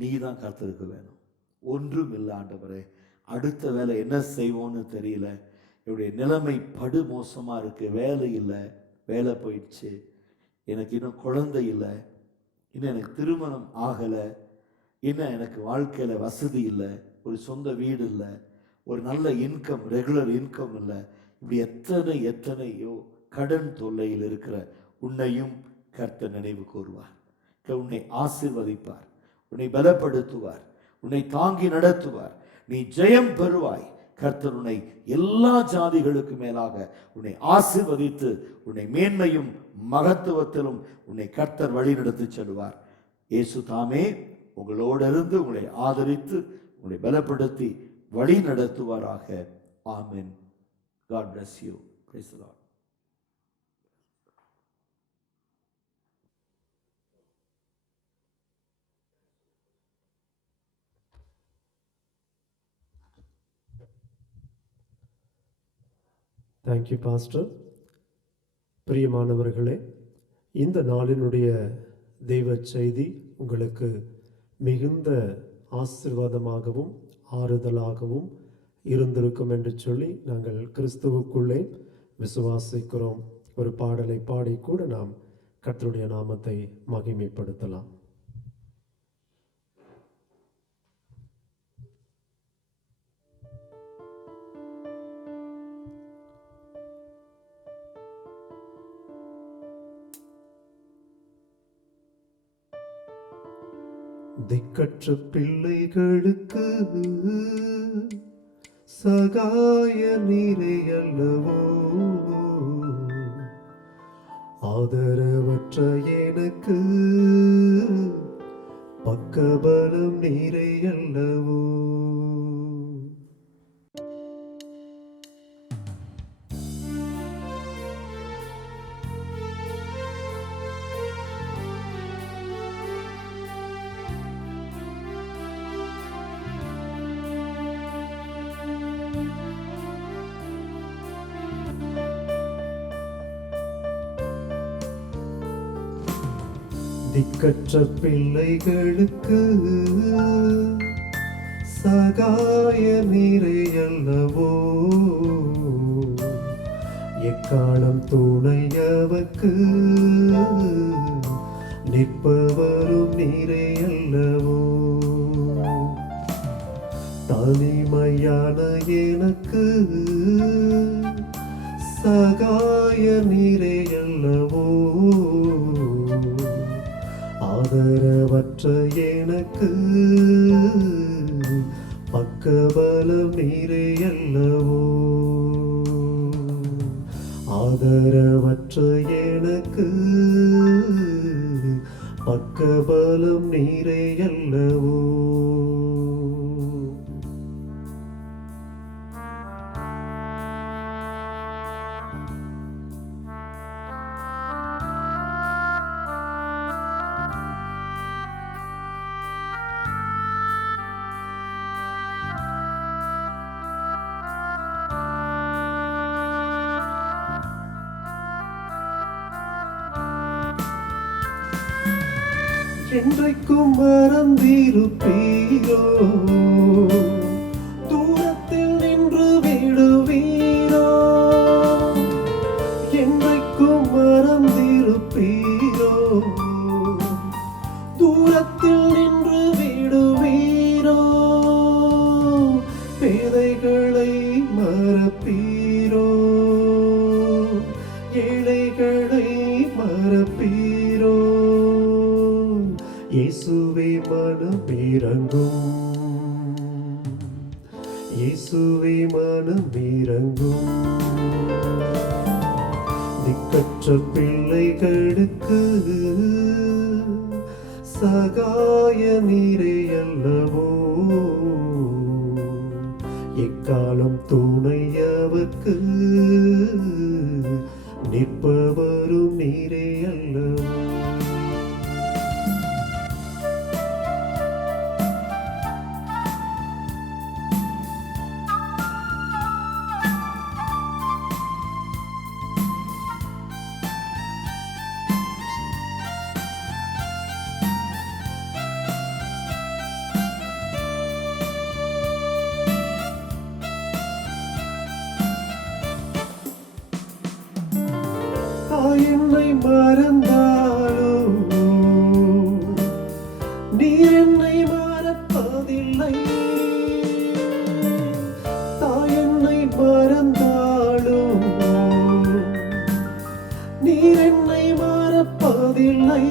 நீ தான் கர்த்தருக்கு வேணும். ஒன்றும் இல்லை ஆண்டவரே, அடுத்த வேலை என்ன செய்வோன்னு தெரியல, என்னுடைய நிலைமை படு மோசமா இருக்கு, வேலை இல்லை, வேலை போயிடுச்சு, எனக்கு இன்னும் குழந்தை இல்லை, இன்னும் எனக்கு திருமணம் ஆகலை, இன்னும் எனக்கு வாழ்க்கையில வசதி இல்லை, ஒரு சொந்த வீடு இல்லை, ஒரு நல்ல இன்கம், ரெகுலர் இன்கம் இல்லை, இப்படி எத்தனையோ கடன் தொல்லையில் இருக்கிற உன்னையும் கர்த்தர் நினைவு கூறுவார். உன்னை ஆசீர்வதிப்பார், உன்னை பலப்படுத்துவார், உன்னை தாங்கி நடத்துவார். நீ ஜெயம் பெறுவாய். கர்த்தர் உன்னை எல்லா ஜாதிகளுக்கு மேலாக உன்னை ஆசீர்வதித்து, உன்னை மேன்மையும் மகத்துவத்திலும் உன்னை கர்த்தர் வழி நடத்தி செல்வார். இயேசு தாமே உங்களோடு இருந்து உங்களை ஆதரித்து, உங்களை பலப்படுத்தி வழி நடத்துவாராக. ஆமென். God bless you. Praise the Lord. Thank you pastor. பிரியமானவர்களே, இந்த நாளினுடைய தெய்வ செய்தி உங்களுக்கு மிகுந்த ஆசீர்வாதமாகவும் ஆறுதலாகவும் இருந்திருக்கும் என்று சொல்லி நாங்கள் கிறிஸ்துவுக்குள்ளே விசுவாசிக்கிறோம். ஒரு பாடலை பாடி கூட நாம் கர்த்தருடைய நாமத்தை மகிமைப்படுத்தலாம். திக்கற்ற பிள்ளைகளுக்கு சகாய நீரே அல்லவோ, ஆதரவற்ற எனக்கு பக்கபலம் நீரே அல்லவோ. திக்கற்ற பிள்ளைகளுக்கு சகாய நீரே அல்லவோ, எக்காலம் துணையவர்க்கு நிற்பவரும் நீரே அல்லவோ. தனிமையான எனக்கு சகாய நீரே அல்லவோ, ஆதரவற்ற எனக்கு பக்கபலம் நீரே அல்லவோ. ஆதரவற்ற எனக்கு பக்கபலம் நீரே அல்லவோ. என்றைக்கும் மறந்திருப்பீரோ, தூரத்தில் நின்று விடுவீரோ. என்றைக்கும் மறந்திருப்பீரோ, தூரத்தில் நின்று விடுவீரோ. பேதைகளை மறப்பீரோ, ஏழைகளை மறப்பீரோ. இயேசுவே மனம் இறங்கும், இயேசுவே மனம் இறங்கும். திக்கற்ற பிள்ளைகளுக்கு சகாய நீரே அல்லவோ, எக்காலம் துணையவர்க்கு நிற்பவரும் நீரே அல்லவோ. என்னை மறந்தாலோ நீர் என்னை மறப்பதில்லை, தாய் என்னை மறந்தாலோ நீர் என்னை மறப்பதில்லை.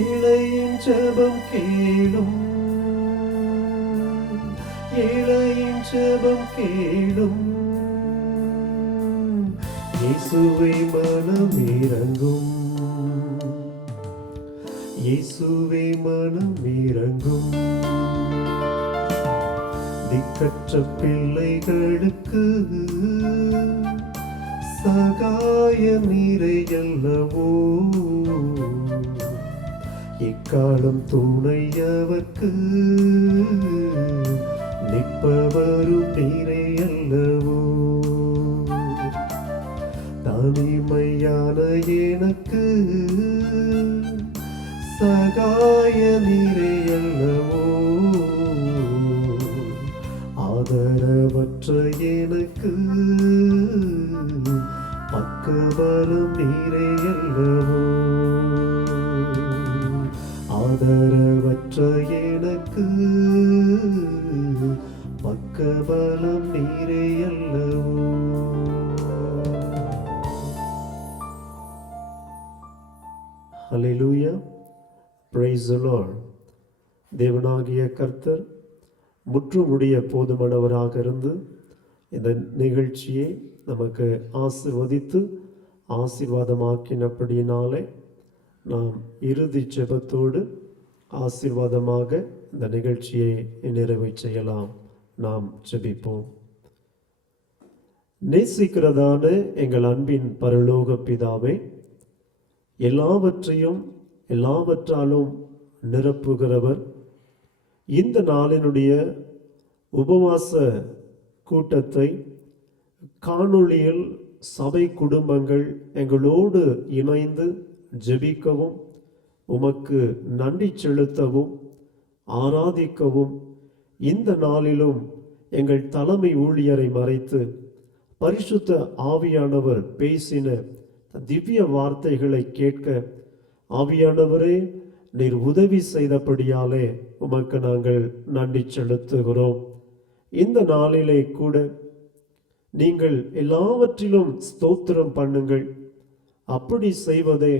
ஏழையின் ஜெபம் கேளும், ஏழையின் ஜெபம் கேளும், இயேசுவை மனம் இறங்கும், இயேசுவை மனம் இறங்கும். திக்கற்ற பிள்ளைகளுக்கு சகாய நீரை அல்லவோ, இக்காலம் துணையவர்க்கு நிற்பவரும் நீரை அல்லவோ. தனிமையான எனக்கு சகாய நீரே அல்லவோ, ஆதரவற்ற எனக்கு பக்கபலம் நீரே அல்லவோ, ஆதரவற்ற எனக்கு பக்கபலம் நீரே அல்லவோ. ஹல்லேலூயா, பிரைஸ் தி லார்ட். தேவனாகிய கர்த்தர் முற்றுமுடிய போதுமானவராக இருந்து இந்த நிகழ்ச்சியை நமக்கு ஆசீர்வதித்து ஆசீர்வாதமாக்கினபடியினாலே நாம் இறுதி ஜெபத்தோடு ஆசீர்வாதமாக இந்த நிகழ்ச்சியை நிறைவு செய்யலாம். நாம் ஜெபிப்போம். நேசிக்கிறதான எங்கள் அன்பின் பரலோக பிதாவே, எல்லாவற்றையும் எல்லாவற்றாலும் நிரப்புகிறவர், இந்த நாளினுடைய உபவாச கூட்டத்தை காணொளியில் சபை குடும்பங்கள் எங்களோடு இணைந்து ஜெபிக்கவும், உமக்கு நன்றி செலுத்தவும், ஆராதிக்கவும், இந்த நாளிலும் எங்கள் தலைமை ஊழியரை மறைத்து பரிசுத்த ஆவியானவர் பேசின திவ்ய வார்த்தைகளை கேட்க ஆவியானவரே நீர் உதவி செய்தபடியாலே உமக்கு நாங்கள் நன்றி செலுத்துகிறோம். இந்த நாளிலே கூட நீங்கள் எல்லாவற்றிலும் ஸ்தோத்திரம் பண்ணுங்கள். அப்படி செய்வதே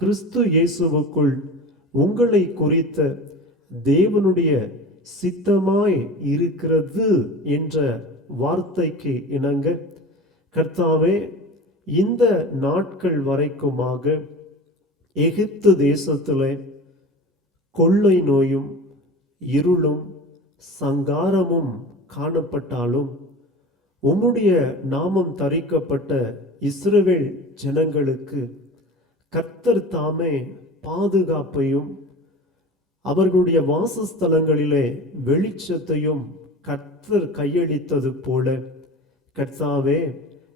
கிறிஸ்து இயேசுவுக்குள் உங்களை குறித்த தேவனுடைய சித்தமாய் இருக்கிறது என்ற வார்த்தைக்கு இணங்க கர்த்தாவே, இந்த நாட்கள் வரைக்குமாக எகிப்து தேசத்திலே கொள்ளை நோயும் இருளும் சங்காரமும் காணப்பட்டாலும் உம்முடைய நாமம் தரிக்கப்பட்ட இஸ்ரவேல் ஜனங்களுக்கு கர்த்தர் தாமே பாதுகாப்பையும் அவர்களுடைய வாசஸ்தலங்களிலே வெளிச்சத்தையும் கர்த்தர் கையளித்தது போல கர்த்தாவே,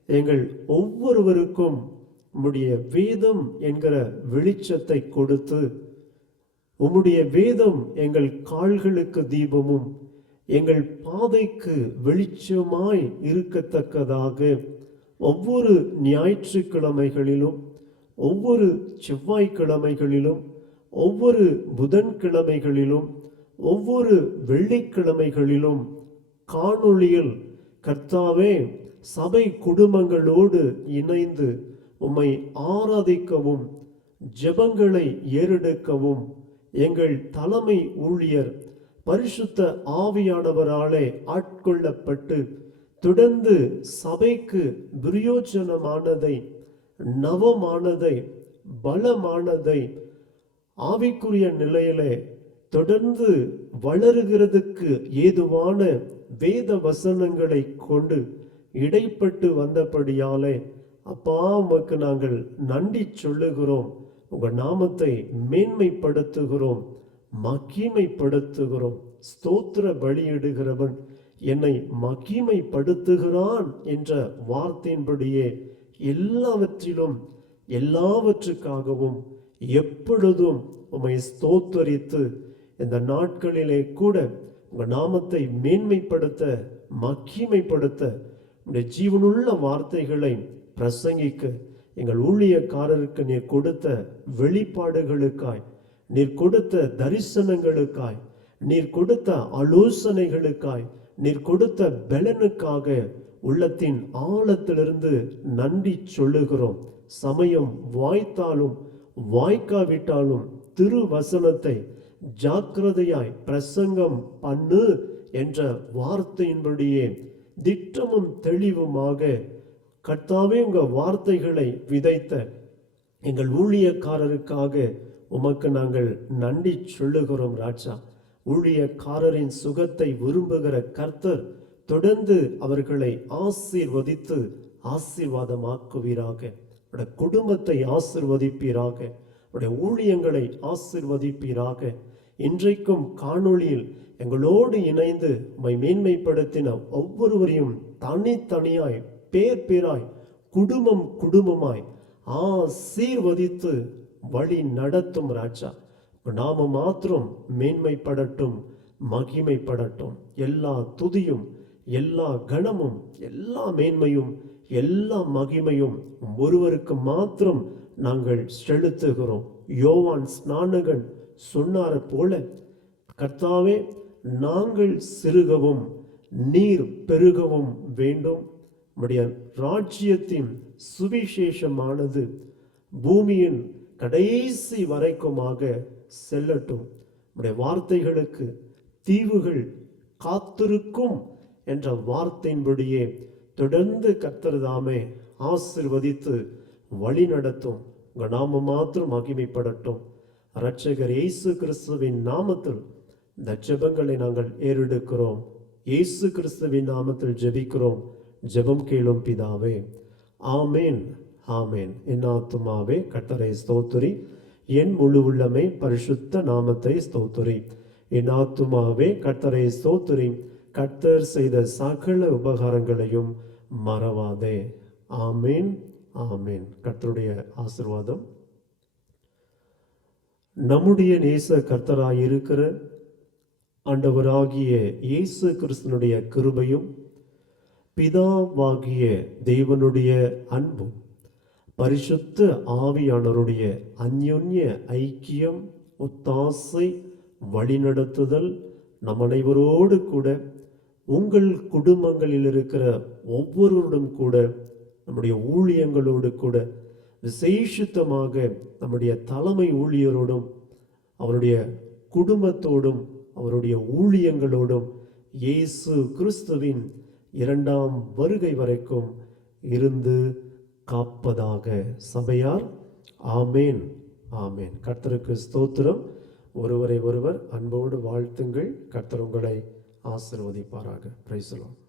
எங்கள் ஒவ்வொருவருக்கும் உம்முடைய வேதம் என்கிற வெளிச்சத்தை கொடுத்து, உம்முடைய வேதம் எங்கள் கால்களுக்கு தீபமும் எங்கள் பாதைக்கு வெளிச்சமாய் இருக்கத்தக்கதாக ஒவ்வொரு ஞாயிற்றுக்கிழமைகளிலும், ஒவ்வொரு செவ்வாய்க்கிழமைகளிலும், ஒவ்வொரு புதன்கிழமைகளிலும், ஒவ்வொரு வெள்ளிக்கிழமைகளிலும் காணொளியில் கர்த்தாவே சபை குடும்பங்களோடு இணைந்து உம்மை ஆராதிக்கவும் ஜெபங்களை ஏறெடுக்கவும் எங்கள் தலைமை ஊழியர் பரிசுத்த ஆவியானவராலே ஆட்கொள்ளப்பட்டு தொடர்ந்து சபைக்கு பிரயோஜனமானதை, நவமானதை, பலமானதை, ஆவிக்குரிய நிலையிலே தொடர்ந்து வளருகிறதுக்கு ஏதுவான வேத வசனங்களை கொண்டு இடைப்பட்டு வந்தபடியாலே அப்பா உமக்கு நாங்கள் நன்றி சொல்லுகிறோம். உங்க நாமத்தை மேன்மைப்படுத்துகிறோம், மகிமைப்படுத்துகிறோம். ஸ்தோத்திர பலியிடுகிறவன் என்னை மகிமைப்படுத்துகிறான் என்ற வார்த்தையின்படியே எல்லாவற்றிலும் எல்லாவற்றுக்காகவும் எப்பொழுதும் உம்மை ஸ்தோத்தரித்து இந்த நாட்களிலே கூட உங்க நாமத்தை மேன்மைப்படுத்த, மகிமைப்படுத்த, உடைய ஜீவனுள்ள வார்த்தைகளை பிரசங்கிக்க எங்கள் ஊழியக்காரருக்கு நீர் கொடுத்த வெளிப்பாடுகளுக்காய், நீர் கொடுத்த தரிசனங்களுக்காய், நீர் கொடுத்த ஆலோசனைகளுக்காய், நீர் கொடுத்த பலனுக்காக உள்ளத்தின் ஆழத்திலிருந்து நன்றி சொல்லுகிறோம். சமயம் வாய்த்தாலும் வாய்க்காவிட்டாலும் திருவசனத்தை ஜாக்கிரதையாய் பிரசங்கம் பண்ணு என்ற வார்த்தையின்படியே திட்டமும் தெளிவுமாக கர்த்தாவே உங்க வார்த்தைகளை விதைத்த எங்கள் ஊழியக்காரருக்காக உமக்கு நாங்கள் நன்றி சொல்லுகிறோம் ராஜா. ஊழியக்காரரின் சுகத்தை விரும்புகிற கர்த்தர் தொடர்ந்து அவர்களை ஆசீர்வதித்து ஆசீர்வாதமாக்குவீராக. உடைய குடும்பத்தை ஆசீர்வதிப்பீராக, உடைய ஊழியங்களை ஆசீர்வதிப்பீராக. இன்றைக்கும் காணொளியில் எங்களோடு இணைந்து உம்மை மேன்மைப்படுத்தின ஒவ்வொருவரையும் தனித்தனியாய், பேர் பேராய், குடும்பம் குடும்பமாய் ஆசீர்வதித்து வழி நடத்தும் ராஜா. நாம மாத்திரம் மேன்மைப்படட்டும், மகிமைப்படட்டும். எல்லா துதியும், எல்லா கணமும், எல்லா மேன்மையும், எல்லா மகிமையும் ஒருவருக்கு மாத்திரம் நாங்கள் செலுத்துகிறோம். யோவான் ஸ்நானகன் சொன்னார போல கர்த்தாவே, நாங்கள் சிறுகவும் நீர் பெருகவும் வேண்டும். உம்முடைய ராஜ்யத்தின் சுவிசேஷமானது பூமியின் கடைசி வரைக்குமாக செல்லட்டும். உம்முடைய வார்த்தைகளுக்கு தீவுகள் காத்திருக்கும் என்ற வார்த்தையின்படியே தொடர்ந்து கர்த்தர் தாமே ஆசீர்வதித்து வழி நடத்தும். உங்க நாமம் மாத்திரம் மகிமைப்படட்டும். இரட்சகர் இயேசு கிறிஸ்துவின் நாமத்தில் இந்த ஜெபங்களை நாங்கள் ஏறெடுக்கிறோம். இயேசு கிறிஸ்துவின் நாமத்தில் ஜெபிக்கிறோம். ஜெபம் கேளும் பிதாவே, ஆமேன், ஆமேன். என் ஆத்துமாவே கர்த்தரை ஸ்தோத்திரி, என் முழு உள்ளமே பரிசுத்த நாமத்தை ஸ்தோத்திரி. என் ஆத்துமாவே கர்த்தரை ஸ்தோத்திரி, கர்த்தர் செய்த சகல உபகாரங்களையும் மறவாதே. ஆமேன், ஆமேன். கர்த்தருடைய ஆசீர்வாதம் நம்முடைய நேச கர்த்தராயிருக்கிற ஆண்டவராகிய இயேசு கிறிஸ்துனுடைய கிருபையும் பிதாவாகிய தேவனுடைய அன்பும் பரிசுத்த ஆவியானவருடைய அந்யோன்ய ஐக்கியம், ஒத்தாசை, வழிநடத்துதல் நம் அனைவரோடு கூட, உங்கள் குடும்பங்களில் இருக்கிற ஒவ்வொருவரும் கூட, நம்முடைய ஊழியங்களோடு கூட, விசேஷித்தமாக நம்முடைய தலைமை ஊழியரோடும், அவருடைய குடும்பத்தோடும், அவருடைய ஊழியங்களோடும் இயேசு கிறிஸ்துவின் இரண்டாம் வருகை வரைக்கும் இருந்து காப்பதாக. சபையார் ஆமேன், ஆமேன். கர்த்தருக்கு ஸ்தோத்திரம். ஒருவரை ஒருவர் அன்போடு வாழ்த்துங்கள். கர்த்தர் உங்களை ஆசீர்வதிப்பாராக. Praise the Lord.